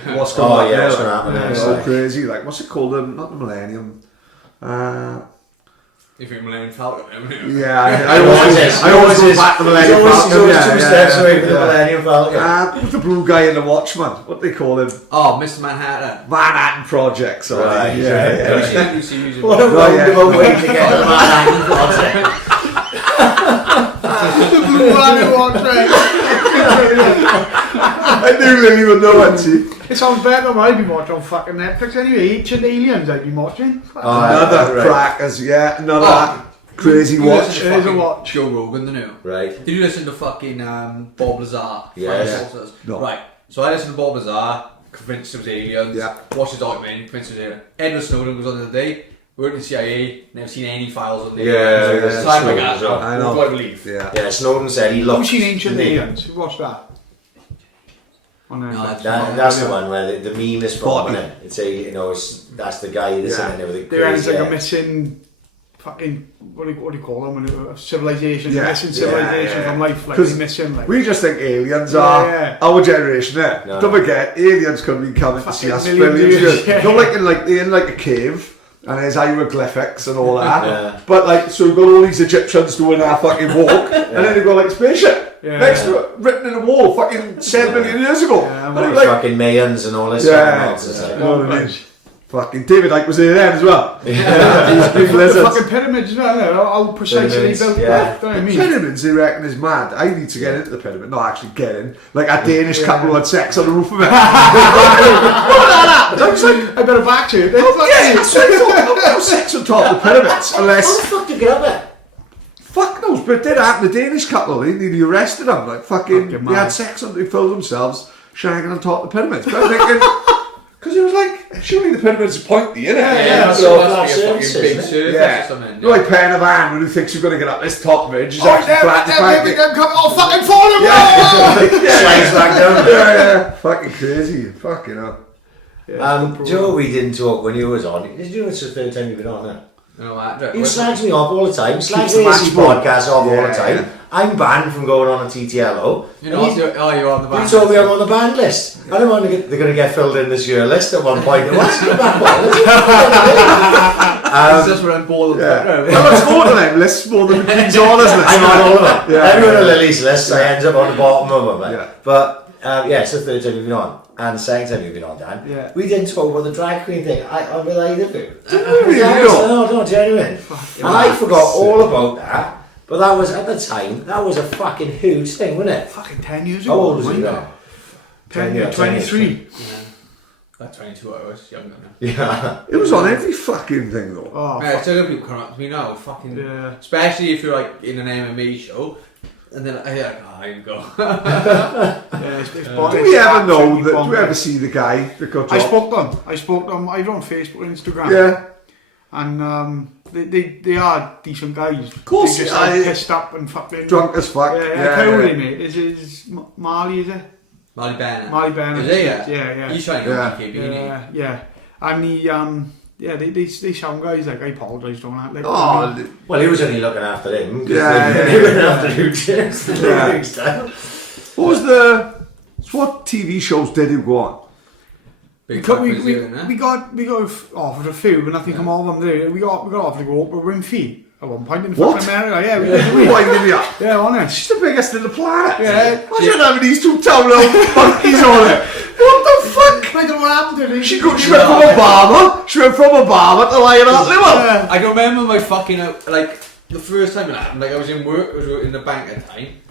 what's going to happen? What's going to happen? It's so crazy. Like, what's it called? Not the Millennium. If you're Millennium Falcon, yeah, I always go back to the Millennium Falcon. He's always 2 steps away from the Millennium Falcon. Who's the blue guy in the Watchman? What do they call him? Oh, Mr. Manhattan. Manhattan Project, sorry. Right, yeah. What a roundabout way to get the Manhattan Project. The blue man who walks right. I knew Lilley would know it, see. It sounds better than I'd be watching on fucking Netflix anyway. Ancient Aliens I'd be watching. Another crackers, another crazy watch. It is a watch. Joe Rogan, the new. Right. Did you listen to fucking Bob Lazar? Yes. No. Right. So I listened to Bob Lazar, convinced it was aliens. Yeah. Watched the documentary, convinced it was aliens. Edward Snowden was on the other day. Worked in the CIA, never seen any files on the Yeah, so I'm like, I know. what do I believe? Yeah. Snowden said he Have looked. you seen Ancient Aliens? Who watched that? On Netflix. That's the one where the meme is from, isn't it? It's that's the guy that's in everything. There's like a missing fucking what do you call them? A civilization, missing civilization from life, like they miss him. Like we just think aliens are our generation. No. Don't forget, aliens could be coming to see us billions of years. They're in like a cave. And there's hieroglyphics and all that. Yeah. But so we've got all these Egyptians doing our fucking walk, and then they've got like spaceship next to it, written in a wall, fucking 7 million years ago. And like fucking Mayans and all this. You know what I mean? Fucking David Icke was there then as well. Big the lizards. fucking pyramids as well. How precisely built. Yeah. Don't know what I mean? Pyramids, they reckon, is mad. I need to get into the pyramid. Not actually get in. Like a Danish couple who had sex on the roof of it. I better back to it. That's what I thought. No sex on top of the pyramids. Unless... How the fuck did you get up there? Fuck knows, but it did happen. The Danish couple, they nearly arrested them. Like fucking they had sex on, they filmed themselves shagging on top of the pyramids. But I'm thinking... Because it was like, surely the pyramid's pointy, innit? Yeah, so it must be a fucking big surface or something. You're like paying a man who thinks you're going to get up this top ridge. He's actually flat as pancake. Fucking falling. Slides back down. Yeah. Fucking crazy. Fucking hell. Joe, we didn't talk when you was on. Did you know it's the third time you've been on now? No, that. You slags me off all the time. Slags the AC podcast off all the time. Yeah. I'm banned from going on a TTLO. You're on the band list. You told me I'm on the band list. I don't want to get. They're going to get filled in this year list at one point. What's the back one? It's just when I'm bored of Well, it's more than them lists, more than the Queen's Honours list. I'm on all of them. Everyone on Lilley's list, I end up on the bottom of them. Yeah. But it's the third time you've been on. And the second time you've been on, Dan. Yeah. We didn't talk about the drag queen thing. I'm with either of you. No, genuine. And I forgot all about that. But that was, at the time, that was a fucking huge thing, wasn't it? Fucking 10 years ago. How old was you now? 23. Like 22 hours, younger now. Yeah. It was on every fucking thing though. Oh, yeah, so people come up to me now, fucking... Especially if you're like in an MMA show. And then here you go. Do we ever know that? Do we ever see the guy that got I spoke to them. I was on Facebook and Instagram. Yeah. And they are decent guys. Of course, they just are pissed up and fucking drunk as fuck. How old are they, mate? Is Marley? Is it? Marley Bennett. Marley Bennett. Is he? Yeah. He's trying to go BKB. Yeah. And he they sound guys like I apologise on that. Like, well, he was only looking after him. He went after him. What TV shows did he go on? We got offered a few, but nothing come of them. There, we got offered to go up with Winfrey at one point in fucking America. Yeah, we did. Winding me up. Yeah, honest. She's the biggest in the planet. Yeah. Imagine having these two town little monkeys on it. What the fuck? I don't know what happened to her. She went from Obama. She went from Obama to Lionheart Lerwell. I can remember my fucking like the first time it happened. Like I was in work. I was in the bank at the time.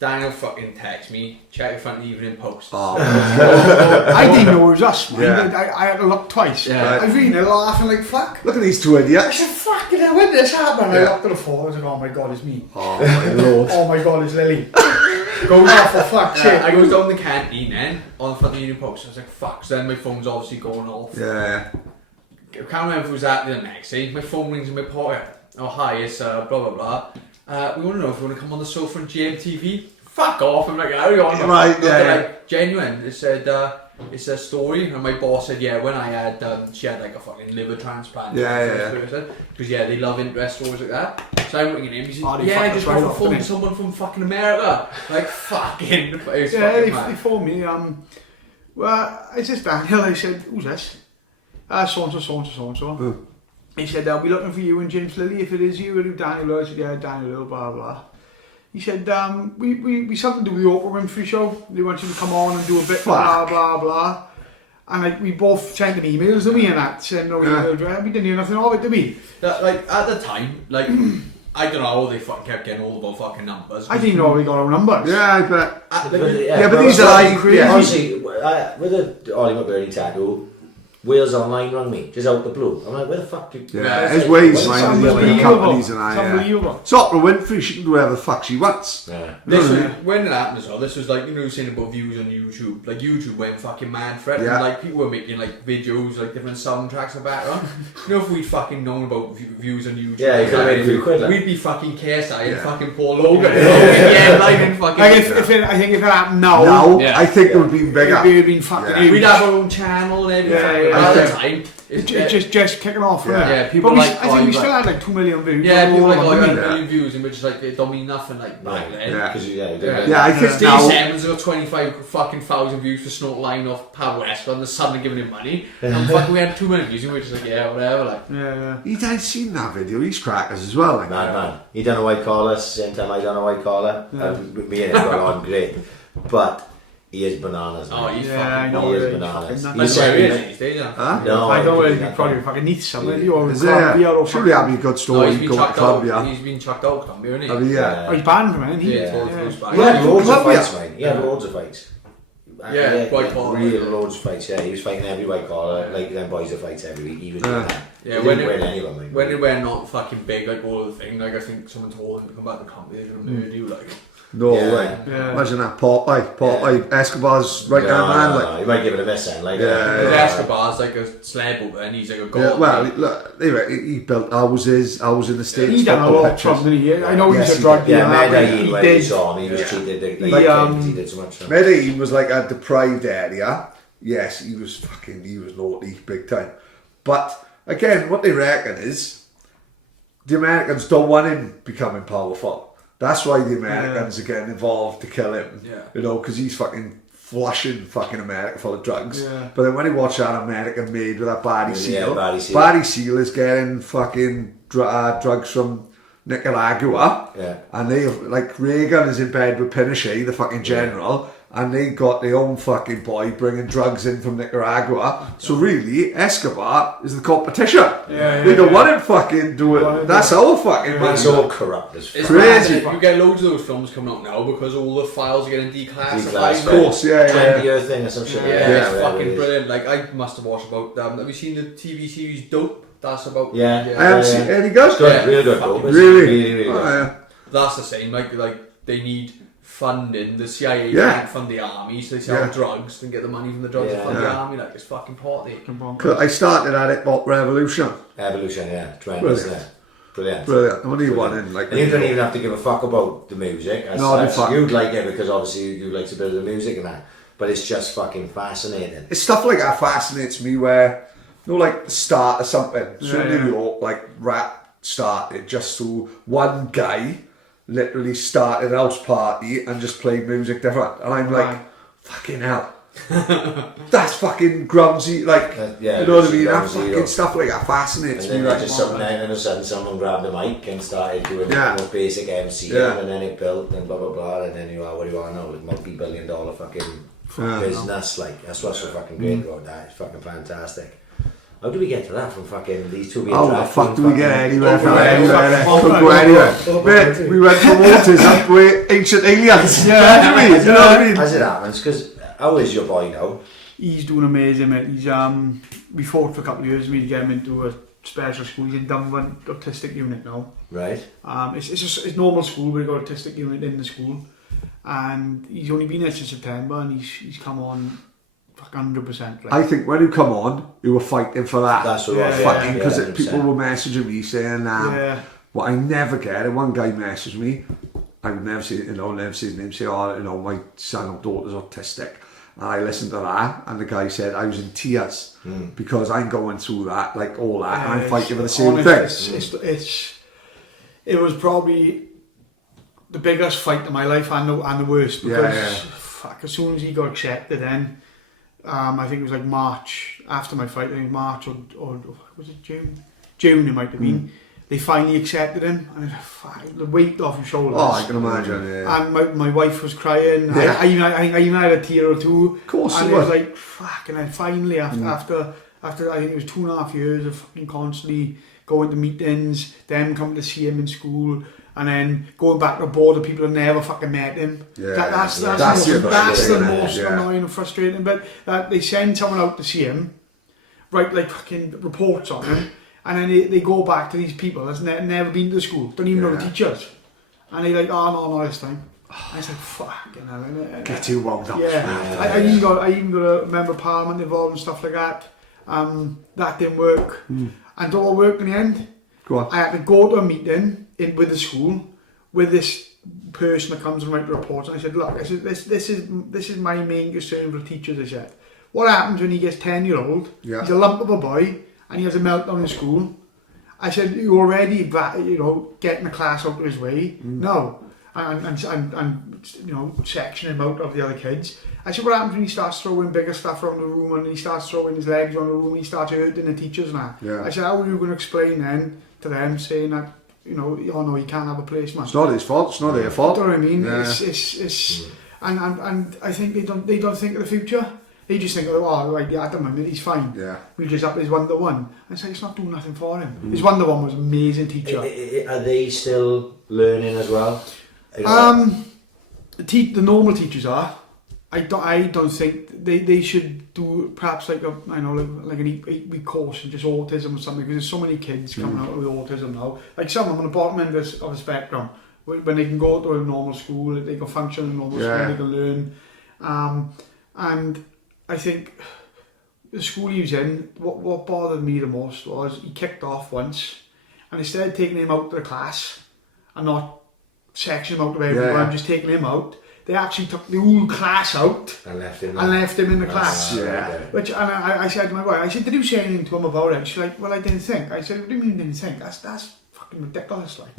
Daniel fucking text me, check if I'm Evening Post. Oh, I didn't know it was us, man. Yeah. I had to look twice. Yeah. I was reading it laughing like fuck. Look at these two I idiots. said, fucking hell, when did this happen? Yeah. I looked at the phone, I was like, oh my god, it's me. Oh my lord. Oh my god, it's Lilley. Goes off for fuck's sake. I goes down the canteen then, on the front of the Evening Post. I was like, fuck, so then my phone's obviously going off. Yeah. I can't remember if it was that the next day. My phone rings in my pocket. Oh hi, it's blah blah blah. We want to know if you want to come on the sofa on GMTV. Fuck off! I'm like, how are you on? Right, yeah. Like, genuine. It said it's a story, and my boss said, yeah, when I had she had like a fucking liver transplant. Because they love interest stories like that. So I'm ringing him. He said, I just got a phone someone from fucking America. Like fucking. They phoned me. Well, it's just Daniel. I said, who's this? So and so. He said, I'll be looking for you and James Lilley. If it is you, and Daniel, I said, yeah, Daniel, blah blah. He said, we something to do with the Oprah Winfrey show. They want you to come on and do a bit, blah blah blah. And like we both sent an emails to me and that, saying no email address. We didn't hear nothing of it, did we? That, like at the time, like I don't know how they kept getting all about fucking numbers. I didn't know we got our numbers. Yeah, I bet. But these are like crazy. Honestly, with the Ollie McBurney tattoo, Wales Online rang me just out the blue. I'm like, where the fuck do you? Yeah, his ways, man. These companies and It's unbelievable. It's Oprah Winfrey. She can do whatever the fuck she wants. Yeah. When it happened as well, this was like, you know, saying about views on YouTube. Like YouTube went fucking mad for it. Yeah. And like people were making like videos, like different soundtracks and background. You know, if we'd fucking known about views on YouTube, Yeah, you could have made a few quid. we'd be fucking KSI and fucking Paul Logan. Yeah, like in fucking. Like I think if it happened now, I think it would be bigger. it would have been fucking. We'd have our own channel and everything. At the time. It's just kicking off. Yeah, people but like. I think we still had like 2 million views. Yeah, people like, I I had 1 million views, and we're just like, it don't mean nothing like back then. I think Steve now. Simmons got 25 fucking thousand views for Snort Line off Pal West, and the Sun are giving him money. And fucking we had 2 million views, and we were just like, yeah, whatever. Like, I'd seen that video. He's crackers as well. Like, Man. He done a white collar, same time I done a white collar. Me and him got on great. But he is bananas. oh, he's Yeah, I fucking. know. He is bananas. Fucking He That's said where he he- is these days, yeah. huh? No, I know think he that- probably fucking needs something. Is there? Surely that'd be a good No, story. he's been Go to chucked club, out. yeah. He's been chucked out, Columbia, isn't he? I mean, yeah. Oh, he's banned from it, isn't he? Yeah, Yeah. goes back. He had loads of Columbia. fights, man. He had loads of fights. Yeah, white collar. Real loads of fights, yeah. He was fighting every white collar, like them boys that fights every week. He was doing that. Yeah, He didn't win anyone, like. when they were not fucking big, like all of the thing, like I think someone told him to come back to the company, they're gonna murder you, like. No Yeah. way. Yeah. Imagine that. Popeye. Escobar's right down the hand. Like, He might give it a miss then, like. Yeah. Escobar's like a slab over, and he's like a god. yeah, well, look, anyway, he built houses in the States. He done a football lot pitches. from the I know Yes, he's a he drug did. dealer. Yeah, but Medellin, when did. he saw him, he was cheated. He did so much. Medellin was like a deprived area. Yes, he was naughty, big time. But again, what they reckon is the Americans don't want him becoming powerful. That's why the Americans are getting involved to kill him. Yeah. You know, because he's fucking flushing fucking America full of drugs. Yeah. But then when you watch that American Made with that Barry Seal, Barry Seal. is getting fucking drugs from Nicaragua. Yeah. And they, like, Reagan is in bed with Pinochet, the fucking general, and they got their own fucking boy bringing drugs in from Nicaragua. So really, Escobar is the competition. They don't want him fucking doing. That's our fucking man. It's all corrupt as It's fuck. Crazy. mad. You get loads of those films coming out now because all the files are getting declassified. Of course, yeah. 20-year thing or some shit. Yeah, it's fucking brilliant. Like I must have watched about. Have you seen the TV series Dope? That's about. Yeah. I haven't seen any good. Good, Yeah. real good, bro. Fucking It's Really? really Oh, good. yeah. That's the same. Like they need funding. The CIA Yeah. can't fund the army, so they sell Yeah. drugs and get the money from the drugs to fund the Yeah. army. Like it's fucking party. I started at it, but Revolution. Evolution, yeah. Tremendous, isn't it? Brilliant. Brilliant. Only one in, like. And you don't even have to give a fuck about the music. As No, such. You'd like it because obviously you like a bit of the music and that. But it's just fucking fascinating. It's stuff like that fascinates me where, you know, like the start of something. So Yeah, in New York, like rap started just so one guy literally started a house party and just played music different. And I'm like, fucking hell. That's fucking Grumsy, like, Yeah, you know what I mean? That Grumsy, fucking yeah. stuff like that fascinates And me. then Like, just something, and all of a sudden someone grabbed the mic and started doing Yeah. more basic MC, Yeah. and then it built and blah blah blah, and then you are what do you want to know? Like multi-billion-dollar fucking business, like that's what's so fucking great about that. It's fucking fantastic. How do we get to that from fucking these two being how the dragged fuck from do we get fucking- anywhere from Overlay, anywhere? overlay, Couldn't go anywhere. Mate, we went from autism to ancient aliens. Yeah. You know what I mean? You know what I mean? As it happens, because how is your boy now? He's doing amazing, mate. He's we fought for a couple of years, me to get him into a special school. He's in Dunvan autistic unit now. Right. It's normal school, but we've got autistic unit in the school, and he's only been there since September, and he's come on 100%. Like. I think when you come on, you were fighting for that. That's what Yeah, I Because yeah, people were messaging me saying, Yeah. what I never get, and one guy messaged me, I would never see, never see his name, say, my son or daughter's autistic. And I listened to that, and the guy said I was in tears because I'm going through that, like all that, and I'm fighting for the same thing. It was probably the biggest fight of my life and the worst, because fuck, as soon as he got accepted, then I think it was like March after my fight. I think March or was it June? June it might have been. They finally accepted him, and the weight off his shoulders. Oh, I can imagine. Yeah. And my wife was crying. Yeah. I even had a tear or two. Of course, and you it was would. like fuck. And then finally, after I think it was 2.5 years of fucking constantly going to meetings, them coming to see him in school, and then going back to a board of people who never fucking met him. Yeah, That's the most annoying and frustrating. But they send someone out to see him, write like fucking reports on him. And then they go back to these people that's never been to the school, don't even know the teachers. And they're like, oh, no, not this time. And it's like, fucking hell. Get too wound up. Yeah. I even got a member of parliament involved and stuff like that. That didn't work. And all worked in the end. Go on. I had to go to a meeting with the school with this person that comes and writes reports. And I said, look, this is my main concern for the teachers, I said. What happens when he gets 10-year-old? Yeah. He's a lump of a boy. And he has a meltdown in school. I said, you already, getting the class out of his way. No. And sectioning him out of the other kids. I said, what happens when he starts throwing bigger stuff around the room and he starts throwing his legs around the room and he starts hurting the teachers and that? Yeah. I said, how are you going to explain then to them saying that, oh no, he can't have a placement? It's not his fault, it's not their fault. Do you know what I mean? Yeah. And I think they don't think of the future. They just think, right, I don't mind, he's fine. Yeah. We'll just up his 1-to-1. And it's like, it's not doing nothing for him. His 1-to-1 was an amazing teacher. Are they still learning as well? The normal teachers are. I don't think they should do perhaps like an 8-week course in just autism or something, because there's so many kids coming out with autism now. Like some of them on the bottom end of the spectrum, when they can go to a normal school, they can function in a normal school, they can learn. And I think the school he was in, what bothered me the most was he kicked off once, and instead of taking him out of the class and not sectioning him out of everyone, just taking him out, they actually took the whole class out and left him in the class. Okay. I said to my wife, did you say anything to him about it? She's like, well, I didn't think. I said, what do you mean didn't think? That's fucking ridiculous, like.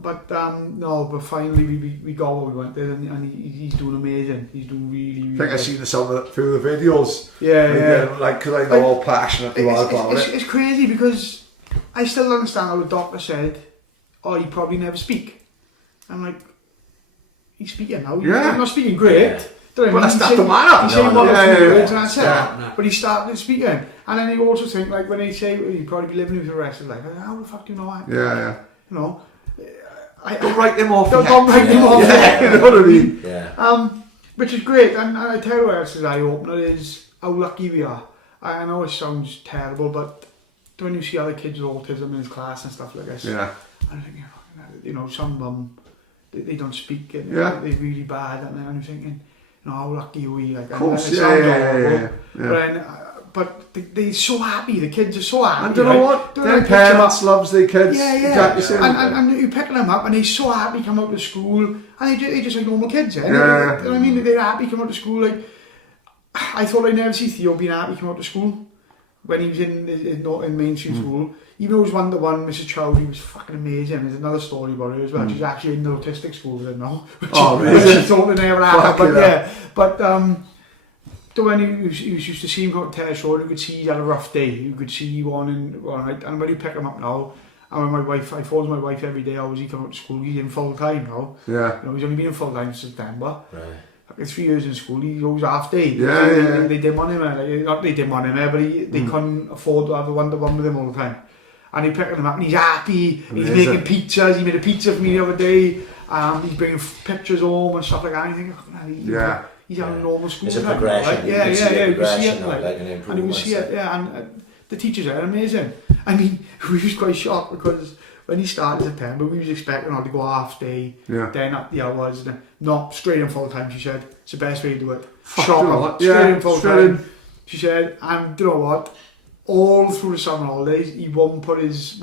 But but finally we got what we wanted, and he's doing amazing. He's doing really I think I've seen some of through the videos. Yeah. Like, because I know how passionate you are about it. It's crazy because I still don't understand how the doctor said, he probably never speak. I'm like, he's speaking now. He's not speaking great. Yeah. But that's not the matter. He's saying one or two words and that's it. No. But he started speaking. And then you also think, like, when they say, he'd probably be living with the rest of his life, how the fuck do you know that? Yeah. You know? Don't write them off. Don't write them off. Yeah, you know what I mean? Yeah. Which is great, and I tell you what else is eye-opener is how lucky we are. I know it sounds terrible, but when you see other kids with autism in his class and stuff like this, I'm thinking, some of them, they don't speak, and they're really bad, and I'm thinking, how lucky are we? Like, of course, and it sounds horrible, but they're so happy, the kids are so happy. And you know what? Their parents loves their kids. And you pick them up and they're so happy come out to school, and they're just like normal kids. You know what I mean? They're happy come out to school. Like, I thought I'd never see Theo being happy come out to school when he was in mainstream school. Even though he was 1-to-1, Mrs. Chowdhury was fucking amazing. There's another story about her as well. She's actually in the autistic school with him now. Which I thought they never happened. So when you used to see him go to Terrace Road, you could see he had a rough day. You could see one night, and when you pick him up now, and when I phone my wife every day, he come out to school, he's in full time now. Yeah. He's only been in full time since September. Right. Like 3 years in school, he goes half day. They didn't want him, not they didn't want him, but they couldn't afford to have a 1-to-1 with him all the time. And he picked him up and he's happy, he's making pizzas, he made a pizza for me the other day, he's bringing pictures home and stuff like that, and you think, he's having a normal school. It's a progression. Like, you can see it, like an improvement. and you can see it, and the teachers are amazing. I mean, we was quite shocked because when he started in September, we was expecting her to go half day, Yeah. then up the hours, then not straight in full time. She said it's the best way to do it. Fuck, Shock you know her, what? straight Yeah, in full straight time. She said, and you know what? All through the summer holidays, he won't put his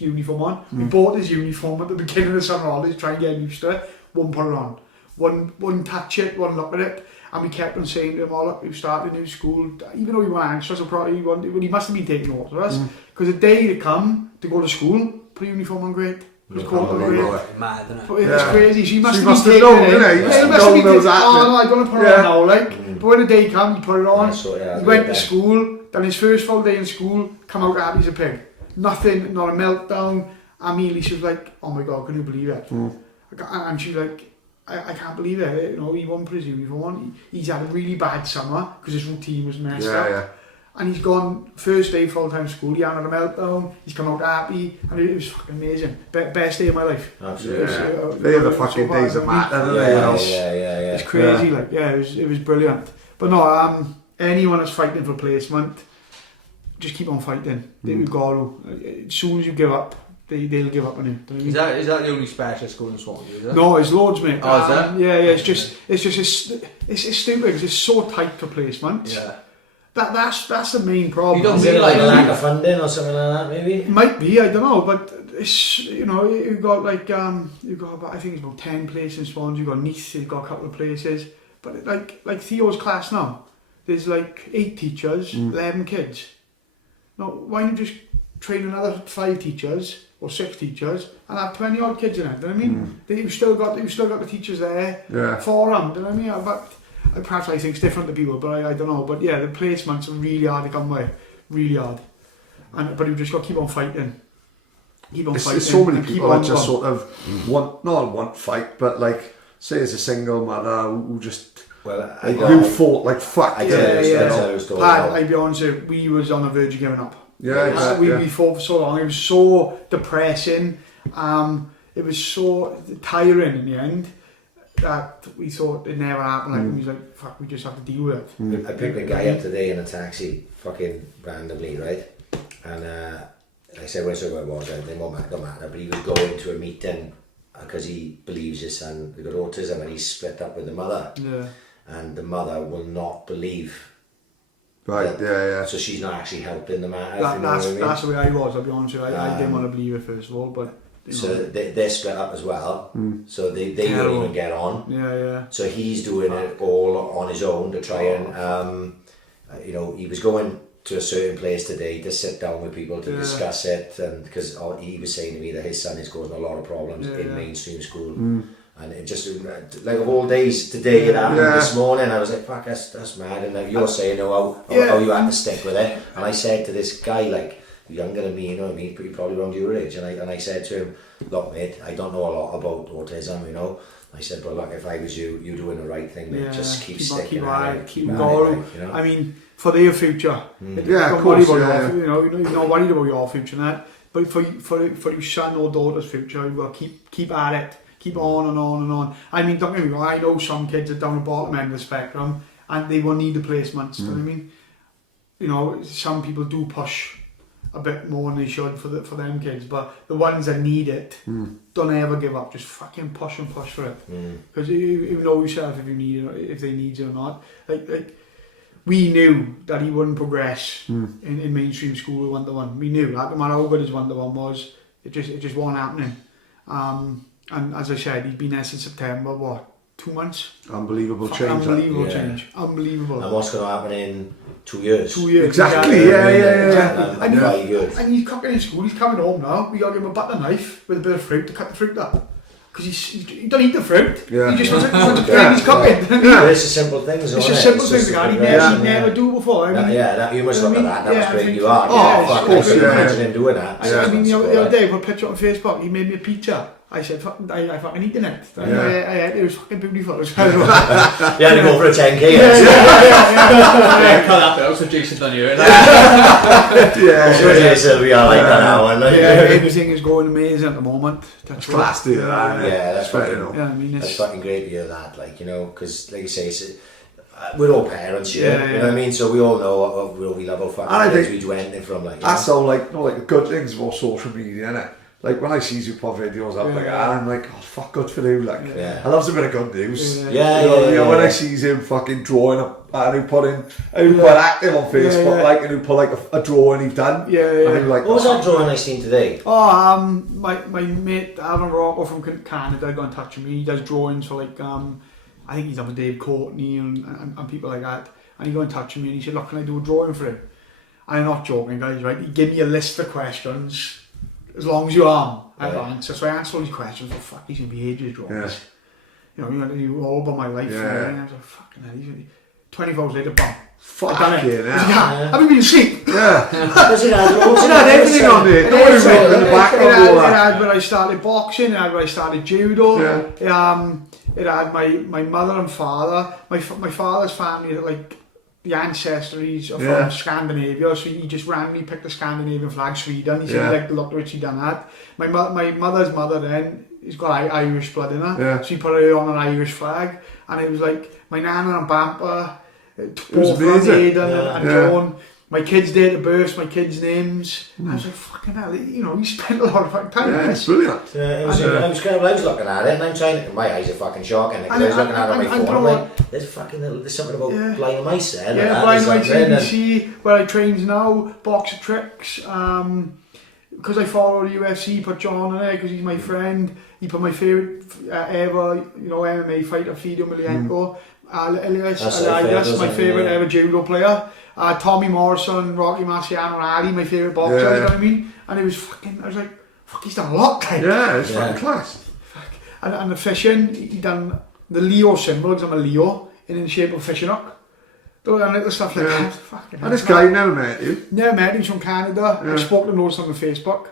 uniform on. He bought his uniform at the beginning of the summer holidays, trying to get used to it. Won't put it on. Wouldn't touch it. Wouldn't look at it. And we kept on saying to him, "Oh look, we've started a new school." Even though he was anxious, he must have been taking notes of us because the day to come to go to school, put a uniform on, great. Put his coat on, great. Mad, isn't it? But it's crazy. She must She have must been have taking known, it. innit? He must have must known been that was taking, happening. oh no, I'm gonna put it on now, like. But when the day come, he put it on. Yeah, He went to school. Done his first full day in school. Come out happy as a pig. Nothing, not a meltdown. Immediately she was like, "Oh my God, can you believe it?" And she was like, I can't believe it. You know, he won't put his uniform on. He's had a really bad summer because his routine was messed up. Yeah. And he's gone first day full time school. He hadn't had a meltdown. He's come out happy, and it was fucking amazing. Best day of my life. Absolutely. They're the fucking days that matter, aren't they? You know? Yeah. It's crazy, like it was brilliant. But no, anyone that's fighting for placement, just keep on fighting. We've got to. As soon as you give up, they'll give up on you. Do you know what I mean? Is that the only specialist school in Swansea? Is it? No, it's loads, mate. Oh, is that? Yeah. It's stupid because it's so tight for placements. Yeah. That's the main problem. You don't Is mean it like a like- lack of funding or something like that, maybe? It might be, I don't know, but it's, you know, you've got like you've got about, I think it's about 10 places in Swansea. You've got Nice, you've got a couple of places, but like Theo's class now, there's like 8 teachers, 11 kids. Now, why don't you just train another 5 teachers or 6 teachers and have 20 odd kids in it? Do you know what I mean? You've still got the teachers there for them. Do you know what I mean? But perhaps I think it's different to people, but I don't know. But yeah, the placements are really hard to come by, really hard. But you've just got to keep on fighting. There's so many people that just sort of want fight, but like, say as a single mother who just who fought like fuck. I tell you a story. I'll be honest with you, we was on the verge of giving up. Yeah, we fought for so long. It was so depressing. It was so tiring in the end that we thought it never happened. Like, we was like, fuck, we just have to deal with it. I picked a guy up today in a taxi, fucking randomly, right? And I said, where's where it was? It don't matter. But he was going to a meeting because he believes his son has got autism and he's split up with the mother. Yeah. And the mother will not believe. Right, So she's not actually helping the matter. That's the way I was, I'll be honest with you. I didn't want to believe it first of all, but... So they're split up as well. So they don't even get on. Yeah. So he's doing it all on his own to try and, he was going to a certain place today to sit down with people to discuss it, and because he was saying to me that his son is causing a lot of problems in mainstream school. And it just, like of all days, today it happened this morning, I was like, fuck, that's mad. And like you're saying, how you had to stick with it. And I said to this guy, like, younger than me, you know what I mean, probably around your age, and I said to him, look mate, I don't know a lot about autism, you know. I said, but look, if I was you doing the right thing, mate, just keep sticking at it, keep going. Like, you know? I mean, for their future, of course, you know, you're not worried about your future and that, but for your son or daughter's future, you've got to keep at it, keep on and on and on. I mean, don't get me wrong, I know some kids are down the bottom end of the spectrum and they will need the placements, do you know what I mean? You know, some people do push a bit more than they should for them kids, but the ones that need it, don't ever give up. Just fucking push for it, because you know yourself if you need it, if they need it or not. Like we knew that he wouldn't progress in mainstream school with 1-to-1. We knew that no matter how good his 1-to-1 was, it just wasn't happening. And as I said, he's been there since September. 2 months? Unbelievable change. Unbelievable change. Unbelievable. And what's going to happen in 2 years? 2 years. Exactly. Yeah. And, 5 years. and he's cooking in school. He's coming home now. We got to give him a butter knife with a bit of fruit to cut the fruit up. Because he don't eat the fruit. Yeah. He just wants to play his cooking. But it's a simple thing, isn't it? It's just simple things like that. He never do before. I mean, you must look at that. That was great. You are. Yeah, Fuck, I should imagine him doing that. I mean, the other day I put a picture on Facebook. He made me a pizza. I said, I fucking eating it. It was fucking beautiful. You had to go for a 10k. Yeah, cut that bit out so Jason done here. Jason, we are like that now. Everything is going amazing at the moment. That's class to that's fucking, I mean, that's fucking great to hear that. Like, you know, because like you say, we're all parents, you know what I mean? So we all know we love our And I fucking think kids we do anything from, like, you That's know? all like, no, like the good things about social media, innit? Like when I see you put videos up like that, I'm like, oh fuck, good for you, like. Yeah. I love a bit of good news. Yeah, You know what I mean? yeah. When I see him fucking drawing up, and who quite active on Facebook, like, and who put like a drawing he'd done. Yeah, yeah. And he like, What was that drawing I seen today? Oh, my mate Alan Rocco from Canada got in touch with me. He does drawings for like I think he's done with Dave Courtney and people like that. And he got in touch with me and he said, look, can I do a drawing for him? And I'm not joking, guys, right? He gave me a list of questions. As long as you are, I have answer. So I answered all these questions. Oh fuck, he's gonna be ages drawings. You know, you know, all about my life. And I was like, fucking hell, he's gonna be 24 hours later, bam. fuck I've done it. yeah. I've been asleep. Yeah. Does it have loads It of had everything on it. Don't worry about it in the background. It had when I started boxing, it had when I started judo. Yeah. It had my mother and father. My father's family, like the ancestries are from Scandinavia, so he just randomly picked the Scandinavian flag, Sweden. He said he liked the look to which he done that. My mother's mother then, he's got Irish blood in her, so he put her on an Irish flag, and it was like my nana and Bampa, both Aiden and John. My kids' date of birth, my kids' names. I was like, fucking hell, you know, he spent a lot of fucking time on Yeah, this. it's brilliant. I was looking at it and I'm trying to, my eyes are fucking shocking because I was looking at it on my phone, I'm like, there's something about blind mice there. Yeah, blind mice ABC, where I train now, boxer tricks, because I follow the UFC, he put John in there because he's my friend. He put my favourite ever, you know, MMA fighter, Fido Emelianenko. Elias, my favourite ever judo player. Tommy Morrison, Rocky Marciano, and Ali, my favourite boxer, you know what I mean? And it was fucking, I was like, fuck, he's done a lot, like. Yeah, it's fucking class. And the fishing, he done the Leo symbol, because I'm a Leo, in the shape of a fishing hook. And little stuff like that. Fucking And this guy never met you. Never met him, he's from Canada. I spoke to him loads on Facebook.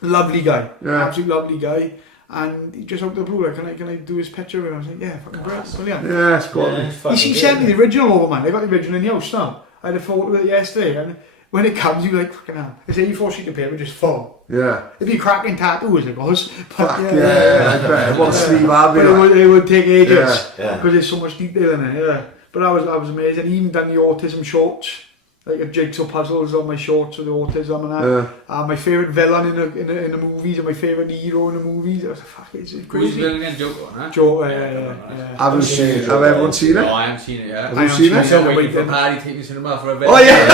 Lovely guy, absolute lovely guy. And he just out of the blue, like, can I do his picture? And I was like, yeah, fucking brilliant. Yeah, it's got He sent me the original over, man. I got the original in the house now. I had a photo of it yesterday, and when it comes, you're like, fucking hell. It's A4 sheet of paper, just full. Yeah. It'd be a cracking tattoo as it goes. Fuck yeah, I bet. What a sleeve I'd be like. It would take ages. Yeah. Because there's so much detail in it, yeah. But I was amazing. He even done the autism shorts. Like a jigsaw puzzles on my shorts with the autism and that. My favourite villain in the movies and my favourite hero in the movies. I was like, fuck, it's Who's crazy. the villain again? Joker, huh? Joker, yeah. Haven't seen it. Have everyone seen No, it? I haven't seen it yet. Have you seen it? I'm waiting for Paddy to take me to the cinema for a bit. Oh yeah.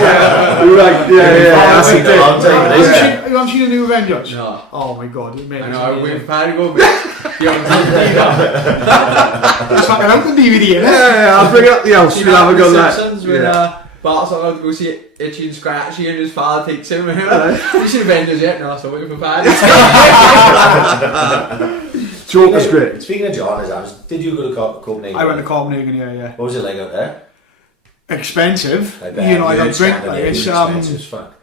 Yeah. You're right. Yeah. That's it. You haven't seen the new Avengers? No. Oh my god, it made I know, I'm waiting for Paddy to go, but you haven't seen it either. It's fucking out on DVD, isn't it? Yeah, I'll bring it up the house. You We'll have a go at Simpsons that. when Bart's allowed to go see Itchy and Scratchy and his father takes him. You seen Avengers yet? No, so waiting for Paddy. Joker's great. Speaking of John, did you go to Copenhagen? I went to Copenhagen, yeah. What was it like out there? Expensive. I bet. You know, I don't drink like It's it's expensive as fuck.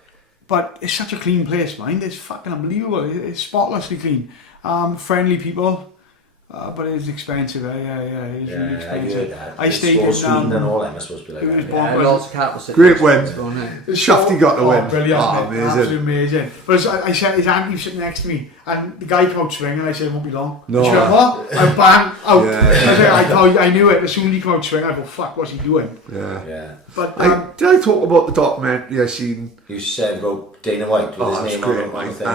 but it's such a clean place, mind. It's fucking unbelievable. It's spotlessly clean. Friendly people. But it's expensive, yeah. It's really expensive. I stayed in Sweden and all them are supposed to be like that. Yeah, lots of capital cities. Great win. Going in. Shafty got the win. Brilliant. Amazing. Absolutely amazing. But I said, his auntie was sitting next to me, and the guy came out swinging, and I said, it won't be long. No. She went, what? I bang, out. Yeah. I knew it. As soon as he came out swinging, I go, fuck, what's he doing? Yeah. But Did I talk about the documentary I seen? You said about Dana White with Oh, his it's name great, on the mate. thing.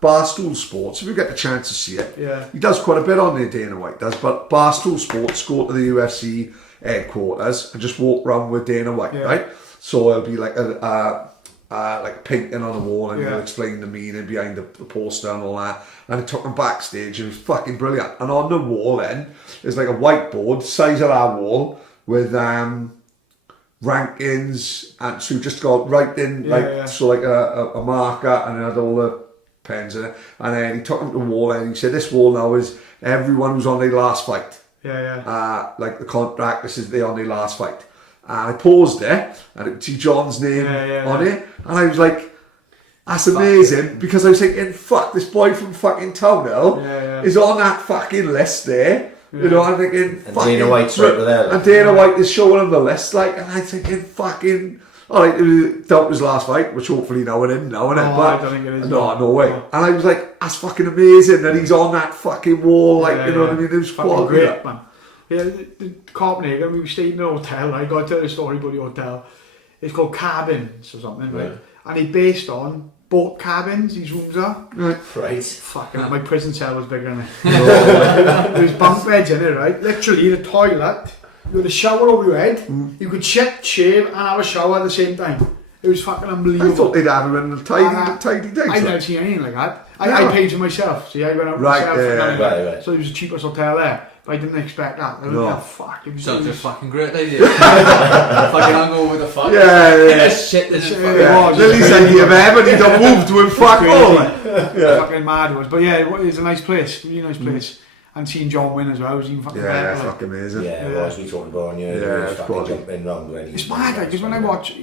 Barstool Sports, if you get the chance to see it, Yeah. he does quite a bit on there, Dana White does, but Barstool Sports go to the UFC headquarters and just walk around with Dana White, right? So it'll be like a painting on the wall and he'll explain the meaning behind the poster and all that. And I took him backstage and it was fucking brilliant. And on the wall then, there's like a whiteboard, size of our wall, with rankings, and so just got right in so like a marker, and it had all the pens in it, and then he took him to the wall and he said, this wall now is everyone who's on their last fight, like the contract, this is they're on their last fight. And I paused there and it would see John's name on it, and I was like, that's amazing, because I was thinking, fuck, this boy from fucking Townhill is on that fucking list there. You know, I'm thinking, and Dana White's right there. And Dana White is showing him the list, like, and I'm thinking, fucking, alright, that was last fight, which hopefully now and in now, innit? But I don't think it is. no way. And I was like, that's fucking amazing that he's on that fucking wall, like, you know what I mean? It was fucking quite great, man. Yeah, the Copenhagen, we stayed in a hotel. I got to tell the story about the hotel. It's called cabins or something, right? And it's based on boat cabins, these rooms are. Right. Fucking hell, my prison cell was bigger than it. There was bunk beds in it, right? Literally, the toilet, you had a shower over your head, you could shave, and have a shower at the same time. It was fucking unbelievable. I thought they'd have them in the tidy things. I've never seen anything like that. I paid for myself, see, I went out myself. Right. So it was the cheapest hotel there. But I didn't expect that. I was like, fuck. It was Such a fucking great idea. Fucking hungover with the fuck. Yeah. Shit, this is fucking Lilley's idea of heaven, he don't move to him, fuck all. Fucking mad it was. But yeah, it was a nice place, really nice place. And seeing John win as well was even fucking better. Yeah, fucking amazing. Yeah, it was. We talked about on you. Fucking jumping round ready. It's mad, like, because when I watch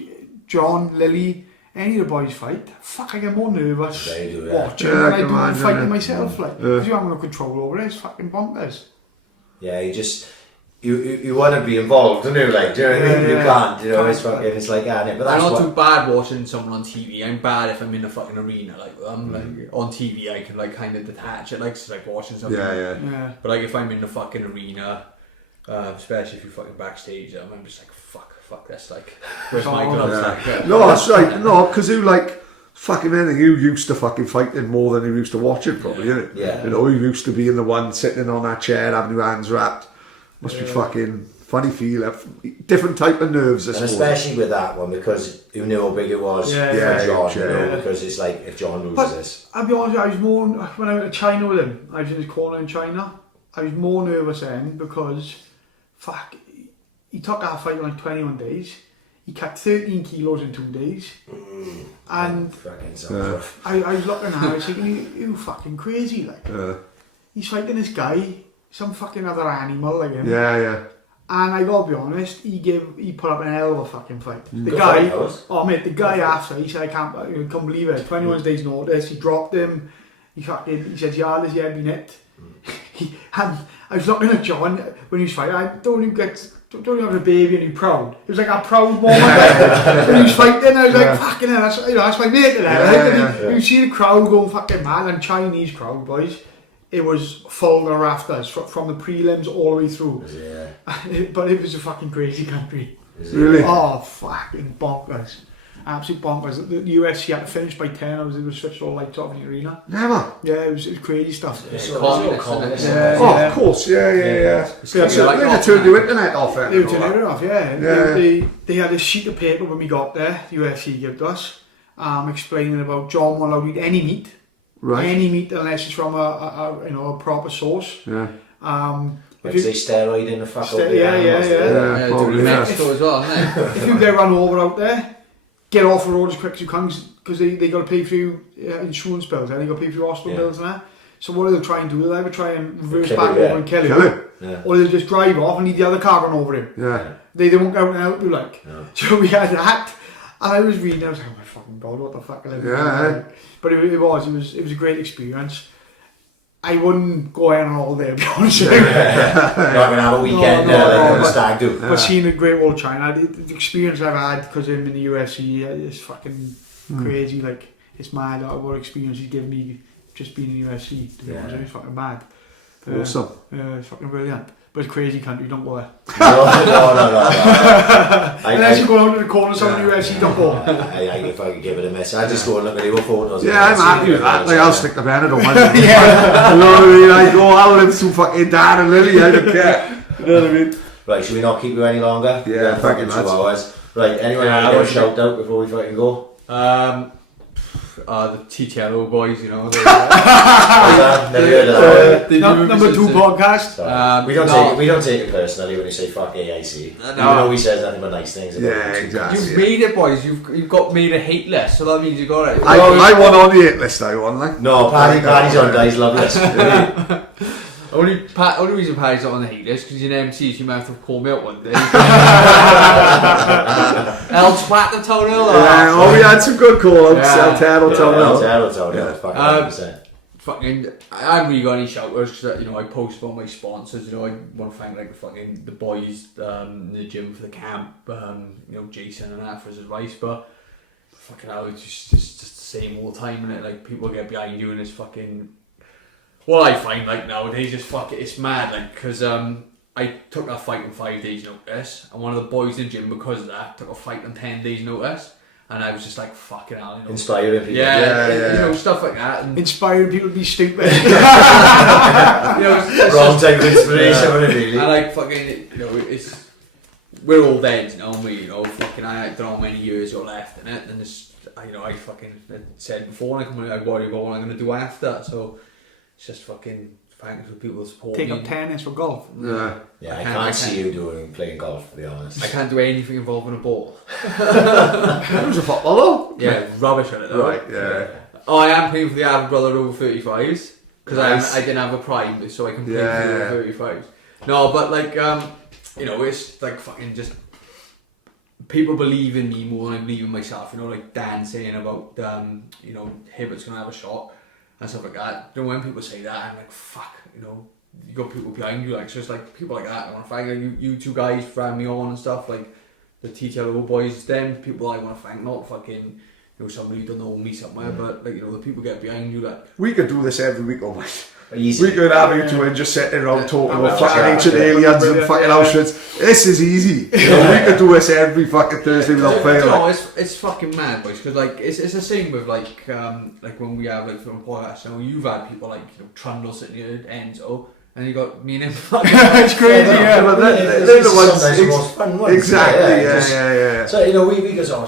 John, Lilley, any of the boys fight, fuck, I get more nervous watching than I do fighting myself, like, because you haven't no control over it. It's fucking bonkers. Yeah, you want to be involved, don't you? Like, do you know what I mean? You can't, you know. It's fucking, it's like, but that's I'm not too bad watching someone on TV. I'm bad if I'm in a fucking arena, like like on TV. I can like kind of detach it, like it's like watching something. Yeah. But like if I'm in the fucking arena, especially if you're fucking backstage, I'm just like fuck this, like where's my gloves? Like, No, that's right. No, because you like fucking anything. You used to fucking fighting more than you used to watching, probably, innit? Yeah. You know, you used to being the one sitting on that chair having your hands wrapped. Must be fucking funny feel. Different type of nerves, I and suppose. especially with that one, because you knew how big it was for John, you know, because it's like, if John loses this. I'll be honest, I was more, when I went to China with him, I was in his corner in China, I was more nervous then because, fuck, he took our fight in like 21 days. He cut 13 kilos in 2 days. And I was looking at him, I was thinking, you fucking crazy, like. He's fighting this guy, some fucking other animal like him. Yeah. And I gotta be honest, he put up an hell of a fucking fight. The guy after, he said, I can't believe it. 21 days notice, he dropped him. He said, yeah, this been it. And I was looking at John when he was fighting. Don't you have a baby and you're proud? It was like a proud moment when he was fighting. I was like, fucking hell, that's my mate there. You see the crowd going fucking mad, and Chinese crowd, boys. It was full of rafters from the prelims all the way through. Yeah. But it was a fucking crazy country. Really? Oh, fucking bonkers. Absolute bonkers. The UFC had to finish by 10. It was switched all lights off in the arena. Never? Yeah, it was crazy stuff. Of course, yeah. So they turned the internet off then. They turned it off, They had a sheet of paper when we got there, the UFC gave us, explaining about John won't allow to eat any meat. Right. Any meat unless it's from a proper source. Yeah. Like say steroid in the fuck over as well, if you get run over out there, get off the road as quick as you can, because they got to pay for your insurance bills, they got to pay for your hospital bills and that. So what they'll try and do, they'll either try and reverse back over and kill him, or they'll just drive off and leave the other car run over him. Yeah. They won't go out and help you, like. No. So we had that, and I was reading, I was like, oh my fucking god, what the fuck are they doing? But it was a great experience. I wouldn't go out on all day, to be honest with you. Not going to have a weekend like a stag do. But seeing the Great Wall of China, the experience I've had because I'm in the UFC is fucking crazy. Like, it's mad what experience he's given me just being in the UFC. To be honest with you, it's fucking mad. Awesome. It's fucking brilliant. But it's a crazy country, don't go there. No. Unless you go out to the corner of some UFC, don't go. If I could give it a miss, I'd just go and look at your photos. Yeah, I'm happy with that. Like, I'll stick the banner on my You know what I mean? I go out with some fucking Dan and Lilley, I don't care. You know what I mean? Right, should we not keep you any longer? Yeah, fucking 2 hours. Right, anyone have a shout out before we fucking go? The TTLO boys, you know. Never heard of that. Number 2 podcast. We don't take it personally when you say fuck AIC. No. Even though we says nothing but nice things. Exactly. You've made it, boys. You've got made a hate list, so that means you got it. I won on the hate list, I won, like. No, Paddy's on Dice Love list. Only reason Paddy's not on the hate list because you're an MC, so you might have to call me out one day. El Twat the Tonal. We had some good call-outs. El Tonal. Fucking, I haven't really got any shout-outs because I post about my sponsors. I want to thank the boys in the gym for the camp. Jason and that for his advice, but fucking hell, it's just the same all the time, innit? Like, people get behind you and it's fucking. What I find like nowadays is it's mad, like, because I took that fight on 5 days notice, and one of the boys in the gym, because of that, took a fight on 10 days notice, and I was just like, fucking hell, you know. Inspiring people. You know, stuff like that. And, Inspiring people to be stupid. you know, it's Wrong type of inspiration, really. and like, fucking, you know, it's, we're all dead, you know me, you know, fucking, I don't know how many years you're left in it, and it's, you know, I fucking said before, I worry about what I'm going to do after, so it's just fucking thanks for people to support Take me. up tennis for golf. Yeah. Yeah, I can't see you playing golf, to be honest. I can't do anything involving a ball. It was a football though. Yeah, rubbish at it though. Right, yeah. Oh, I am playing for the average brother over 35s, because Nice. I didn't have a prime, so I can play Yeah, for the 35s. No, but like, you know, it's like fucking just, people believe in me more than I believe in myself, you know, like Dan saying about, you know, Hibbert's going to have a shot and stuff like that. You know, when people say that, I'm like, fuck, you know, you got people behind you, like, so it's like, people like that, I want to thank, like, you two guys for having me on and stuff, like, the TTLO boys, them people I want to thank, not fucking, you know, somebody who don't know me somewhere, but, like, you know, the people get behind you, like, We could do this every week, oh my. Easy. We could have you two and just sitting around talking about fucking Yeah. ancient aliens and fucking Auschwitz. This is easy. You know, we could do this every fucking Thursday without failing. No, it's fucking mad, boys. Because like it's the same with like when we have like film podcasts. You know, you've had people like Trundle sitting here, Enzo, and you got me and him. It's crazy, yeah. But they're This the is ones. sometimes the most fun ones. Exactly. just- Yeah. So, you know, we goes, oh,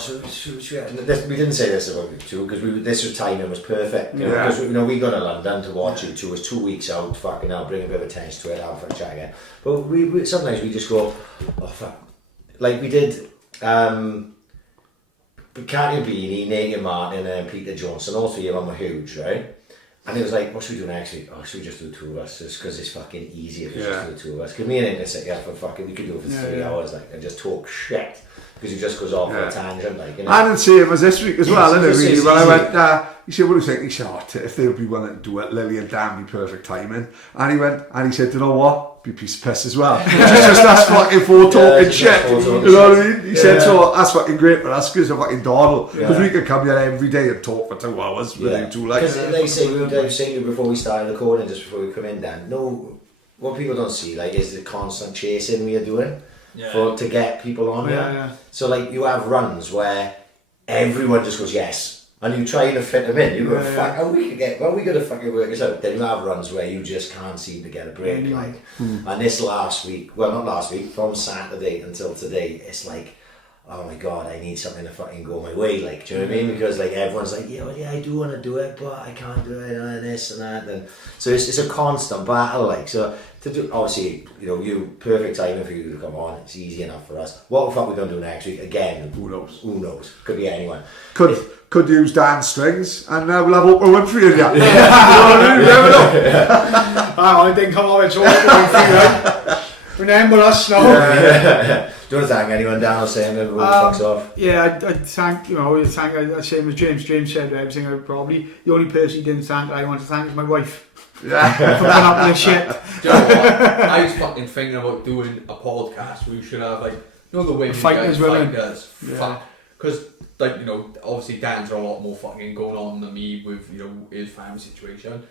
we didn't say this about you two, because this was timing was perfect. You know, Yeah. because, you know, we go to London to watch you two. It was 2 weeks out, fucking hell, bring a bit of attention to it, have a chat again. But we sometimes we just go, oh, fuck. Like we did, Catty Beanie, Naked Martin, and Peter Johnson, all three of them were huge, right? And it was like, what should we do next week? Oh, should we just do 2 of us? Just because it's fucking easy if we just do 2 of us. Because me and him can sit here for fucking, we could do it for 3 hours, like, and just talk shit. Because he just goes off on a tangent, like, you know. And the same as this week as well, Yes, isn't it? it's Really, when I easy. went, he said, "What do you think?" He said, "Oh, if they would be willing to do it, Lilley and Dan be perfect timing." And he went, and he said, "You know what? Be a piece of piss as well." It's just that's fucking four talking shit. You know what I mean? He said, "So that's fucking great for us because of fucking dawdle because we could come here every day and talk for 2 hours with you two." Like, Because they say, we were saying before we started recording, just before we come in, Dan, no, what people don't see, like, is the constant chasing we are doing to get people on here. Yeah. So, like, you have runs where everyone just goes yes, and you try to fit them in. You go, fuck, how we going to fucking work this out? Then you have runs where you just can't seem to get a break. Like, and this last week, well, not last week, from Saturday until today, it's like, oh my god, I need something to fucking go my way, like, do you know what I mean? Because like everyone's like, yeah, I do want to do it, but I can't do it, and this and that, and so it's a constant battle, like, so to do, obviously, you know, perfect timing for you to come on, it's easy enough for us. What the fuck we're going to do next week, again, who knows? Could be anyone. Could use Dan's strings, and we'll have Oprah Winfrey in here. You know what I mean? You never know. I didn't come on, it's all going through, right? Remember us now. Do you want to thank anyone down or saying everyone fucks off? Yeah, I thank, you know, same as James. James said everything. The only person he didn't thank I want to thank is my wife. Yeah. For putting up with this shit. do you know what? I was fucking thinking about doing a podcast where we should have like, you know, the women Fighters, women. Fuck, because like, you know, obviously Dan's got a lot more fucking going on than me with, you know, his family situation.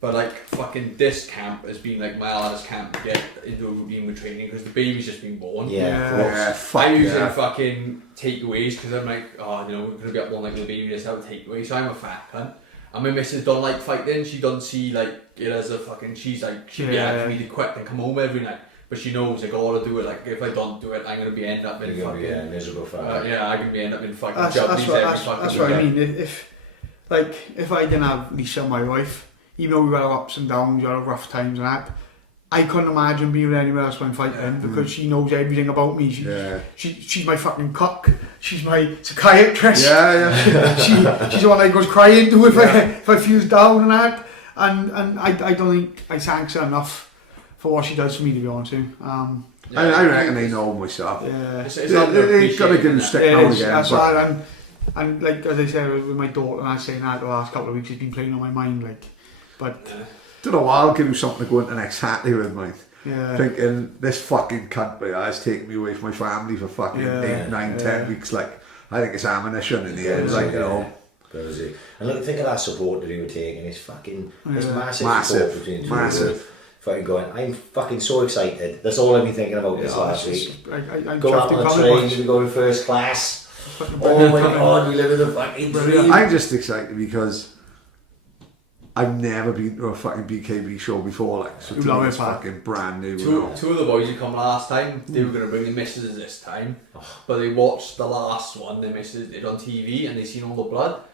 But like fucking this camp has been like my hardest camp to get into a routine with training because the baby's just been born. I'm using fucking takeaways because I'm like, oh, you know, we're gonna be up all night with the baby, just have a takeaway. So I'm a fat cunt. And my missus don't like fighting. She doesn't see like it as a fucking. She's like, she'd be happy to quit and come home every night. But she knows I gotta do it. Like if I don't do it, I'm gonna be end up in fucking miserable fuck. I'm gonna be end up in fucking That's what I mean. If I didn't have Lisa, my wife, even though we had ups and downs, we had rough times and that, I couldn't imagine being anywhere else when fighting because she knows everything about me. She's my fucking cook. She's my psychiatrist. She's the one that goes crying to if I feel down and that. And I don't think I thank her enough for what she does for me, to be honest with you. I reckon they know myself. Yeah. They've got to give them stick now and again. That's right. And like as I said with my daughter, and I was saying that the last couple of weeks, it's been playing on my mind. Like, but don't know why I'll give you something to go into next Saturday with, mate. Yeah. Thinking this fucking cunt has taken me away from my family for fucking 8, 9, 10 weeks. Like, I think it's ammunition in the end. Like, you know. And look, think of that support that he was taking. It's fucking, it's massive support between the two of them. fucking going, I'm fucking so excited. That's all I've been thinking about this last week. I'm Going up on the train, we go in first class. Oh my god, we live in a fucking dream. I'm just excited because I've never been to a fucking BKB show before, like, so to me it's fucking brand new. Two of the boys who come last time, they were going to bring the missus this time, but they watched the last one, the missus did on TV, and they seen all the blood,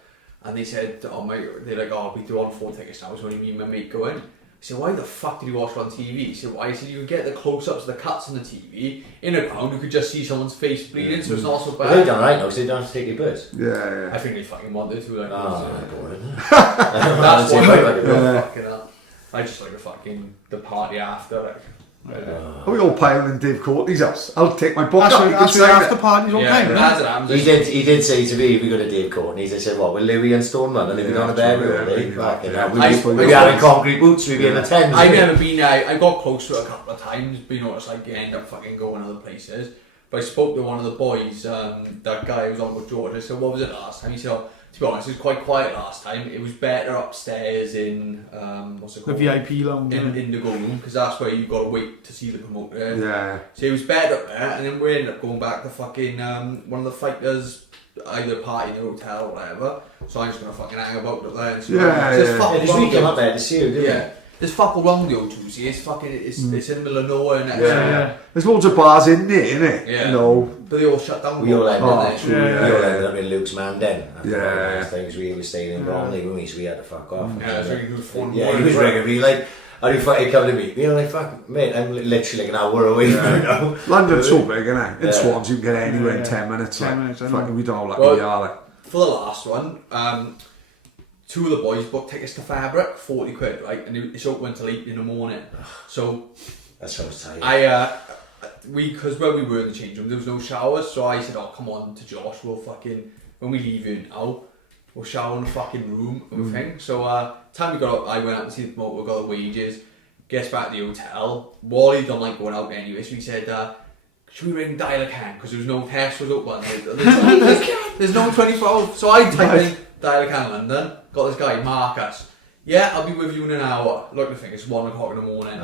and they said, they're like, oh, we do on 4 tickets now, so only me and my mate go in. I said, why the fuck did you watch it on TV? He said, why? He said, you could get the close-ups of the cuts on the TV. In a crowd, you could just see someone's face bleeding, so it's not so bad. They've done right now, because they don't have to take your birds. Yeah. I think they fucking wanted to. Like, boring. That's what I like about fucking up. I just like the party after. Like, Are we all piling in Dave Courtney's house? I'll take my book up. That's where after parties all yeah, time. as it happens. He did say to me, we go to Dave Courtney's. I said, what, with Louis and Stoneman? And they've been on a bed we had in concrete boots, we'd be in the tents. I've never been there. I got close to it a couple of times, but you know, it's like you end up fucking going other places. But I spoke to one of the boys, that guy who was on with George. I said, what was it last time? He said, oh, to be honest, it was quite quiet last time. It was better upstairs in, what's it called? The VIP lounge. In Indigo Room, because that's where you've got to wait to see the promoter. Yeah. So it was better up there, and then we ended up going back to fucking one of the fighters, either party in the hotel or whatever. So I'm just going to fucking hang about up there. And so This weekend up there to see you, didn't yeah. There's fuck all wrong the O2, see, it's fucking, it's in the middle of nowhere and There's loads of bars in there, innit? Yeah. You know. But they all shut down. We all ended up in Luke's man den. Yeah. Things we were staying in Bromley, weren't we? So we had to fuck off. Yeah, it's really good fun. Yeah, he was ringing me like, are you fucking coming to meet me? I'm like, fuck, mate, I'm literally like an hour away from you now. London's so big, innit? In Swans, you can get anywhere in 10 minutes. 10 minutes, I know. Fucking, we don't know how lucky we are, like. For the last one, 2 of the boys booked tickets to Fabric, 40 quid, right? And it's open till 8 in the morning. So that sounds tight. Because when we were in the change room, there was no showers, so I said, oh, come on to Josh, we'll fucking, when we leave you now, we'll shower in the fucking room and thing. So time we got up, I went out to see the promoter, got the wages, gets back to the hotel. Wally don't like going out anyway, so he said, should we ring Dial-A-Can? Because there was no test was open. There's no 24 hours. So I typed in Dial-A-Can London, got this guy, Marcus. Yeah, I'll be with you in an hour. Look, I think it's 1 o'clock in the morning.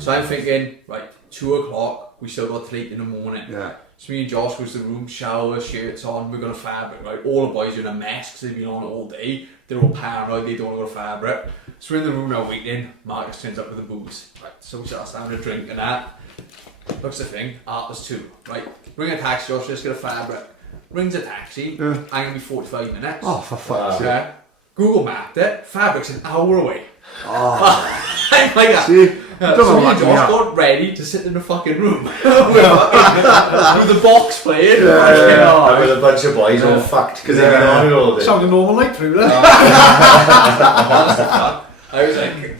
So I'm thinking, right, 2 o'clock, we still got till 8 in the morning. Yeah. So me and Josh goes to the room, shower, shirts on, we're going to Fabric, right? All the boys are in a mess because they've been on all day. They're all paranoid, they don't want to go to Fabric. So we're in the room now waiting, Marcus turns up with the booze. Right, so we start having a drink and that. Looks the thing, was 2, right? Ring a taxi, Josh, let's get a Fabric. Rings a taxi, I'm going to be 45 minutes. Oh, for fuck's sake. Google mapped it, Fabric's an hour away. Oh. Like that. See? So me and Josh got ready to sit in the fucking room with the box playing. With a bunch of boys all fucked because they've been on it all day. Sounded normal like through there. I was like, it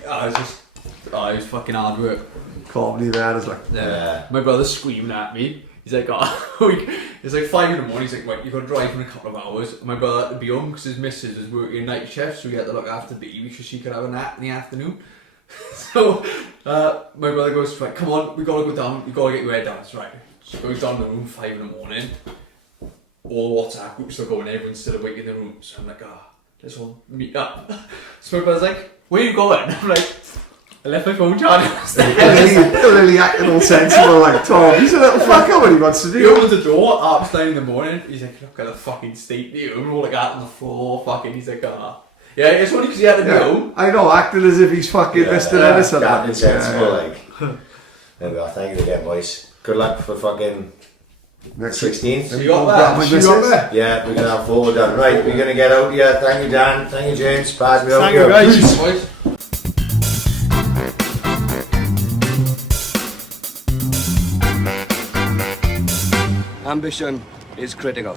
was fucking hard work. Comedy there, it's like. Yeah. My brother's screaming at me. He's like, it's like 5 in the morning. He's like, right, you've got to drive in a couple of hours. And my brother had to be home because his missus was working night shift, so he had to look after baby so she could have a nap in the afternoon. So my brother goes, right, come on, we got to go down. You got to get your head down. That's right. So goes down the room 5 in the morning. All the WhatsApp groups are going. Everyone's still awake in the room. So I'm like, let's all meet up. So my brother's like, where are you going? I'm like, I left my phone charging upstairs. Lilley acting all sensible, like, Tom, he's a little fucker when he wants to do. He opens the door, up 9 in the morning. He's like, look at the fucking state of you. We're all like out on the floor, fucking. He's like, Yeah, it's only because he had to be home. I know, acting as if he's fucking Mr. Edison. Captain sensible, like. There we are, thank you again, boys. Good luck for fucking next 16th. So you got that? Yeah, we're going to have 4 done. Right, we're going to get out here. Thank you, Dan. Thank you, James. Pass me out. Thank you, guys. Boys. Ambition is critical.